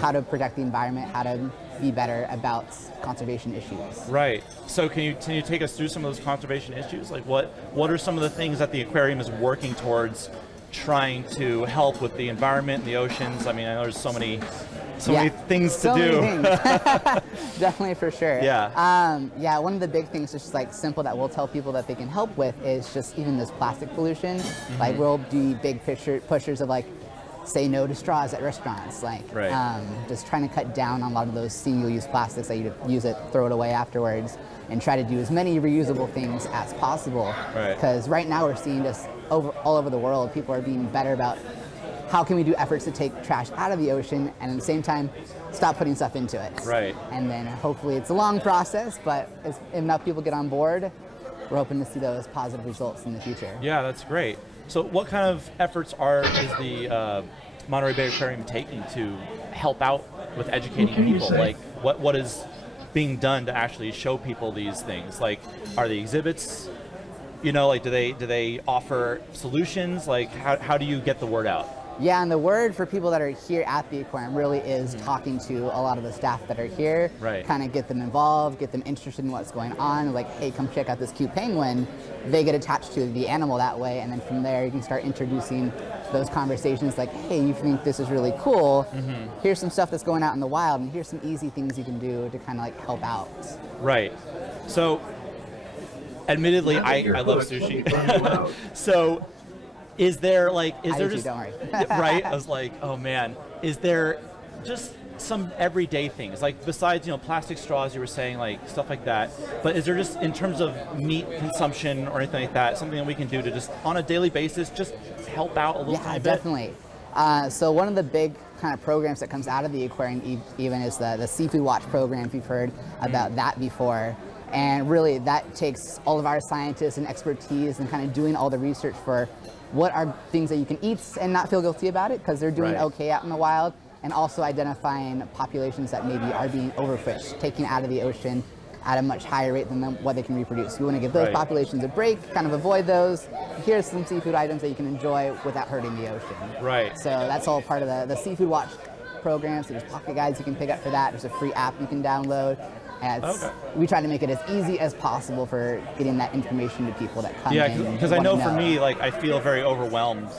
how to protect the environment, how to be better about conservation issues. Right. So can you take us through some of those conservation issues? Like what are some of the things that the aquarium is working towards trying to help with the environment and the oceans? I mean, I know there's so many things to do. Many things. Definitely, for sure. Yeah. Yeah, one of the big things, just like simple, that we'll tell people that they can help with is just even this plastic pollution. Like we'll do big pushers of like, say no to straws at restaurants. Like just trying to cut down on a lot of those single-use plastics that you use it, throw it away afterwards, and try to do as many reusable things as possible. Because right now we're seeing just all over the world, people are being better about how can we do efforts to take trash out of the ocean and at the same time stop putting stuff into it. Right. And then hopefully it's a long process, but if enough people get on board, we're hoping to see those positive results in the future. Yeah, that's great. So what kind of efforts is the Monterey Bay Aquarium taking to help out with educating people? Like what is being done to actually show people these things? Like are the exhibits, you know, like do they offer solutions? Like how do you get the word out? Yeah, and the word for people that are here at the aquarium really is talking to a lot of the staff that are here, kind of get them involved, get them interested in what's going on, like, hey, come check out this cute penguin. They get attached to the animal that way, and then from there you can start introducing those conversations like, hey, you think this is really cool, here's some stuff that's going out in the wild, and here's some easy things you can do to kind of like help out. Right. So, admittedly, I love sushi. So, is there just, don't worry. right? I was like, oh man, is there just some everyday things, like besides, you know, plastic straws, you were saying, like stuff like that, but is there just in terms of meat consumption or anything like that, something that we can do to just on a daily basis just help out a little bit? Definitely. So one of the big kind of programs that comes out of the aquarium even is the Seafood Watch program, if you've heard about that before. And really that takes all of our scientists and expertise and kind of doing all the research for what are things that you can eat and not feel guilty about it because they're doing okay out in the wild, and also identifying populations that maybe are being overfished, taken out of the ocean at a much higher rate than what they can reproduce. We want to give those populations a break, kind of avoid those. Here's some seafood items that you can enjoy without hurting the ocean. Right. So that's all part of the Seafood Watch program. So there's pocket guides you can pick up for that. There's a free app you can download. And we try to make it as easy as possible for getting that information to people that come in. Yeah, because I know for me, like I feel very overwhelmed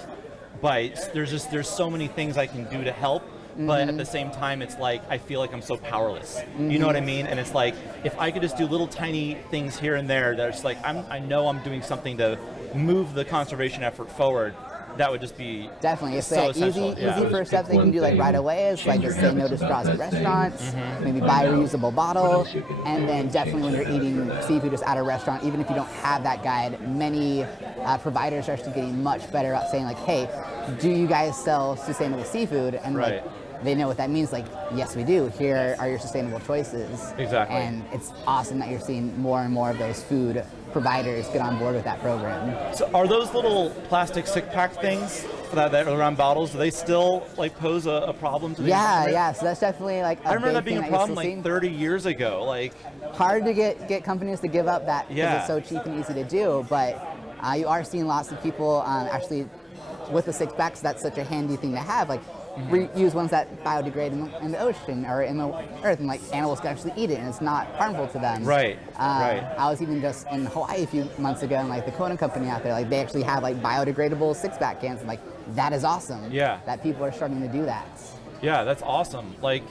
by there's so many things I can do to help, but at the same time, it's like I feel like I'm so powerless. You know what I mean? And it's like if I could just do little tiny things here and there, that's like I know I'm doing something to move the conservation effort forward. That would just be definitely. It's so that essential. easy first step they can do like right away is like just say no to straws at restaurants, maybe buy a reusable bottle, and then definitely when you're eating seafood just at a restaurant, even if you don't have that guide, many providers are actually getting much better at saying like, hey, do you guys sell sustainable seafood? And like they know what that means. Like, yes, we do. Here are your sustainable choices. Exactly. And it's awesome that you're seeing more and more of those food providers get on board with that program. So are those little plastic six pack things that are around bottles, do they still like pose a problem to the environment? Yeah, so that's definitely like a I remember big that being thing a that problem you're still like seeing. 30 years ago. Like hard to get companies to give up that because Yeah. it's so cheap and easy to do, but you are seeing lots of people actually with the six packs. That's such a handy thing to have. Like reuse ones that biodegrade in the ocean or in the earth, and like animals can actually eat it and it's not harmful to them. Right. I was even just in Hawaii a few months ago, and like the Kona company out there, like they actually have like biodegradable six-pack cans, and like that is awesome. Yeah. That people are starting to do that. Yeah, that's awesome. Like,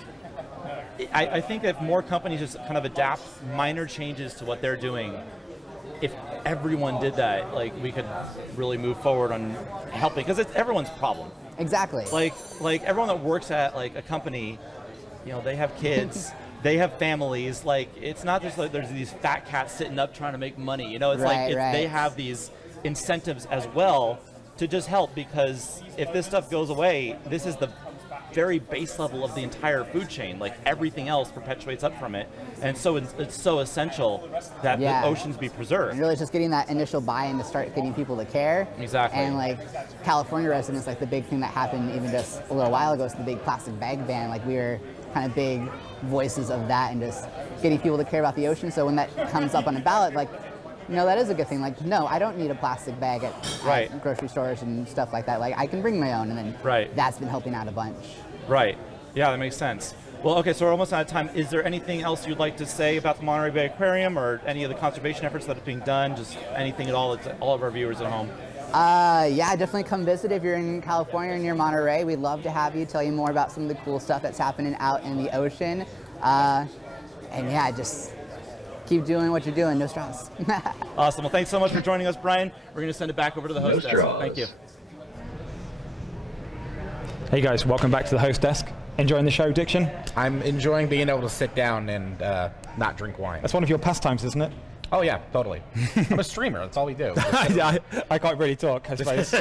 I think if more companies just kind of adapt minor changes to what they're doing, if everyone did that, like we could really move forward on helping, because it's everyone's problem. Exactly. Like everyone that works at like a company, you know, they have kids, they have families. Like it's not just like there's these fat cats sitting up trying to make money. You know, it's like they have these incentives as well to just help, because if this stuff goes away, this is the very base level of the entire food chain. Like everything else perpetuates up from it, and so it's so essential that the oceans be preserved. And really, it's just getting that initial buy-in to start getting people to care. Exactly. And like California residents, like the big thing that happened even just a little while ago is the big plastic bag ban. Like we were kind of big voices of that and just getting people to care about the ocean. So when that comes up on a ballot, like, no, that is a good thing. Like, no, I don't need a plastic bag at grocery stores and stuff like that. Like, I can bring my own, and then that's been helping out a bunch. Right. Yeah, that makes sense. Well, okay, so we're almost out of time. Is there anything else you'd like to say about the Monterey Bay Aquarium or any of the conservation efforts that are being done? Just anything at all to all of our viewers at home? Yeah, definitely come visit if you're in California or near Monterey. We'd love to have you, tell you more about some of the cool stuff that's happening out in the ocean. And yeah, just keep doing what you're doing, no straws. Awesome. Well, thanks so much for joining us, Brian. We're going to send it back over to the host desk. Thank you. Hey guys, welcome back to the host desk. Enjoying the show, Diction? I'm enjoying being able to sit down and not drink wine. That's one of your pastimes, isn't it? Oh yeah, totally. I'm a streamer, that's all we do. I can't really talk, I suppose.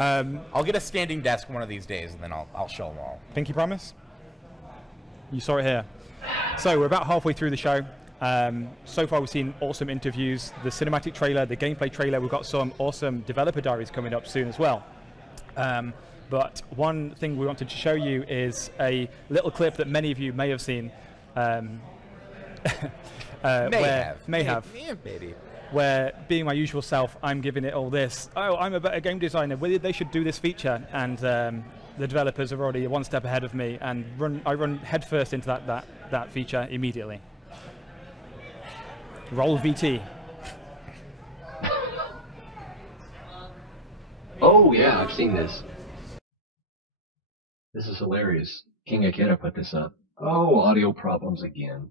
I'll get a standing desk one of these days, and then I'll show them all. Pinky promise? You saw it here. So we're about halfway through the show. So far we've seen awesome interviews, the cinematic trailer, the gameplay trailer. We've got some awesome developer diaries coming up soon as well. But one thing we wanted to show you is a little clip that many of you may have seen. May have. Where, being my usual self, I'm giving it all this. Oh, I'm a better game designer. Well, they should do this feature, and the developers are already one step ahead of me, and I run headfirst into that feature immediately. Roll VT. Oh yeah, I've seen this. This is hilarious. King Akira put this up. Oh, audio problems again.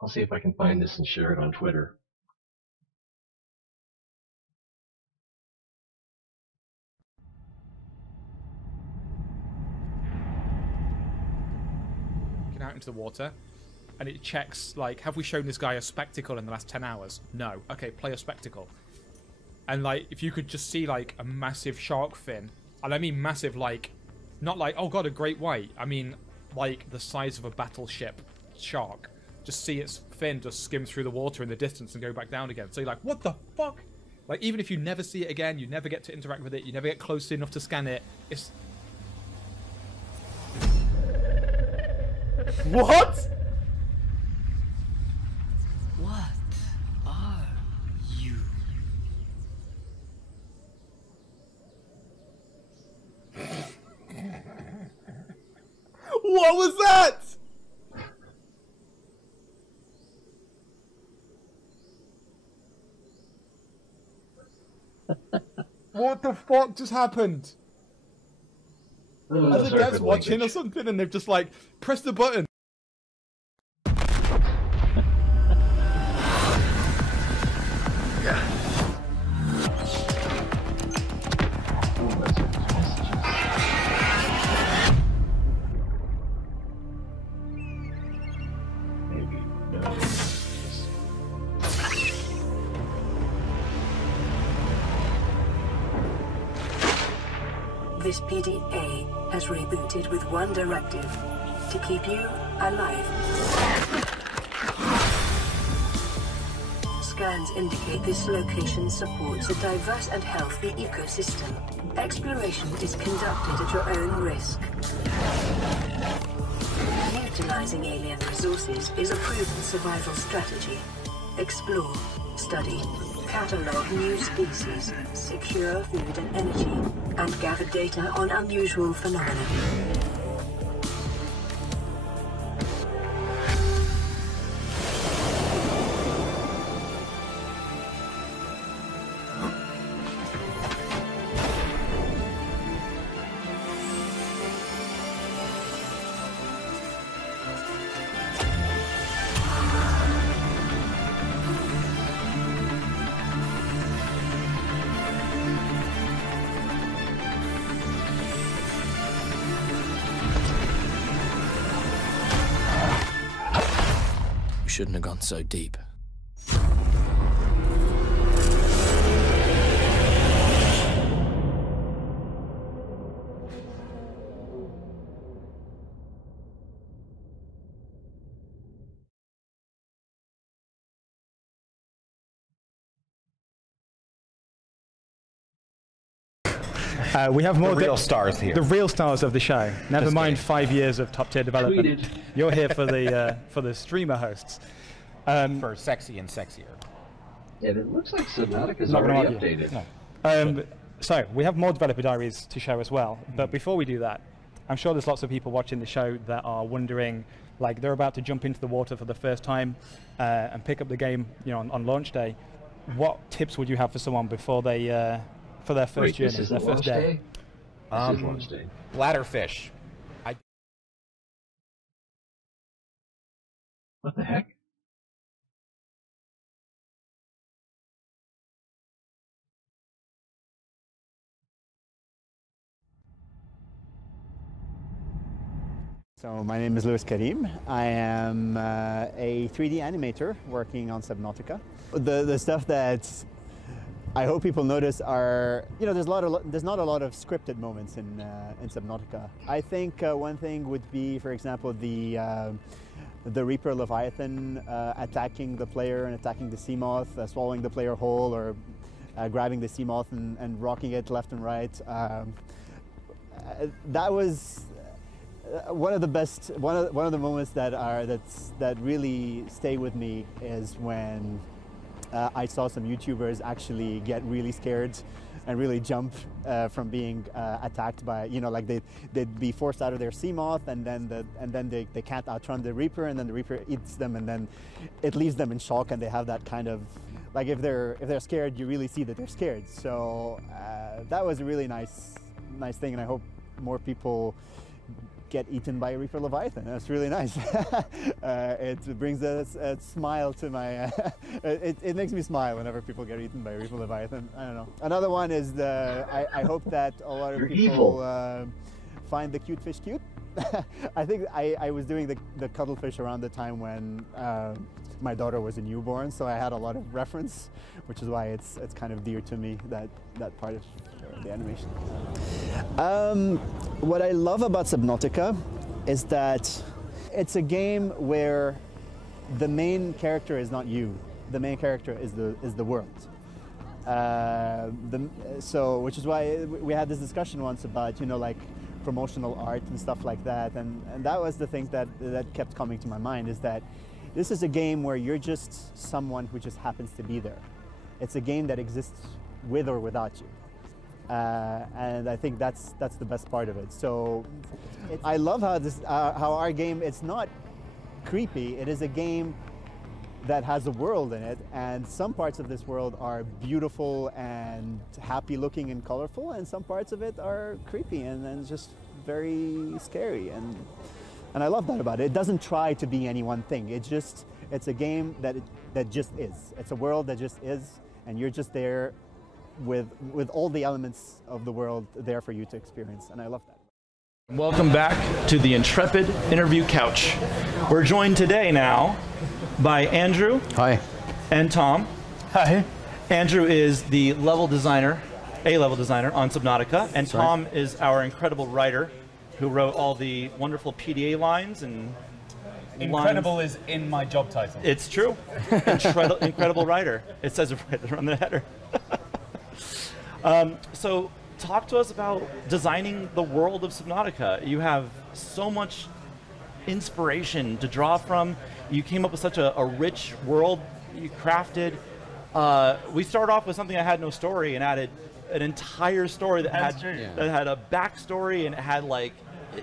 I'll see if I can find this and share it on Twitter. Get out into the water, and it checks, like, have we shown this guy a spectacle in the last 10 hours? No. Okay, play a spectacle. And, like, if you could just see, like, a massive shark fin, and I mean massive, like, not like, oh god, a great white. I mean, like, the size of a battleship shark. Just see its fin just skim through the water in the distance and go back down again. So you're like, what the fuck? Like, even if you never see it again, you never get to interact with it, you never get close enough to scan it, it's... What? What? What was that? What the fuck just happened? Are the devs watching or something and they've just like pressed the button? This PDA has rebooted with one directive: to keep you alive. Scans indicate this location supports a diverse and healthy ecosystem. Exploration is conducted at your own risk. Utilizing alien resources is a proven survival strategy. Explore, study, catalog new species, secure food and energy, and gather data on unusual phenomena. Shouldn't have gone so deep. We have more the real stars here. The real stars of the show. Never Just mind kidding. 5 years of top tier development. Tweeted. You're here for the streamer hosts. For sexy and sexier. Yeah, it looks like Subnautica's Not gonna already argue. updated. No. So we have more developer diaries to show as well. But before we do that, I'm sure there's lots of people watching the show that are wondering, like they're about to jump into the water for the first time and pick up the game, on launch day. What tips would you have for someone before they for their first journey, this their isn't first launch day? This is launch day. Bladderfish. What the heck? So my name is Louis Karim. I am a 3D animator working on Subnautica. The stuff that I hope people notice are, there's not a lot of scripted moments in Subnautica. I think one thing would be, for example, the Reaper Leviathan attacking the player and attacking the sea moth, swallowing the player whole, or grabbing the sea moth and rocking it left and right. That was one of the best, one of the moments that really stay with me is when I saw some YouTubers actually get really scared and really jump from being attacked by, like they'd be forced out of their sea moth, and then they can't outrun the Reaper, and then the Reaper eats them, and then it leaves them in shock, and they have that kind of, like if they're scared, you really see that they're scared. So that was a really nice thing, and I hope more people get eaten by a Reaper Leviathan. That's really nice. It brings a smile to my... it makes me smile whenever people get eaten by a Reaper Leviathan. I don't know. Another one is I hope that a lot of people find the cute fish cute. I think I was doing the cuttlefish around the time when my daughter was a newborn, so I had a lot of reference, which is why it's kind of dear to me, that part of the animation. What I love about Subnautica is that it's a game where the main character is not you. The main character is the world. Which is why we had this discussion once about, like promotional art and stuff like that, and that was the thing that kept coming to my mind, is that this is a game where you're just someone who just happens to be there. It's a game that exists with or without you. and I think that's the best part of it. So I love how our game, it's not creepy. It is a game that has a world in it, and some parts of this world are beautiful and happy looking and colorful, and some parts of it are creepy and just very scary, and I love that about it. It doesn't try to be any one thing. It's a game that just is. It's a world that just is, and you're just there with all the elements of the world there for you to experience, and I love that. Welcome back to the Intrepid Interview Couch. We're joined today now by Andrew. Hi. And Tom. Hi. Andrew is the level designer, A-level designer on Subnautica, and Tom is our incredible writer who wrote all the wonderful PDA lines and Incredible lines. is in my job title. It's true. Incredible writer. It says it right there on the header. So talk to us about designing the world of Subnautica. You have so much inspiration to draw from. You came up with such a rich world you crafted. We started off with something that had no story and added an entire story that had a backstory, and it had like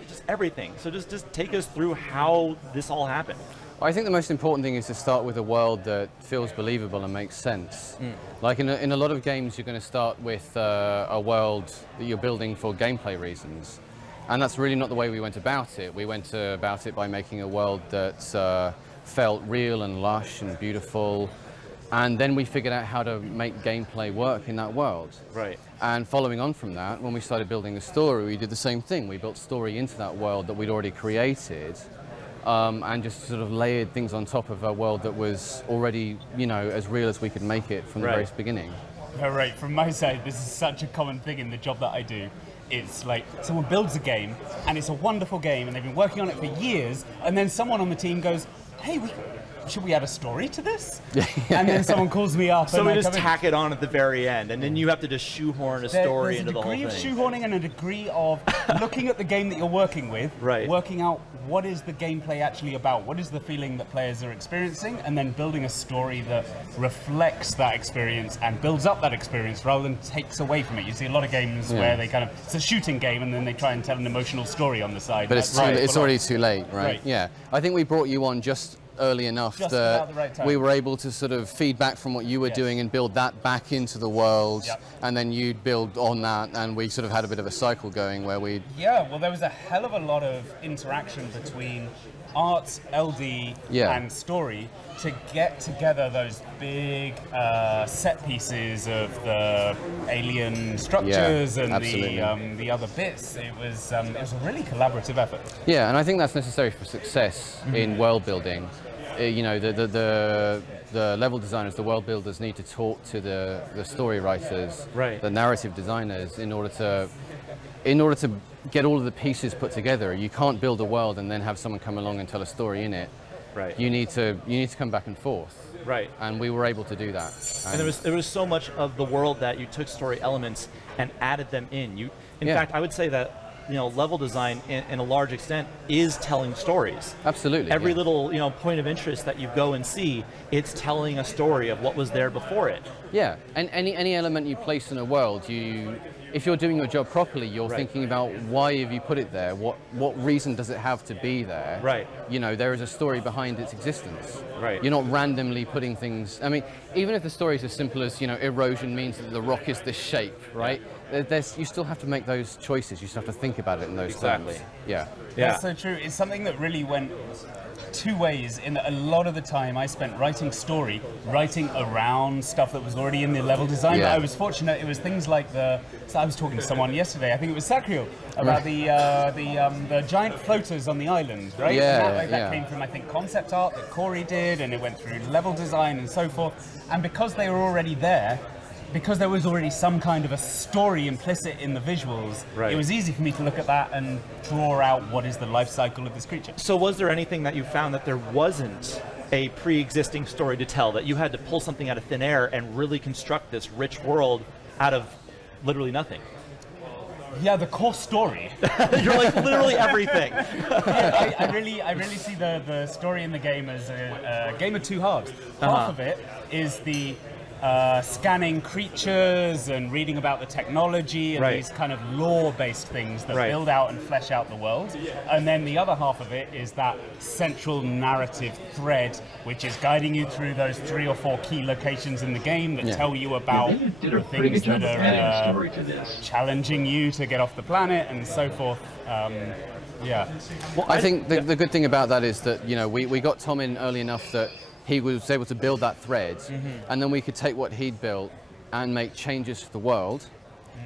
just everything. So just take us through how this all happened. I think the most important thing is to start with a world that feels believable and makes sense. Like in a lot of games, you're going to start with a world that you're building for gameplay reasons. And that's really not the way we went about it. We went about it by making a world that felt real and lush and beautiful. And then we figured out how to make gameplay work in that world. Right. And following on from that, when we started building a story, we did the same thing. We built story into that world that we'd already created. And just sort of layered things on top of a world that was already, you know, as real as we could make it from the very beginning. All right, from my side, this is such a common thing in the job that I do. It's like someone builds a game, and it's a wonderful game, and they've been working on it for years, and then someone on the team goes, hey, should we add a story to this? And then someone calls me up. So and we just tack it on at the very end, and then you have to just shoehorn a story into the whole thing. There's a degree of shoehorning and a degree of looking at the game that you're working with, working out what is the gameplay actually about, what is the feeling that players are experiencing, and then building a story that reflects that experience and builds up that experience rather than takes away from it. You see a lot of games where they it's a shooting game and then they try and tell an emotional story on the side. But it's already too late, right? Yeah. I think we brought you on just early enough that we were able to sort of feedback from what you were doing and build that back into the world, and then you'd build on that, and we sort of had a bit of a cycle going where we... Yeah, well, there was a hell of a lot of interaction between art, LD, and story to get together those big set pieces of the alien structures and the other bits. It was a really collaborative effort. Yeah, and I think that's necessary for success in world building. You know, the level designers, the world builders need to talk to the story writers, the narrative designers, in order to get all of the pieces put together. You can't build a world and then have someone come along and tell a story in it. Right. You need to come back and forth. Right. And we were able to do that. And there was so much of the world that you took story elements and added them in. In fact, I would say that level design in a large extent is telling stories. Absolutely. Every little point of interest that you go and see, it's telling a story of what was there before it. Yeah, and any element you place in a world, if you're doing your job properly, you're thinking about why have you put it there? What reason does it have to be there? Right. There is a story behind its existence. Right. You're not randomly putting things. I mean, even if the story is as simple as erosion means that the rock is this shape, right? You still have to make those choices. You still have to think about it in those terms. Yeah. That's so true. It's something that really went two ways, in that a lot of the time I spent writing story, writing around stuff that was already in the level design. But I was fortunate, it was things like so I was talking to someone yesterday, I think it was Sakrio, about the giant floaters on the island, right? That came from, I think, concept art that Corey did, and it went through level design and so forth. And because they were already there, because there was already some kind of a story implicit in the visuals, it was easy for me to look at that and draw out what is the life cycle of this creature. So was there anything that you found that there wasn't a pre-existing story to tell, that you had to pull something out of thin air and really construct this rich world out of literally nothing? Yeah, the core story. You're like literally everything. I really see the story in the game as a game of two halves. Half of it is the scanning creatures and reading about the technology and these kind of lore-based things that build out and flesh out the world. And then the other half of it is that central narrative thread, which is guiding you through those 3 or 4 key locations in the game that tell you about the things that are challenging you to get off the planet and so forth. Well, I think the good thing about that is that, you know, we got Tom in early enough that he was able to build that thread, and then we could take what he'd built and make changes to the world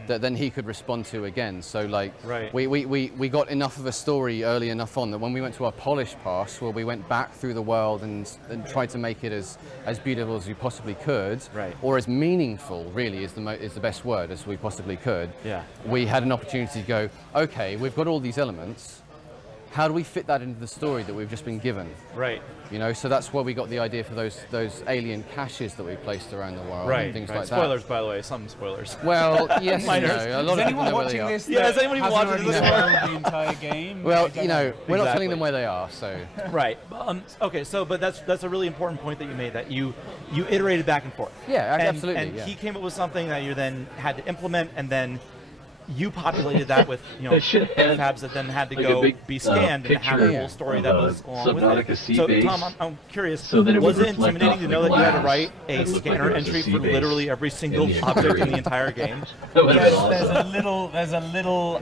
that then he could respond to again. So like, we got enough of a story early enough on that when we went to our polish pass, where we went back through the world and tried to make it as beautiful as we possibly could, or as meaningful, really, is the best word, as we possibly could. We had an opportunity to go, okay, we've got all these elements. How do we fit that into the story that we've just been given? You know, so that's where we got the idea for those alien caches that we placed around the world and things like that. Spoilers, by the way, some spoilers. Well, yes, a lot of people know where they are. Yeah, has anyone even watching this the entire game? Well, you know, we're not telling them where they are, so. Okay, so but that's a really important point that you made, that you iterated back and forth. Yeah, and, absolutely. And he came up with something that you then had to implement, and then you populated that with, you know, tabs that then had to go be scanned and have a whole story that was along with it. So, Tom, I'm curious, was it intimidating to know that you had to write a scanner entry for literally every single object in the entire game? There's a little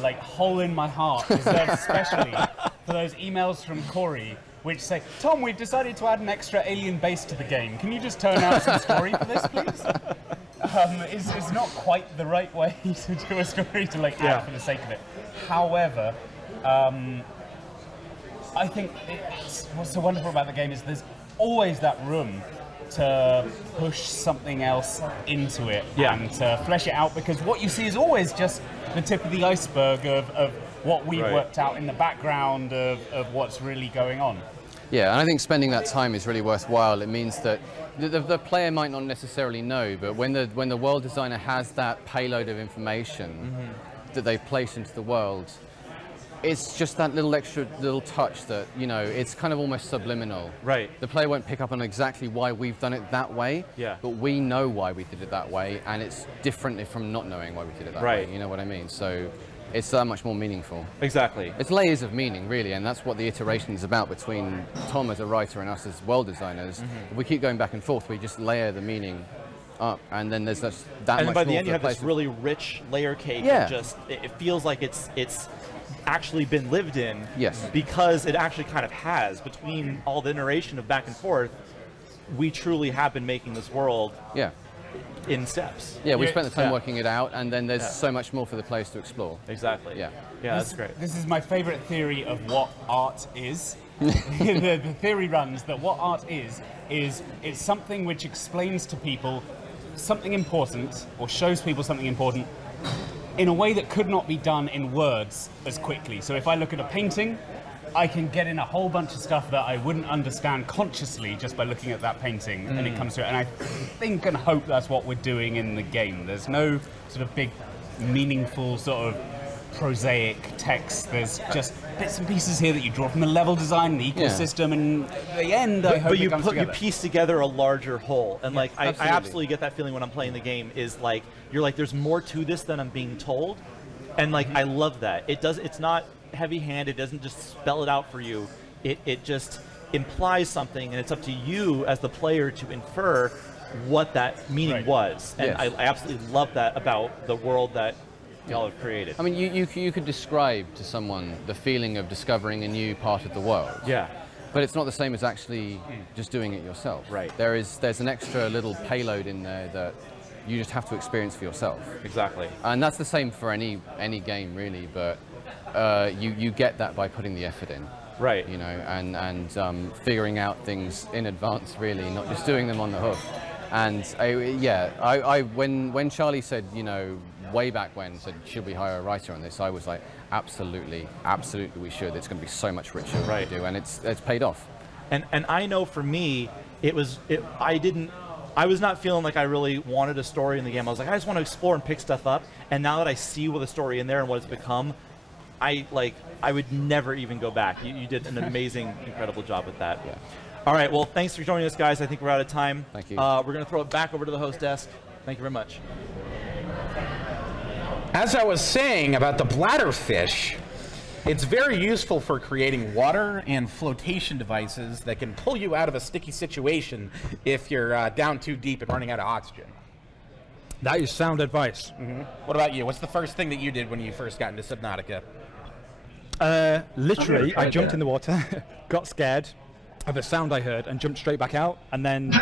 like hole in my heart, reserved especially for those emails from Corey, which say, Tom, we've decided to add an extra alien base to the game. Can you just turn out some story for this, please? Is not quite the right way to do a story, to like add for the sake of it. However, I think what's so wonderful about the game is there's always that room to push something else into it and to flesh it out, because what you see is always just the tip of the iceberg of what we've worked out in the background of what's really going on. Yeah, and I think spending that time is really worthwhile. It means that the player might not necessarily know, but when the world designer has that payload of information that they place into the world, it's just that little extra little touch that, you know, it's kind of almost subliminal. The player won't pick up on exactly why we've done it that way, but we know why we did it that way, and it's different from not knowing why we did it that way. You know what I mean? So it's that much more meaningful. Exactly. It's layers of meaning, really, and that's what the iteration is about between Tom as a writer and us as world designers. If we keep going back and forth, we just layer the meaning up, and then there's that much more. And by the end, you have this really rich layer cake. Yeah. Just it feels like it's actually been lived in. Yes. Because it actually kind of has. Between all the iteration of back and forth, we truly have been making this world. In steps. Yeah, we spent the time working it out, and then there's so much more for the players to explore. Exactly. Yeah, that's great. This is my favorite theory of what art is. The theory runs that what art is it's something which explains to people something important, or shows people something important, in a way that could not be done in words as quickly. So if I look at a painting, I can get in a whole bunch of stuff that I wouldn't understand consciously just by looking at that painting, and it comes through. And I think and hope that's what we're doing in the game. There's no sort of big, meaningful sort of prosaic text. There's just bits and pieces here that you draw from the level design, the ecosystem, and the end. I hope it comes together. You piece together a larger whole, and like I absolutely get that feeling when I'm playing the game. Is like you're like, there's more to this than I'm being told, and like I love that. It's not heavy-handed. It doesn't just spell it out for you. It just implies something, and it's up to you as the player to infer what that meaning was. And I absolutely love that about the world that y'all have created. I mean, you could describe to someone the feeling of discovering a new part of the world. But it's not the same as actually just doing it yourself. There's an extra little payload in there that you just have to experience for yourself. Exactly. And that's the same for any game, really, but you get that by putting the effort in. You know, and figuring out things in advance, really, not just doing them on the hoof. And when Charlie said, you know, way back when, said, should we hire a writer on this? I was like, absolutely we should. It's going to be so much richer what we do, and it's paid off. And I know for me, I was not feeling like I really wanted a story in the game. I was like, I just want to explore and pick stuff up. And now that I see what the story in there and what it's become, I would never even go back. You did an amazing, incredible job with that. Yeah. All right, well, thanks for joining us, guys. I think we're out of time. Thank you. We're going to throw it back over to the host desk. Thank you very much. As I was saying about the bladderfish, it's very useful for creating water and flotation devices that can pull you out of a sticky situation if you're down too deep and running out of oxygen. That is sound advice. What about you? What's the first thing that you did when you first got into Subnautica? Literally, I jumped in the water, got scared of the sound I heard, and jumped straight back out, and then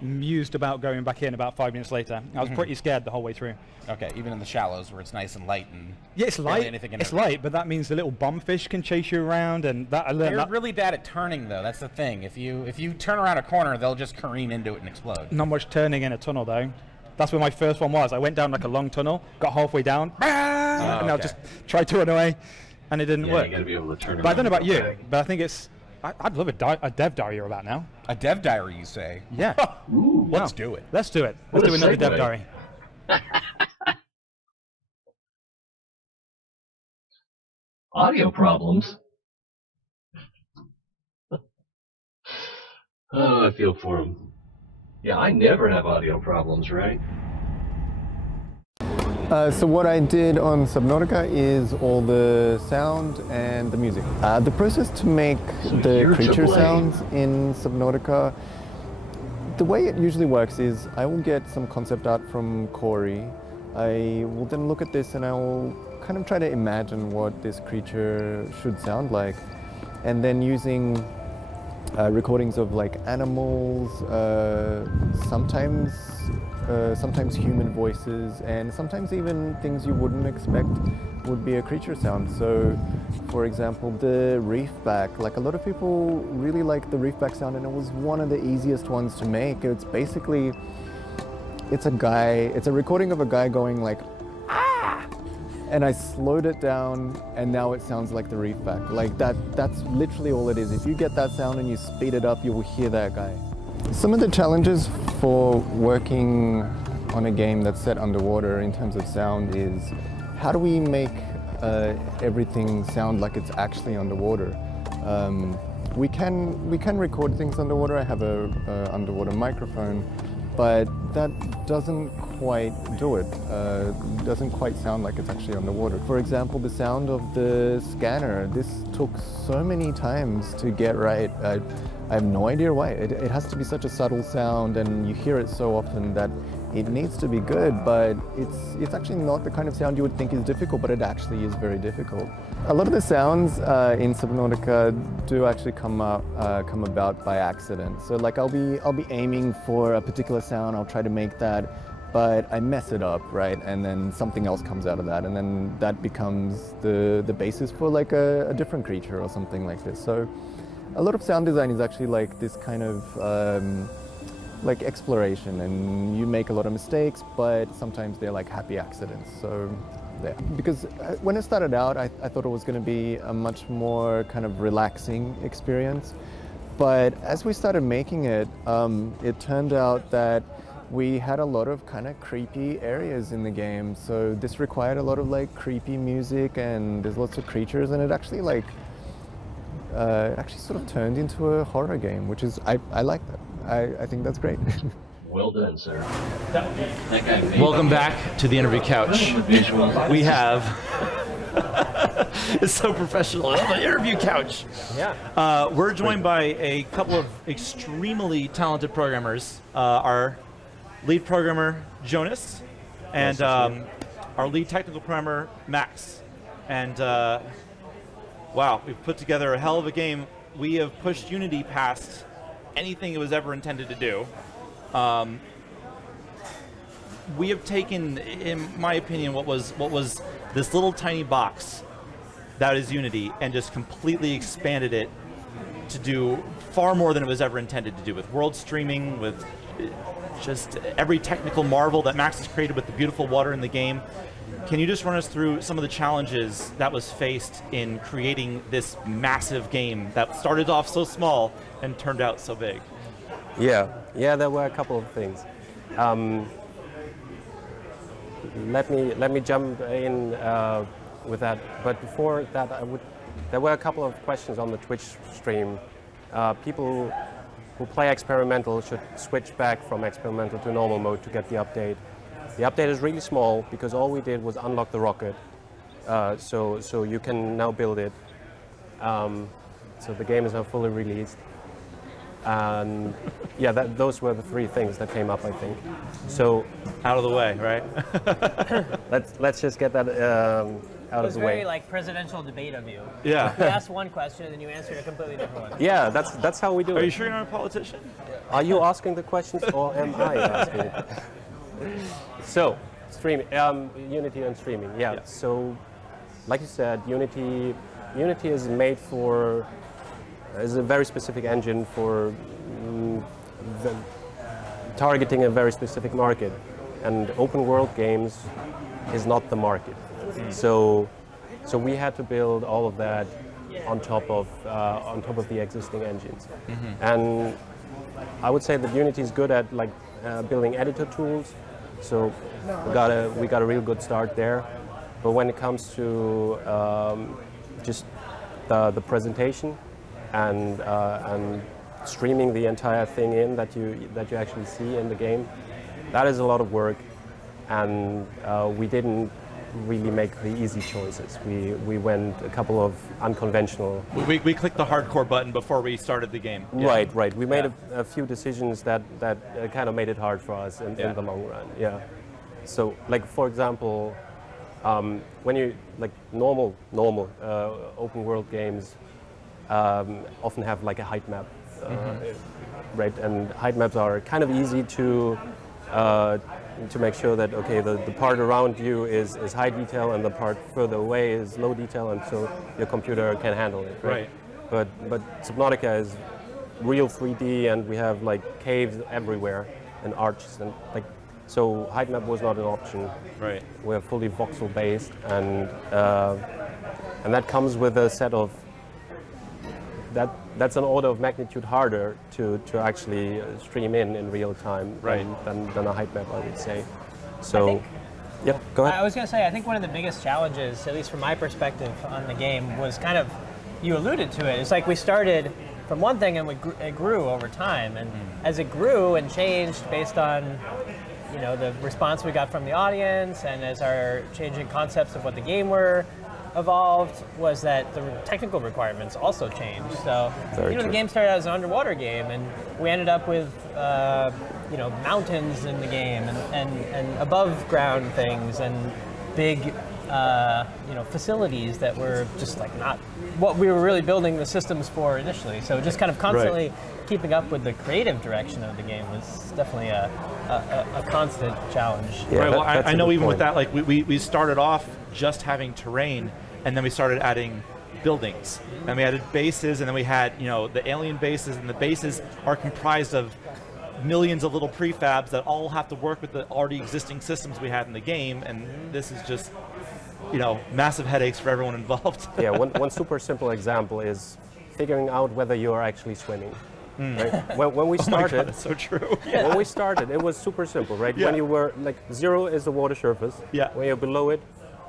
mused about going back in about 5 minutes later. I was pretty scared the whole way through. Okay, even in the shallows where it's nice and light and yeah, it's light. It's light, but that means the little bombfish can chase you around, and that I learned. They're that really bad at turning, though. That's the thing. If you turn around a corner, they'll just careen into it and explode. Not much turning in a tunnel, though. That's where my first one was. I went down like a long tunnel, got halfway down, and I just tried to run away, and it didn't work. You gotta be able to turn But I don't know around about and go you, but I think it's. I'd love a dev diary about now. A dev diary, you say? Yeah. Ooh, let's do it. Let's do it. Let's do another dev diary. Audio problems? Oh, I feel for him. Yeah, I never have audio problems, right? So what I did on Subnautica is all the sound and the music. The process to make the creature sounds in Subnautica, the way it usually works is I will get some concept art from Corey. I will then look at this and I will kind of try to imagine what this creature should sound like. And then using recordings of like animals, sometimes human voices, and sometimes even things you wouldn't expect would be a creature sound. So, for example, the reefback, like a lot of people really like the reefback sound, and it was one of the easiest ones to make. It's basically, it's a recording of a guy going like, ah! And I slowed it down, and now it sounds like the reefback. Like that's literally all it is. If you get that sound and you speed it up, you will hear that guy. Some of the challenges for working on a game that's set underwater in terms of sound is how do we make everything sound like it's actually underwater? We can record things underwater. I have a underwater microphone, but that doesn't quite do it. Doesn't quite sound like it's actually underwater. For example, the sound of the scanner. This took so many times to get right. I have no idea why. It has to be such a subtle sound, and you hear it so often that it needs to be good, but it's actually not the kind of sound you would think is difficult, but it actually is very difficult. A lot of the sounds in Subnautica do actually come about by accident. So like I'll be aiming for a particular sound, I'll try to make that, but I mess it up, right? And then something else comes out of that, and then that becomes the basis for like a different creature or something like this. So a lot of sound design is actually like this kind of like exploration, and you make a lot of mistakes, but sometimes they're like happy accidents. So yeah, because when it started out, I thought it was going to be a much more kind of relaxing experience, but as we started making it, it turned out that we had a lot of kind of creepy areas in the game. So this required a lot of like creepy music, and there's lots of creatures, and it actually like it actually sort of turned into a horror game, which is I like that. I think that's great. Well done, sir. Welcome back to the interview couch. We have it's so professional. The interview couch. Yeah. We're joined by a couple of extremely talented programmers. Our lead programmer Jonas, and our lead technical programmer Max. And wow, we've put together a hell of a game. We have pushed Unity past anything it was ever intended to do. We have taken, in my opinion, what was this little tiny box that is Unity, and just completely expanded it to do far more than it was ever intended to do, with world streaming, with just every technical marvel that Max has created with the beautiful water in the game. Can you just run us through some of the challenges that was faced in creating this massive game that started off so small and turned out so big? Yeah, there were a couple of things. Let me jump in with that. But before that, there were a couple of questions on the Twitch stream. People who play experimental should switch back from experimental to normal mode to get the update. The update is really small because all we did was unlock the rocket, so you can now build it. So the game is now fully released, and yeah, those were the three things that came up, I think. So out of the way, right? let's just get that out of the way. It was very like presidential debate of you. Yeah. You asked one question and then you answered a completely different one. Yeah, that's how we do it. Are you sure you're not a politician? Are you asking the questions or am I asking it? So, streaming, Unity and streaming, yeah. So, like you said, Unity is made for, is a very specific engine for targeting a very specific market, and open world games is not the market. So we had to build all of that on top of the existing engines, and I would say that Unity is good at like building editor tools. So we got a real good start there. But when it comes to just the presentation and streaming the entire thing in that you actually see in the game, that is a lot of work, and we didn't really make the easy choices. We went a couple of unconventional. We clicked the hardcore button before we started the game. Yeah. Right. We made a few decisions that kind of made it hard for us in the long run. Yeah. So, like for example, when you like normal open world games often have like a height map, right? And height maps are kind of easy to make sure that, okay, the part around you is high detail and the part further away is low detail, and so your computer can handle it. Right. But Subnautica is real 3D, and we have like caves everywhere and arches, and like, so height map was not an option. Right. We're fully voxel based, and that comes with a set of that's an order of magnitude harder to actually stream in real time than a height map, I would say. So, yeah, go ahead. I was going to say, I think one of the biggest challenges, at least from my perspective on the game, was kind of, you alluded to it, it's like we started from one thing and it grew over time, and as it grew and changed based on the response we got from the audience, and as our changing concepts of what the game were evolved, was that the technical requirements also changed. So, the game started out as an underwater game, and we ended up with, mountains in the game, and above ground things, and big, facilities that were just like not what we were really building the systems for initially. So just kind of constantly keeping up with the creative direction of the game was definitely a constant challenge. Yeah, right. Well, I know even with that, like we started off just having terrain, and then we started adding buildings, and we added bases, and then we had the alien bases, and the bases are comprised of millions of little prefabs that all have to work with the already existing systems we had in the game, and this is just massive headaches for everyone involved. Yeah, one super simple example is figuring out whether you are actually swimming. Right? When we started, oh my God, that's so true. When we started, it was super simple, right? Yeah. When you were like 0 is the water surface. Yeah. When you're below it,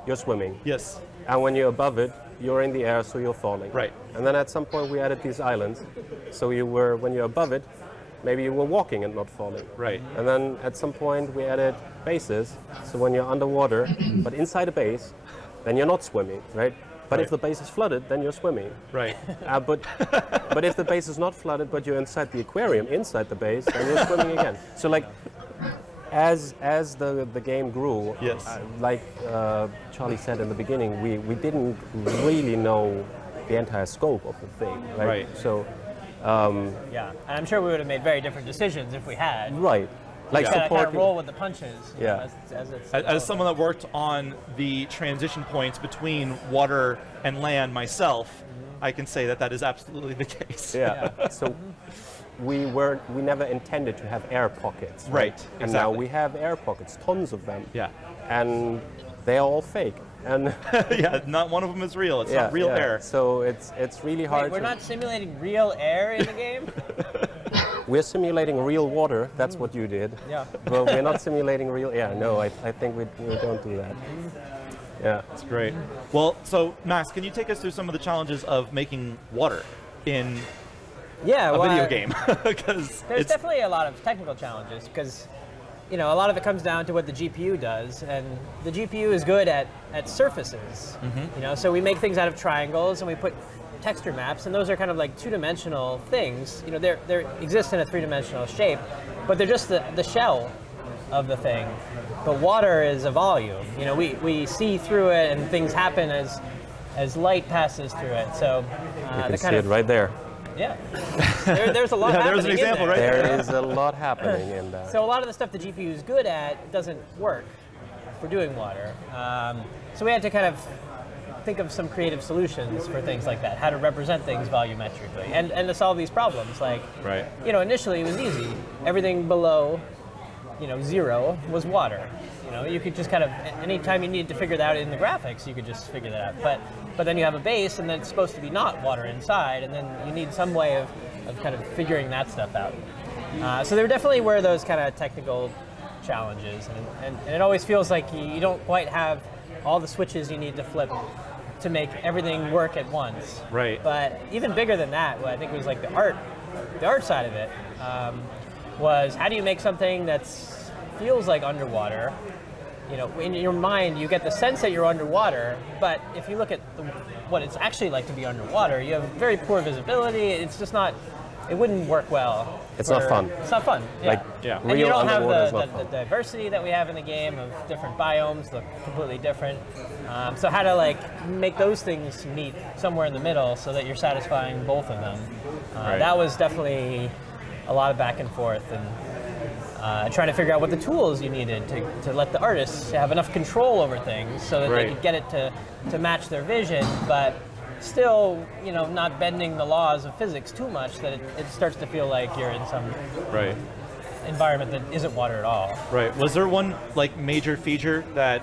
you're swimming. Yes. And when you're above it, you're in the air, so you're falling. Right. And then at some point we added these islands, so when you're above it, maybe you were walking and not falling. Right. And then at some point we added bases, so when you're underwater, but inside a base, then you're not swimming, right? But if the base is flooded, then you're swimming. Right. But if the base is not flooded, but you're inside the aquarium, inside the base, then you're swimming again. So like, as the game grew, like Charlie said in the beginning, we didn't really know the entire scope of the thing, right? So. Yeah, and I'm sure we would have made very different decisions if we had. Right. Like kind of roll with the punches. As someone that worked on the transition points between water and land myself, I can say that is absolutely the case. Yeah. So we never intended to have air pockets. Right. And now we have air pockets, tons of them. Yeah. And they are all fake. And yeah, not one of them is real. It's not real air. So it's really hard. Wait, we're not simulating real air in the game? We're simulating real water. That's what you did. Yeah. But we're not simulating real air. No, I think we don't do that. Yeah. That's great. Well, so Max, can you take us through some of the challenges of making water in Yeah, a well, video game. Because there's definitely a lot of technical challenges because, you know, a lot of it comes down to what the GPU does, and the GPU is good at surfaces. You know, so we make things out of triangles and we put texture maps, and those are kind of like two-dimensional things. You know, they exist in a three-dimensional shape, but they're just the shell of the thing. But water is a volume. You know, we see through it, and things happen as light passes through it. So you can see it right there. Yeah, there's a lot happening. There's an example right there. There is a lot happening in that. So a lot of the stuff the GPU is good at doesn't work for doing water. So we had to kind of think of some creative solutions for things like that, how to represent things volumetrically, and to solve these problems. Like, you know, initially it was easy. Everything below, you know, 0 was water. You know, you could just kind of, anytime you needed to figure that out in the graphics, you could just figure that out. But then you have a base, and then it's supposed to be not water inside, and then you need some way of kind of figuring that stuff out. So there definitely were those kind of technical challenges, and it always feels like you don't quite have all the switches you need to flip to make everything work at once. Right. But even bigger than that, what I think was like the art side of it, was how do you make something that feels like underwater? You know, in your mind, you get the sense that you're underwater, but if you look at what it's actually like to be underwater, you have very poor visibility. It's just not, it wouldn't work well. It's not fun. It's not fun. Yeah. Like, And you don't have the the diversity that we have in the game of different biomes look completely different. So how to like make those things meet somewhere in the middle so that you're satisfying both of them. That was definitely a lot of back and forth, and trying to figure out what the tools you needed to let the artists have enough control over things so that they could get it to match their vision, but still, you know, not bending the laws of physics too much that it starts to feel like you're in some environment that isn't water at all. Right. Was there one like major feature that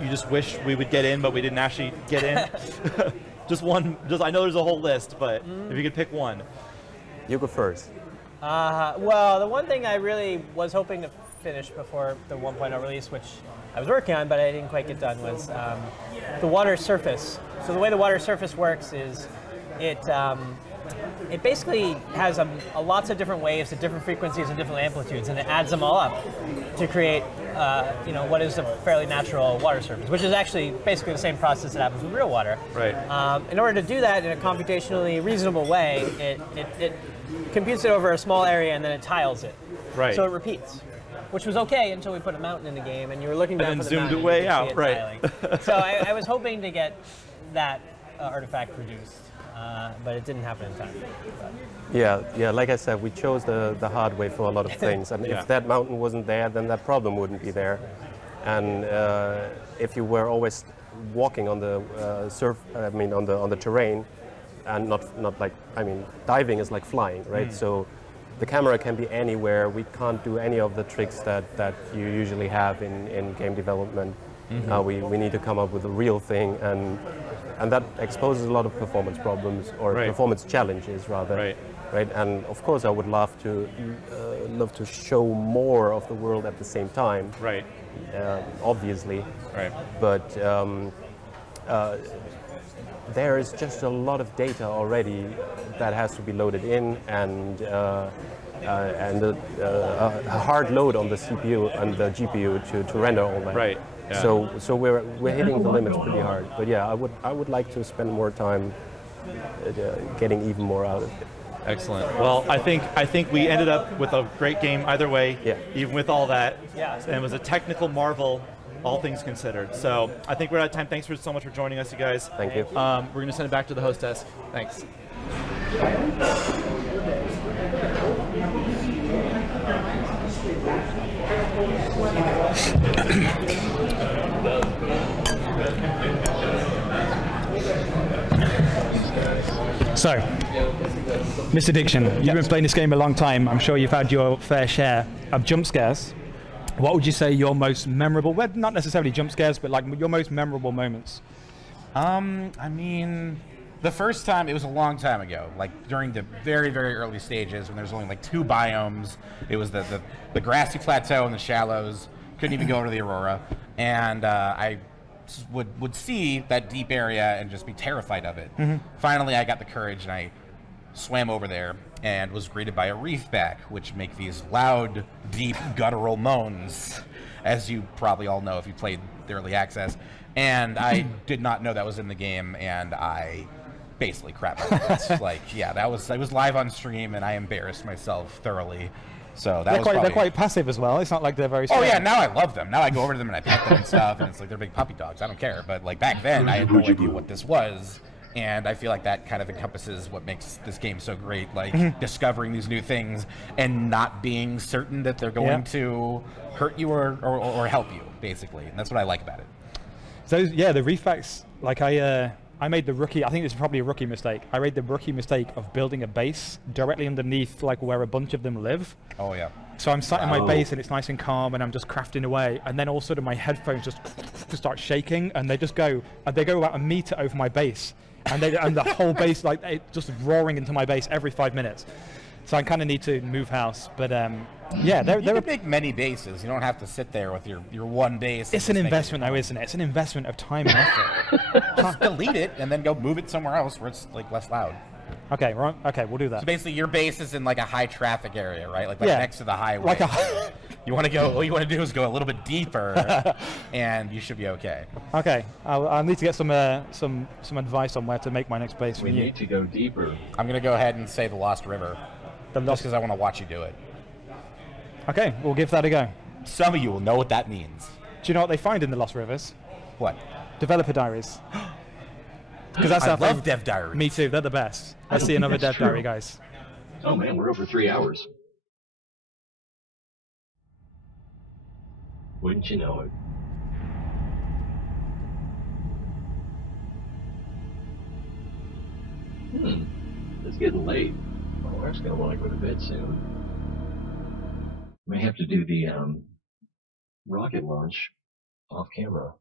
you just wish we would get in, but we didn't actually get in? Just one. I know there's a whole list, but if you could pick one. You go first. Well, the one thing I really was hoping to finish before the 1.0 release, which I was working on but I didn't quite get done, was the water surface. So the way the water surface works is it basically has lots of different waves at different frequencies and different amplitudes, and it adds them all up to create you know, what is a fairly natural water surface, which is actually basically the same process that happens with real water. Right. In order to do that in a computationally reasonable way, it computes it over a small area and then it tiles it. Right. So it repeats, which was okay until we put a mountain in the game and you were looking down and for the zoomed mountain. it way and you could see out, it tiling. So I was hoping to get that artifact produced, but it didn't happen in time. Yeah. Like I said, we chose the hard way for a lot of things, and if that mountain wasn't there, then that problem wouldn't be there. And if you were always walking on the on the terrain, and not like, I mean, diving is like flying, right? So the camera can be anywhere. We can't do any of the tricks that you usually have in game development. We need to come up with a real thing, and that exposes a lot of performance problems, or performance challenges rather. Right. And of course, I would love to show more of the world at the same time. Right. Obviously. Right. But there is just a lot of data already that has to be loaded in, and a hard load on the CPU and the GPU to render all that. Right. Yeah. So we're hitting the limits pretty hard. But yeah, I would like to spend more time getting even more out of it. Excellent. Well, I think we ended up with a great game either way, even with all that. Yeah. And it was a technical marvel, all things considered. So I think we're out of time. Thanks so much for joining us, you guys. Thank you. We're going to send it back to the host desk. Thanks. So, Mr. Diction, you've been playing this game a long time. I'm sure you've had your fair share of jump scares. What would you say your most memorable, well, not necessarily jump scares, but like your most memorable moments? I mean, the first time, it was a long time ago, like during the very, very early stages when there's only like 2 biomes. It was the grassy plateau and the shallows. Couldn't even go to the Aurora. And I would see that deep area and just be terrified of it. Finally, I got the courage and I swam over there and was greeted by a reefback, which make these loud, deep, guttural moans, as you probably all know if you played the early access. And I did not know that was in the game, and I basically crap my pants. Like, yeah, I was live on stream, and I embarrassed myself thoroughly. So that they're quite passive as well. It's not like they're very strong. Oh yeah, now I love them. Now I go over to them and I pet them and stuff, and it's like they're big puppy dogs. I don't care. But like back then, I had no idea what this was, and I feel like that kind of encompasses what makes this game so great. Like discovering these new things and not being certain that they're going to hurt you or help you, basically. And that's what I like about it. So yeah, the reefbacks. Like I made the rookie, I think this is probably a rookie mistake. I made the rookie mistake of building a base directly underneath like where a bunch of them live. Oh yeah. So I'm sat in my base and it's nice and calm and I'm just crafting away, and then all of a sudden my headphones just start shaking and they go about a meter over my base, and the whole base, like it just roaring into my base every 5 minutes. So I kind of need to move house, but yeah, you can make many bases. You don't have to sit there with your one base. It's an investment, though, isn't it? It's an investment of time and effort. Just delete it and then go move it somewhere else where it's like less loud. Okay, right. Okay, we'll do that. So basically, your base is in like a high traffic area, right? Like next to the highway. Like you want to go. All you want to do is go a little bit deeper, and you should be okay. Okay, I'll need to get some advice on where to make my next base. We need to go deeper. I'm gonna go ahead and say the Lost River, just because I want to watch you do it. Okay, we'll give that a go. Some of you will know what that means. Do you know what they find in the Lost Rivers? What? Developer diaries. Because that's I love dev diaries. Me too. They're the best. Let's see another dev diary, guys. Oh man, we're over 3 hours. Wouldn't you know it? It's getting late. My wife's gonna want to go to bed soon. May have to do the rocket launch off camera.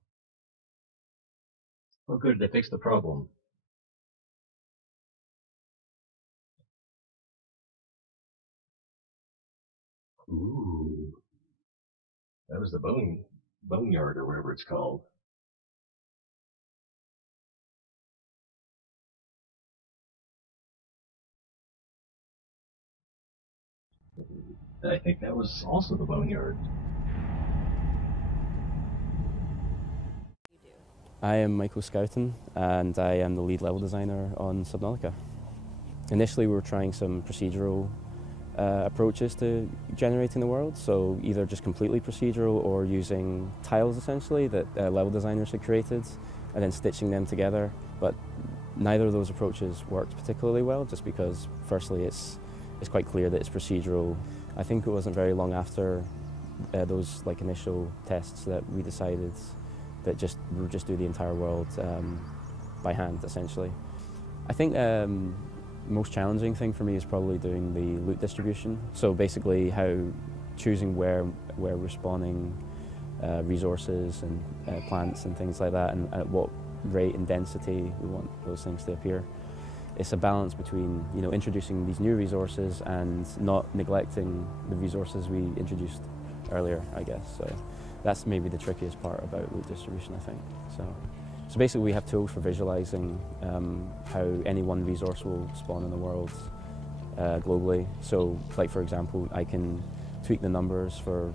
Oh good, they fixed the problem. Ooh. That was the boneyard or whatever it's called. I think that was also the boneyard. I am Michael Scouten, and I am the lead level designer on Subnautica. Initially, we were trying some procedural approaches to generating the world, so either just completely procedural or using tiles, essentially, that level designers had created, and then stitching them together. But neither of those approaches worked particularly well, just because, firstly, it's quite clear that it's procedural. I think it wasn't very long after those initial tests that we decided that we would just do the entire world by hand, essentially. I think the most challenging thing for me is probably doing the loot distribution. So basically choosing where we're spawning resources and plants and things like that, and at what rate and density we want those things to appear. It's a balance between introducing these new resources and not neglecting the resources we introduced earlier, I guess. So that's maybe the trickiest part about loot distribution, I think. So basically we have tools for visualizing how any one resource will spawn in the world globally. So like for example, I can tweak the numbers for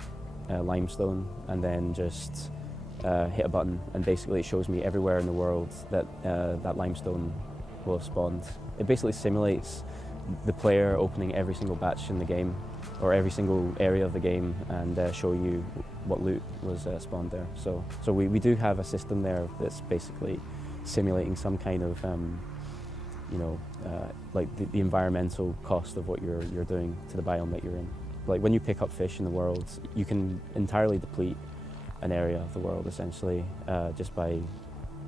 limestone and then just hit a button, and basically it shows me everywhere in the world that that limestone will have spawned. It basically simulates the player opening every single batch in the game, or every single area of the game, and showing you what loot was spawned there. So we do have a system there that's basically simulating some kind of, like the environmental cost of what you're doing to the biome that you're in. Like when you pick up fish in the world, you can entirely deplete an area of the world essentially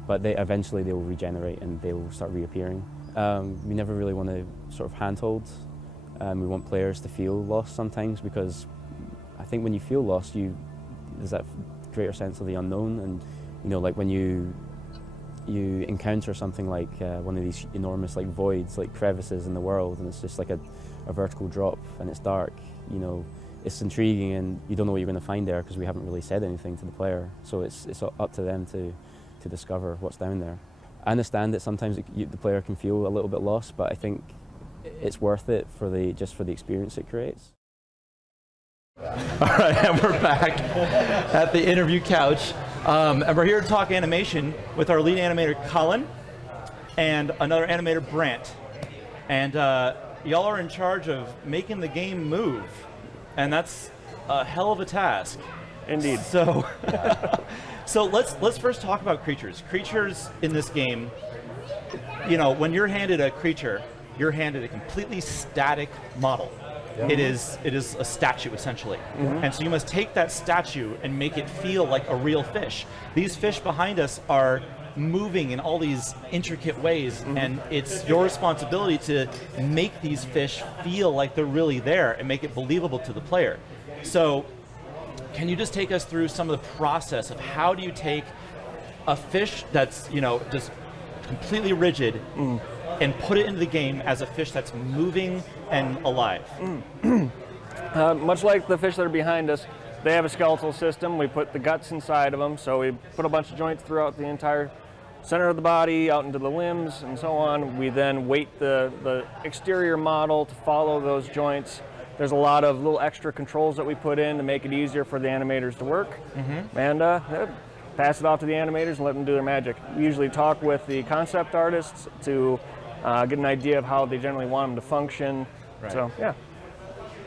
but eventually they will regenerate and they will start reappearing. We never really want to sort of handhold. We want players to feel lost sometimes, because I think when you feel lost, there's that greater sense of the unknown, and like when you encounter something like one of these enormous voids, like crevices in the world, and it's just like a vertical drop and it's dark, it's intriguing and you don't know what you're going to find there because we haven't really said anything to the player. So it's up to them to discover what's down there. I understand that sometimes the player can feel a little bit lost, but I think it's worth it for just for the experience it creates. All right, and we're back at the interview couch, and we're here to talk animation with our lead animator Colin and another animator Brant, and y'all are in charge of making the game move, and that's a hell of a task. Indeed. So, so let's first talk about creatures. Creatures in this game, you know, when you're handed a creature, you're handed a completely static model. Yep. It is a statue, essentially. Mm-hmm. And so you must take that statue and make it feel like a real fish. These fish behind us are moving in all these intricate ways, and it's your responsibility to make these fish feel like they're really there and make it believable to the player. So can you just take us through some of the process of how do you take a fish that's, you know, just completely rigid and put it into the game as a fish that's moving and alive? Much like the fish that are behind us, they have a skeletal system. We put the guts inside of them, so we put a bunch of joints throughout the entire center of the body, out into the limbs, and so on. We then weight the exterior model to follow those joints. There's a lot of little extra controls that we put in to make it easier for the animators to work, and pass it off to the animators and let them do their magic. We usually talk with the concept artists to get an idea of how they generally want them to function. Right. So, yeah.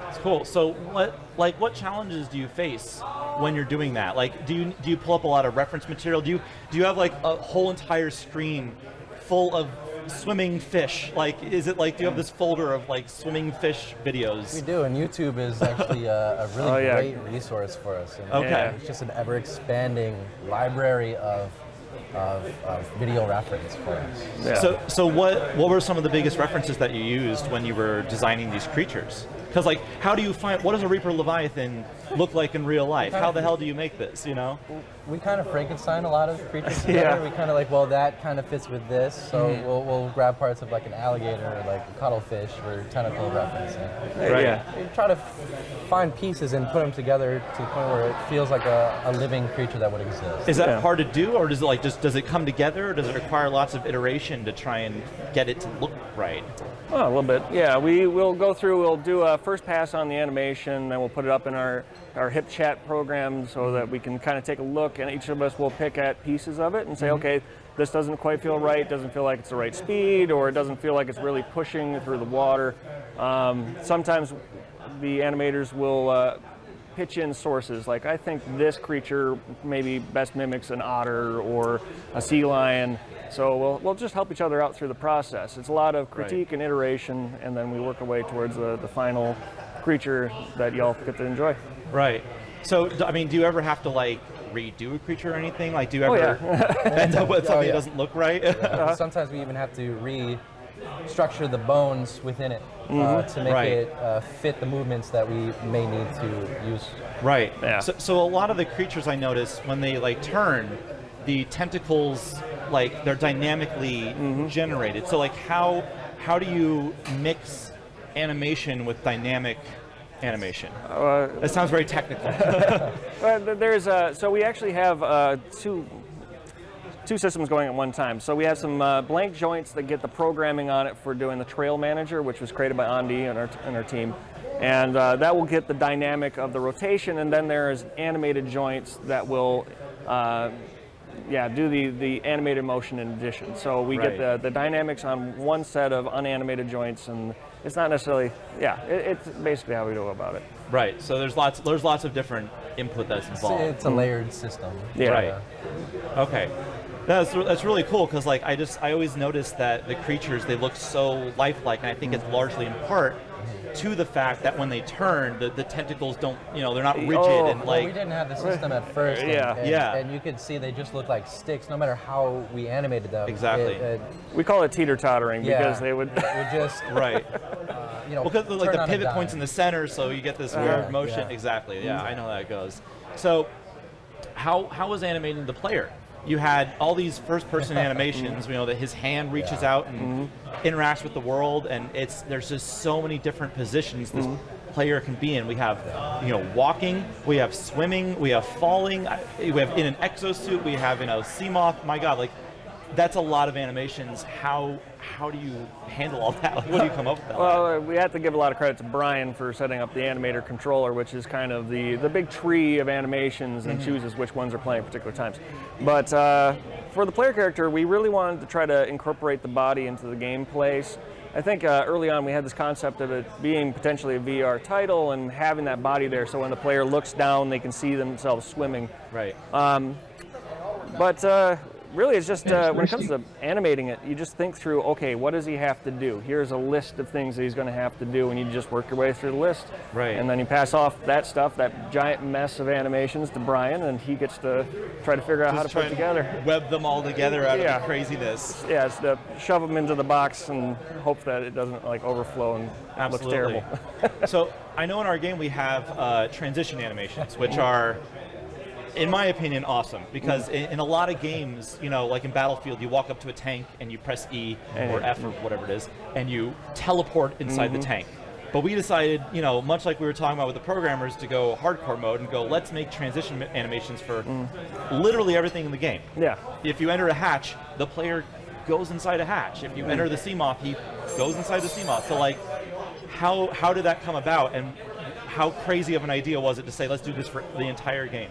It's cool. So what challenges do you face when you're doing that? Like, do you pull up a lot of reference material? Do you have like a whole entire screen full of swimming fish? Like, is it like, do you have this folder of like swimming fish videos? We do, and YouTube is actually a really great resource for us. And okay. It's just an ever-expanding library of video reference for us. Yeah. So what were some of the biggest references that you used when you were designing these creatures? Because like, how do you find, what does a Reaper Leviathan look like in real life? How the hell do you make this, you know? We kind of Frankenstein a lot of creatures together. Yeah. We kind of like, well, that kind of fits with this, so we'll grab parts of like an alligator or like a cuttlefish for tentacle reference. Right. Yeah. We try to find pieces and put them together to the point where it feels like a living creature that would exist. Is that hard to do, or does it like does it come together, or does it require lots of iteration to try and get it to look right? Well, a little bit, yeah. We'll go through, we'll do a first pass on the animation, then we'll put it up in our hip chat program so that we can kind of take a look, and each of us will pick at pieces of it and say, okay, this doesn't quite feel right, doesn't feel like it's the right speed, or it doesn't feel like it's really pushing through the water. Sometimes the animators will pitch in sources, like I think this creature maybe best mimics an otter or a sea lion. So we'll just help each other out through the process. It's a lot of critique and iteration, and then we work our way towards the final creature that y'all get to enjoy. Right. So, I mean, do you ever have to like redo a creature or anything? Like, do you ever end up with something that doesn't look right? Sometimes we even have to restructure the bones within it to make it fit the movements that we may need to use. Right. Yeah. So a lot of the creatures I notice when they like turn, the tentacles, like they're dynamically generated. So like how do you mix animation with dynamic animation? That sounds very technical. So we actually have two systems going at one time. So we have some blank joints that get the programming on it for doing the Trail Manager, which was created by Andy and our team. And that will get the dynamic of the rotation, and then there's animated joints that will do the animated motion in addition. So we get the dynamics on one set of unanimated joints, and it's not necessarily, it's basically how we go about it. Right, so there's lots of different input that's involved. It's a layered system. Yeah. Right. Okay. That's really cool, because like I always notice that the creatures, they look so lifelike, and I think it's largely in part to the fact that when they turn, the tentacles don't, they're not rigid and like. Well, we didn't have the system at first. And you could see they just look like sticks, no matter how we animated them. Exactly. We call it teeter-tottering because they would. It would just. Right. Because like the pivot points in the center, so you get this weird motion. Yeah. Exactly. Yeah, I know how that goes. So, how was animating the player? You had all these first-person animations, that his hand reaches out and interacts with the world, and there's just so many different positions this player can be in. We have, walking, we have swimming, we have falling, we have in an exosuit, we have in a sea moth. My God, like that's a lot of animations. How do you handle all that? Like, what do you come up with that? Well, we have to give a lot of credit to Brian for setting up the animator controller, which is kind of the big tree of animations and chooses which ones are playing at particular times. But for the player character, we really wanted to try to incorporate the body into the gameplay. I think early on we had this concept of it being potentially a VR title and having that body there, so when the player looks down, they can see themselves swimming. Right. Really, it's just when it comes to animating it, you just think through, okay, what does he have to do? Here's a list of things that he's going to have to do, and you just work your way through the list. Right. And then you pass off that stuff, that giant mess of animations, to Brian, and he gets to try to figure out how to put it together. Web them all together out of the craziness. Yeah, it's to shove them into the box and hope that it doesn't like overflow and looks terrible. So I know in our game we have transition animations, which are, in my opinion, awesome, because in a lot of games, you know, like in Battlefield, you walk up to a tank and you press E or F or whatever it is, and you teleport inside the tank. But we decided, you know, much like we were talking about with the programmers, to go hardcore mode and go, let's make transition animations for literally everything in the game. Yeah. If you enter a hatch, the player goes inside a hatch. If you enter the Seamoth, he goes inside the Seamoth. So, like, how did that come about, and how crazy of an idea was it to say, let's do this for the entire game?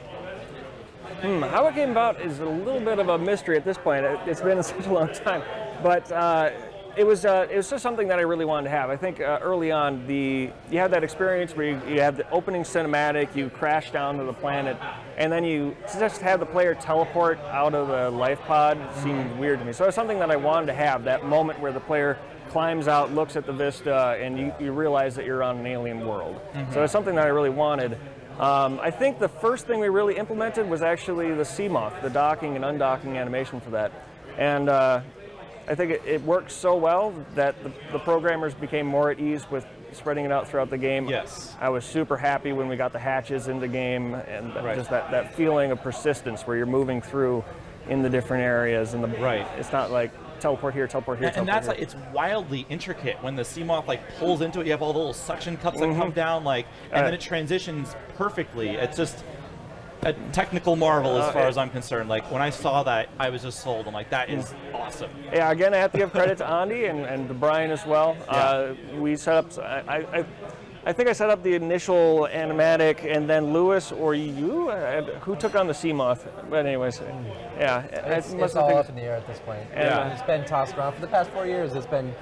How it came about is a little bit of a mystery at this point. It's been such a long time, but it was just something that I really wanted to have. I think early on, you had that experience where you had the opening cinematic, you crash down to the planet, and then you just have the player teleport out of the life pod. It seemed weird to me. So it's something that I wanted to have, that moment where the player climbs out, looks at the vista, and you realize that you're on an alien world. So it's something that I really wanted. I think the first thing we really implemented was actually the Seamoth, the docking and undocking animation for that. And I think it worked so well that the programmers became more at ease with spreading it out throughout the game. Yes. I was super happy when we got the hatches in the game, and just that feeling of persistence where you're moving through in the different areas. And it's not like teleport here, teleport here, and that's like, it's wildly intricate when the Seamoth like pulls into it. You have all the little suction cups that come down, like, and then it transitions perfectly. It's just a technical marvel as far as I'm concerned. Like, when I saw that, I was just sold. I'm like, that is awesome. Yeah, again, I have to give credit to Andy and to Brian as well. We set up, I think I set up the initial animatic, and then Lewis or you, who took on the Seamoth. But anyways, yeah. It's all up in the air at this point. And it's been tossed around for the past 4 years. It's been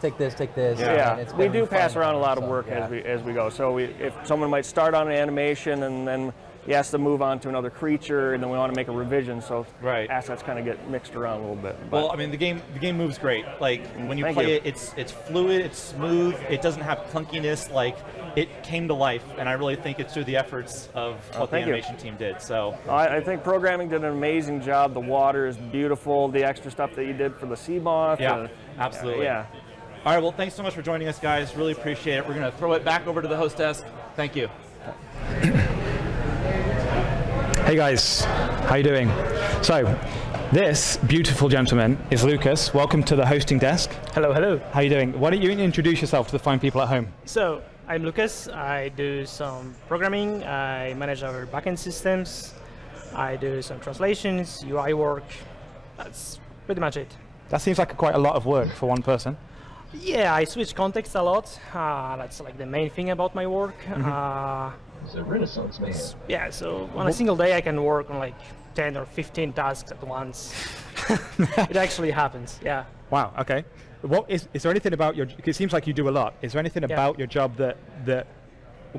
take this. Yeah, and it's we been do pass fun, around a lot of so, work as we go. So if someone might start on an animation and then he has to move on to another creature, and then we want to make a revision, so assets kind of get mixed around a little bit. But well, I mean, the game moves great. Like, when you play it, it's fluid, it's smooth, it doesn't have clunkiness. Like, it came to life, and I really think it's through the efforts of what the animation team did. So I think programming did an amazing job. The water is beautiful. The extra stuff that you did for the Seamoth. Yeah, absolutely. Yeah. All right, well, thanks so much for joining us, guys. Really appreciate it. We're going to throw it back over to the host desk. Thank you. Hey guys, how you doing? So, this beautiful gentleman is Lucas. Welcome to the hosting desk. Hello, hello. How you doing? Why don't you introduce yourself to the fine people at home? So, I'm Lucas. I do some programming. I manage our backend systems. I do some translations, UI work. That's pretty much it. That seems like quite a lot of work for one person. Yeah, I switch context a lot. That's like the main thing about my work. It's a Renaissance man. Yeah, so on a single day I can work on like 10 or 15 tasks at once. It actually happens, yeah. Wow, okay. Is there anything about your, it seems like you do a lot, is there anything about your job that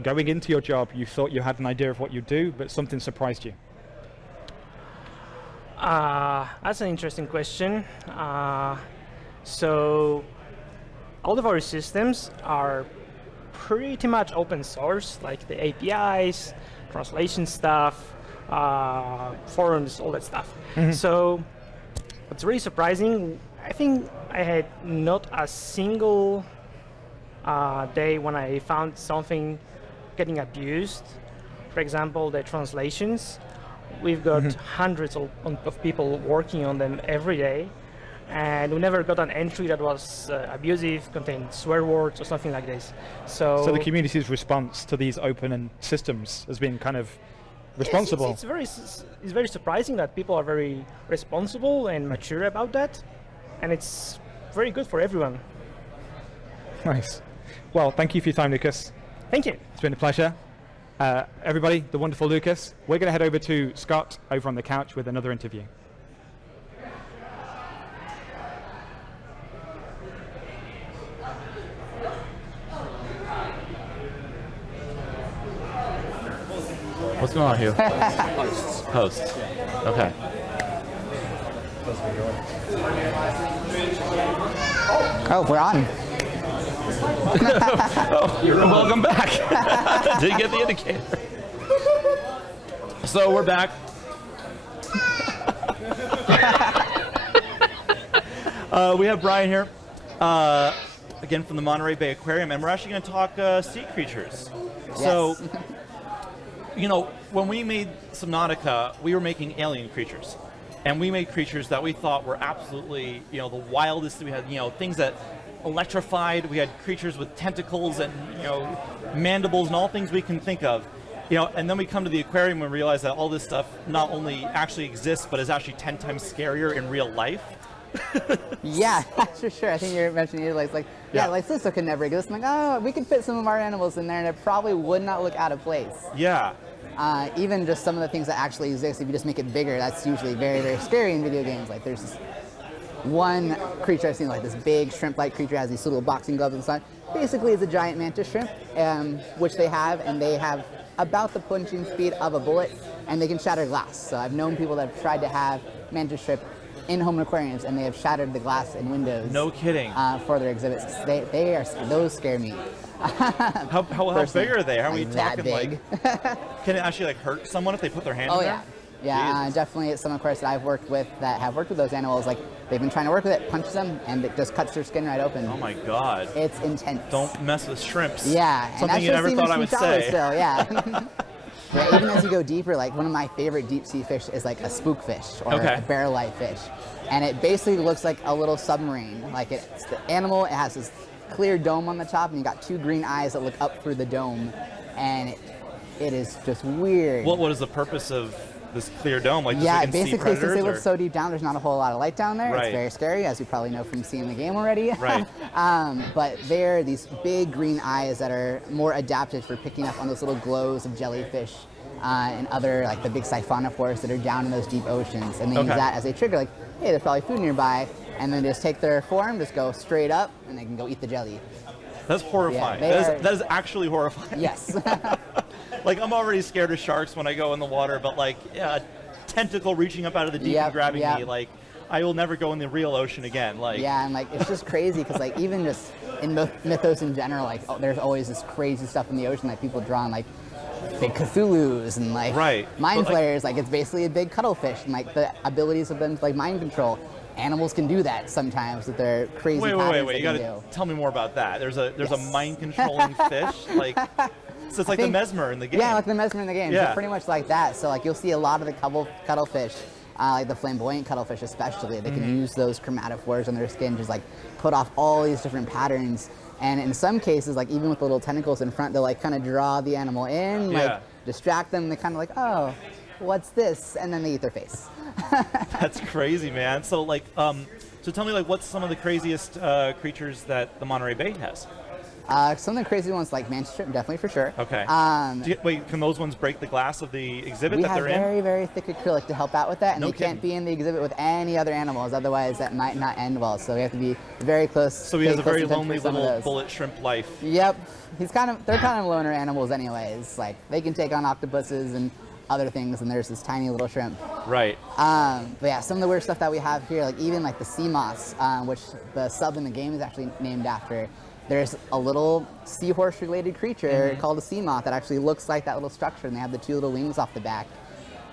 going into your job you thought you had an idea of what you do, but something surprised you? That's an interesting question. So all of our systems are pretty much open source, like the APIs, translation stuff, forums, all that stuff. So what's really surprising, I think I had not a single day when I found something getting abused. For example, the translations. We've got hundreds of people working on them every day, and we never got an entry that was abusive, contained swear words or something like this. So the community's response to these open systems has been kind of responsible. It's very surprising that people are very responsible and mature about that, and it's very good for everyone. Nice. Well, thank you for your time, Lucas. Thank you. It's been a pleasure. Everybody, the wonderful Lucas. We're going to head over to Scott over on the couch with another interview. What's going on here? Hosts. Okay. Oh, we're on. Oh, welcome back. Did you get the indicator? So we're back. We have Brian here, again from the Monterey Bay Aquarium, and we're actually going to talk sea creatures. Yes. So, you know, when we made Subnautica, we were making alien creatures. And we made creatures that we thought were absolutely, you know, the wildest. We had, you know, things that electrified. We had creatures with tentacles and, you know, mandibles and all things we can think of. You know, and then we come to the aquarium and realize that all this stuff not only actually exists, but is actually 10 times scarier in real life. Yeah, that's for sure. I think you're mentioning it like this could never exist. I'm like, oh, we could fit some of our animals in there and it probably would not look out of place. Yeah. Even just some of the things that actually exist, if you just make it bigger, that's usually very, very scary in video games. Like there's this one creature I've seen, like this big shrimp-like creature has these little boxing gloves inside. Basically, it's a giant mantis shrimp, which they have about the punching speed of a bullet, and they can shatter glass. So I've known people that have tried to have mantis shrimp in home aquariums, and they have shattered the glass in windows. No kidding. For their exhibits. Those scare me. How big are they? How are we talking? Big. Like, can it actually like hurt someone if they put their hand in there? Yeah, definitely. Some of course that I've worked with that have worked with those animals, like they've been trying to work with it, punches them, and it just cuts their skin right open. Oh my god. It's intense. Don't mess with shrimps. Yeah. Something you never thought I would say. Still, yeah. Yeah, even as you go deeper, like one of my favorite deep sea fish is like a spookfish or a barrel-eye fish. And it basically looks like a little submarine. Like it's the animal, it has this clear dome on the top, and you got two green eyes that look up through the dome. And it is just weird. What is the purpose of this clear dome? Like, yeah, so basically since they live so deep down, there's not a whole lot of light down there. Right. It's very scary, as you probably know from seeing the game already. Right. But they're these big green eyes that are more adapted for picking up on those little glows of jellyfish and other, like the big siphonophores that are down in those deep oceans. And they use that as a trigger, like, hey, there's probably food nearby. And then just take their form, just go straight up, and they can go eat the jelly. That's horrifying. Yeah, that is actually horrifying. Yes. Like, I'm already scared of sharks when I go in the water, but like, a tentacle reaching up out of the deep and grabbing me, like, I will never go in the real ocean again. Like, yeah, and like it's just crazy because like even just in mythos in general, like there's always this crazy stuff in the ocean that people draw on, like big Cthulhu's and like mind flayers. Like it's basically a big cuttlefish, and like the abilities of them to like mind control. Animals can do that sometimes with their crazy patterns. Wait! You gotta tell me more about that. There's a mind controlling fish, like. So it's like the mesmer in the game. Yeah, like the mesmer in the game. Yeah. So pretty much like that. So like you'll see a lot of the cuttlefish, like the flamboyant cuttlefish especially, they can use those chromatophores on their skin, just like put off all these different patterns. And in some cases, like even with the little tentacles in front, they'll like kind of draw the animal in, like distract them. They kind of like, oh, what's this? And then they eat their face. That's crazy, man. So like, so tell me like, what's some of the craziest creatures that the Monterey Bay has? Some of the crazy ones like mantis shrimp, definitely for sure. Okay. Wait, can those ones break the glass of the exhibit that they're in? We have very, very thick acrylic to help out with that, and they can't be in the exhibit with any other animals, otherwise that might not end well. So we have to be very close. So he has a very lonely little bullet shrimp life. Yep. They're kind of loner animals anyways. Like they can take on octopuses and other things, and there's this tiny little shrimp. Right. But yeah, some of the weird stuff that we have here, like even like the sea moss, which the sub in the game is actually named after. There's a little seahorse-related creature called a sea moth that actually looks like that little structure, and they have the two little wings off the back.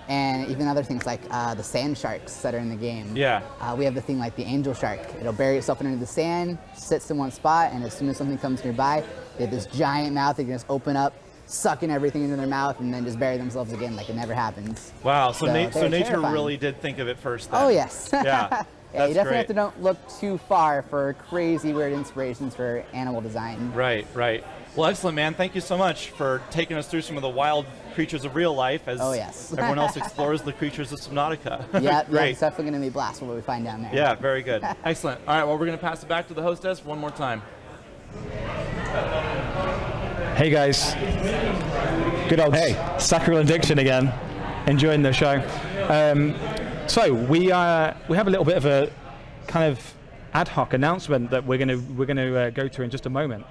And even other things like the sand sharks that are in the game. Yeah. We have the thing like the angel shark. It'll bury itself under the sand, sits in one spot, and as soon as something comes nearby, they have this giant mouth that can just open up, sucking everything into their mouth, and then just bury themselves again like it never happens. Wow, so nature terrifying. really did think of it first then. Oh, yes. Yeah. Yeah, you definitely have to don't look too far for crazy weird inspirations for animal design. Right, right. Well, excellent, man. Thank you so much for taking us through some of the wild creatures of real life as everyone else explores the creatures of Subnautica. Yeah, great. it's definitely going to be a blast what we find down there. Yeah, very good. Excellent. All right, well, we're going to pass it back to the hostess one more time. Hey guys, good old Sacral Addiction again, enjoying the show. So we have a little bit of a kind of ad hoc announcement that we're going to go to in just a moment,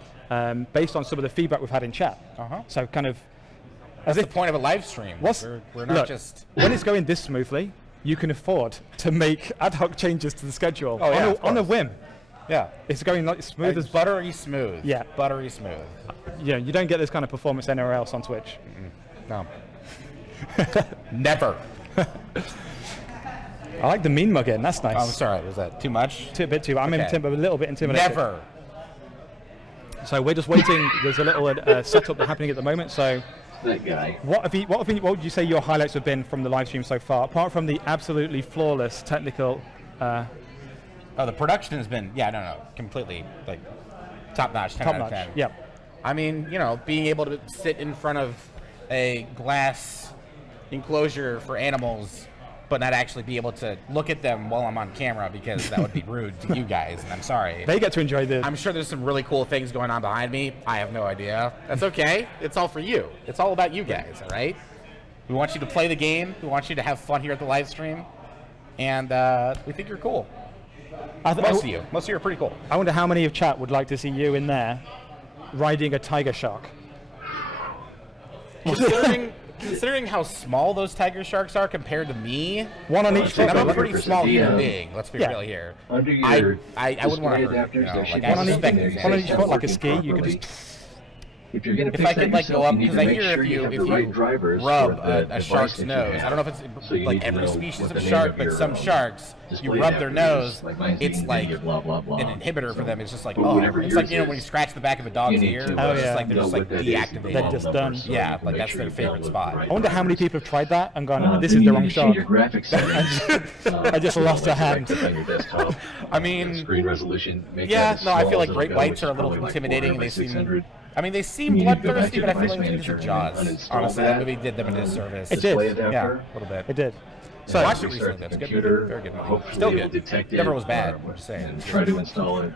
based on some of the feedback we've had in chat. So kind of That's the point of a live stream. We're not just when it's going this smoothly, you can afford to make ad hoc changes to the schedule on a whim. Yeah, it's going like smooth as buttery smooth. Yeah, buttery smooth. Yeah, you don't get this kind of performance anywhere else on Twitch. No, never. I like the mean mugging. That's nice. Oh, I'm sorry. Was that too much? A bit too. I'm a little bit intimidated. Never. So we're just waiting. There's a little setup happening at the moment. So that guy. What would you say your highlights have been from the live stream so far, apart from the absolutely flawless technical? The production has been completely like top notch. 10 out of 10. Yeah. I mean, being able to sit in front of a glass enclosure for animals, but not actually be able to look at them while I'm on camera, because that would be rude to you guys, and I'm sorry. They get to enjoy the... I'm sure there's some really cool things going on behind me. I have no idea. That's okay. It's all for you. It's all about you guys, all right? We want you to play the game. We want you to have fun here at the live stream, and we think you're cool. Most of you are pretty cool. I wonder how many of chat would like to see you in there riding a tiger shark. Considering how small those tiger sharks are compared to me, one on each foot. I'm a pretty small human being. Let's be real here. Under your I wouldn't want to hurt one on each foot, like a ski. You could just. If I could go up, because I hear if you rub a shark's nose, I don't know if it's like every species of shark, but some sharks, you rub their nose, it's like an inhibitor for them. It's just like, it's like, when you scratch the back of a dog's ear, they're just like deactivated. They're just done. Yeah, like that's their favorite spot. I wonder how many people have tried that and gone, this is the wrong shark. I just lost a hand. I mean, screen resolution. Yeah, no, I feel like great whites are a little intimidating. They seem bloodthirsty, but I feel like these are Jaws. Honestly, that movie did them a disservice. It did. Yeah, a little bit. It did. So watch it recently. That's good. Very good movie. Still good. Never was bad. I'm just saying. Try to install it.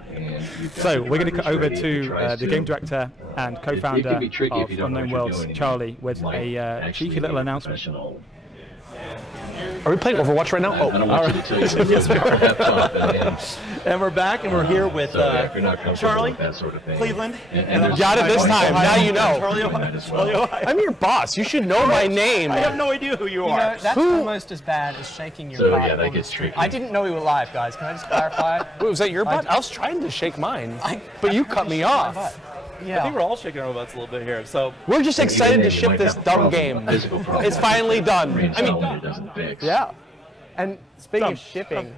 So we're going to cut over to the game director and co-founder of Unknown Worlds, Charlie, with a cheeky little announcement. Are we playing Overwatch right now? Oh, all right. Yes, we are. And we're back, and we're here with Charlie, Cleveland. Got it this time. Now you know. Charlie, Ohio. I'm your boss. You should know my name. I have no idea who you are. That's almost as bad as shaking your butt. Yeah, that gets tricky. I didn't know we were live, guys. Can I just clarify? Wait, was that your butt? I was trying to shake mine, but you cut me off. Yeah. I think we're all shaking our butts a little bit here. So we're just excited to ship this dumb game. It's finally done. I mean, yeah. And speaking of shipping,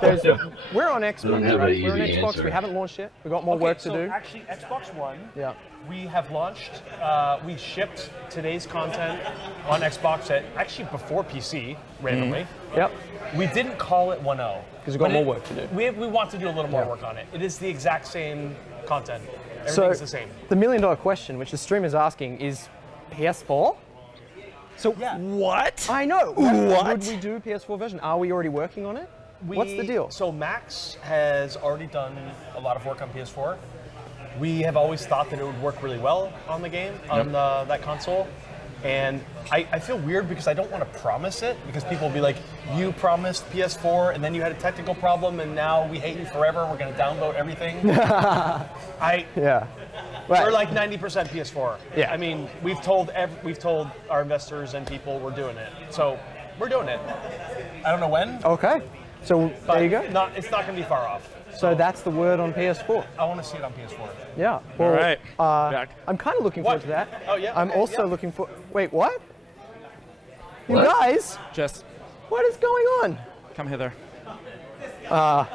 we're on Xbox. We're on Xbox. We haven't launched yet. We've got more work to do. Actually, Xbox One. Yeah. We have launched. We shipped today's content on Xbox actually before PC randomly. Yep. We didn't call it 1.0 because we've got more work to do. We want to do a little more work on it. It is the exact same content. Everything's the same. The million-dollar question, which the streamer's asking, is PS4? So what? I know. What? Would we do PS4 version? Are we already working on it? What's the deal? So Max has already done a lot of work on PS4. We have always thought that it would work really well on the game, on that console. And I feel weird because I don't want to promise it, because people will be like, you promised PS4 and then you had a technical problem and now we hate you forever, we're going to download everything. We're like 90% PS4. Yeah. I mean, we've told our investors and people we're doing it. So we're doing it. I don't know when. Okay. So there you go. It's not going to be far off. So that's the word on PS4. I want to see it on PS4. Yeah. Well, all right. I'm kind of looking forward to that. Oh, yeah. I'm also looking for... Wait, what? You guys? Jess. What is going on? Come hither. Go.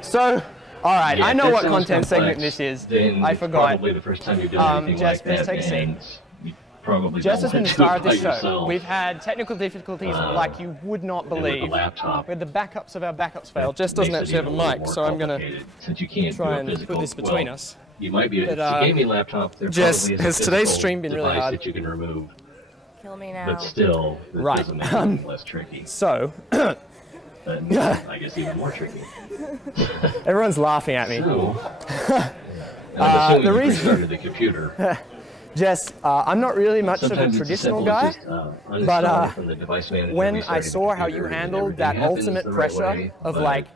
So, all right. I know what content segment this is. I forgot. Probably the first time you've done anything Jess, like please that, take a seat. probably Just don't as we want to do started it by the show, yourself. we've had technical difficulties like you would not and with believe. the laptop. We had the backups of our backups fail. Jess doesn't Makes it actually have a even little mic, more so I'm going complicated, since you can't try do a and physical, put this between well, us. You might be. But, It's a gaming laptop. There Jess, probably is a has today's physical stream been really device hard? that you can remove. Kill me now. But still, it Right. doesn't make it less tricky. So, But I guess even more tricky. everyone's laughing at me. So, I'm the you reason, restarted the computer. Jess, I'm not really much of a Sometimes it's as traditional simple guy, as just, but uninstalling from the device manager, when I restarting the saw how computer, you and handled everything that happens ultimate the right pressure way, of but, like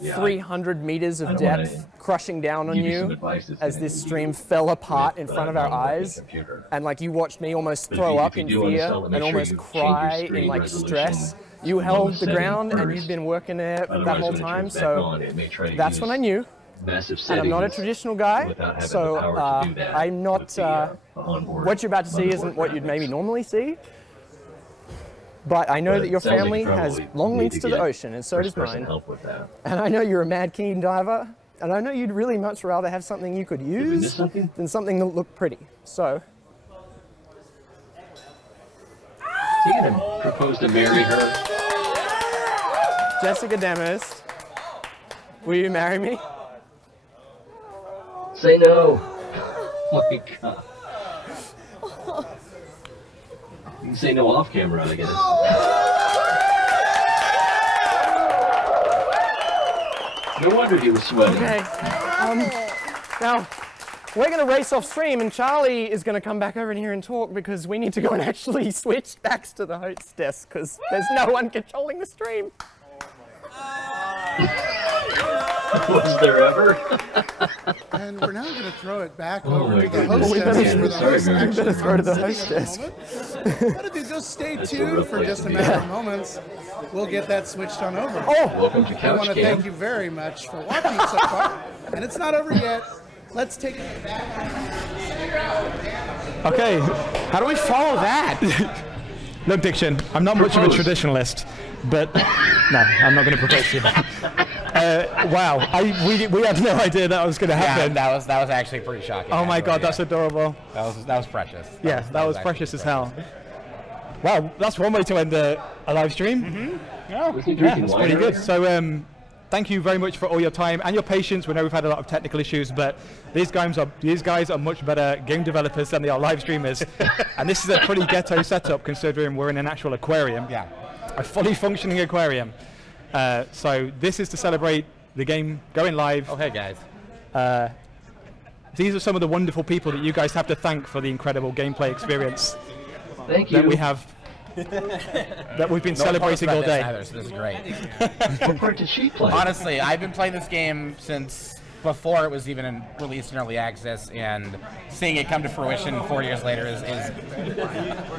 yeah, 300 meters I of don't wanna depth crushing down on give you some you advice that's as gonna this leave stream you fell apart with, in front of our non-working eyes, computer. and like you watched me almost But throw if up you in do fear uninstall it, make and sure almost you change cry your in screen like resolution stress. You on held the setting ground and first. you've been working there that Otherwise, whole when it time, turns back so on, it may try to that's use when I knew. massive And I'm not a settings traditional guy, without having so the power to do that I'm not. with the, onboard What you're about to see isn't what you'd maybe normally see. But I know But that your it sounds like family you has probably long need links to to the get ocean, and so does first-person mine. help with that. And I know you're a mad keen diver, and I know you'd really much rather have something you could use than something that looked pretty. So. Is he gonna propose to marry her? Jessica Demist, will you marry me? Say no. Oh my God. You can say no off camera, I guess. No wonder he was sweating. Okay. Now, we're going to race off stream, and Charlie is going to come back over in here and talk because we need to go and actually switch backs to the host desk because there's no one controlling the stream. Was there ever? And we're now going to throw it back Oh over my to the goodness. host We desk. better- where the sorry, host Mary. actually Better throw to the runs host it at desk. moment. But if you just stay That's a real tuned for place just to a be. matter of moments, we'll get that switched on over. Oh! Welcome to I Couch want to Cam. thank you very much for watching so far. And it's not over yet. Let's take it back. Okay, how do we follow that? Look, Diction, I'm not much of a traditionalist, but no, I'm not going to propose to you. Wow, we had no idea that was going to happen. Yeah, that was actually pretty shocking. Oh my God, that's adorable. That was precious. That was actually precious as hell. Wow, that's one way to end a live stream. Was he Yeah, drinking that's wine pretty good. earlier? So thank you very much for all your time and your patience. We know we've had a lot of technical issues, but these guys are much better game developers than they are live streamers. And this is a pretty ghetto setup considering we're in an actual aquarium. Yeah. A fully functioning aquarium. So this is to celebrate the game going live. Oh, hey guys. These are some of the wonderful people that you guys have to thank for the incredible gameplay experience Thank that you. we have. That we've been No celebrating posts all about day. This either, so this is great. What part did she play? Honestly, I've been playing this game since before it was even released in early access, and seeing it come to fruition 4 years later is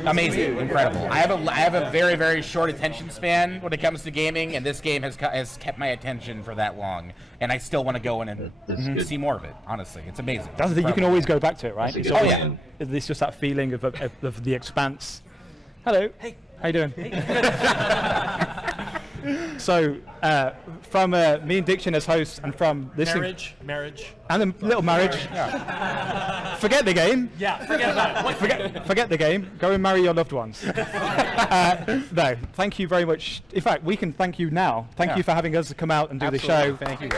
amazing, incredible. I have a very, very short attention span when it comes to gaming, and this game has kept my attention for that long, and I still want to go in and see more of it. Honestly, it's amazing. That's the thing, you can always go back to it, right? That's a It's good always, plan. it's just that feeling of the expanse. Hello. Hey. How you doing? So, from me and Diction as hosts, and from this Marriage. and a little marriage. Yeah. Forget the game. Yeah, forget about it. Forget the game. Go and marry your loved ones. No, thank you very much. In fact, we can thank you now. Thank you for having us come out and do the show. Thank you.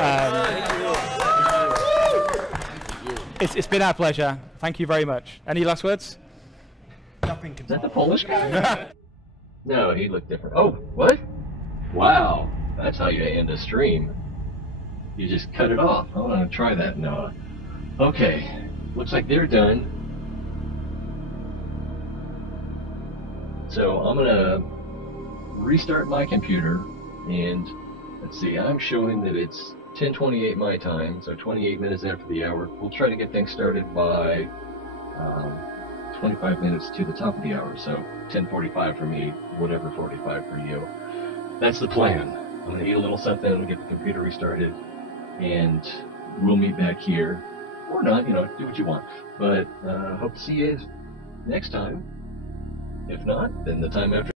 It's been our pleasure. Thank you very much. Any last words? Nothing can Is that the Polish guy? No, he looked different. Oh, what? Wow, that's how you end a stream. You just cut it off. I want to try that now. Okay, looks like they're done. So I'm gonna restart my computer, and let's see, I'm showing that it's 10:28 my time, so 28 minutes after the hour. We'll try to get things started by 25 minutes to the top of the hour, so 10:45 for me, whatever 45 for you. That's the plan. I'm going to eat a little something and get the computer restarted, and we'll meet back here. Or not, do what you want. But hope to see you next time. If not, then the time after.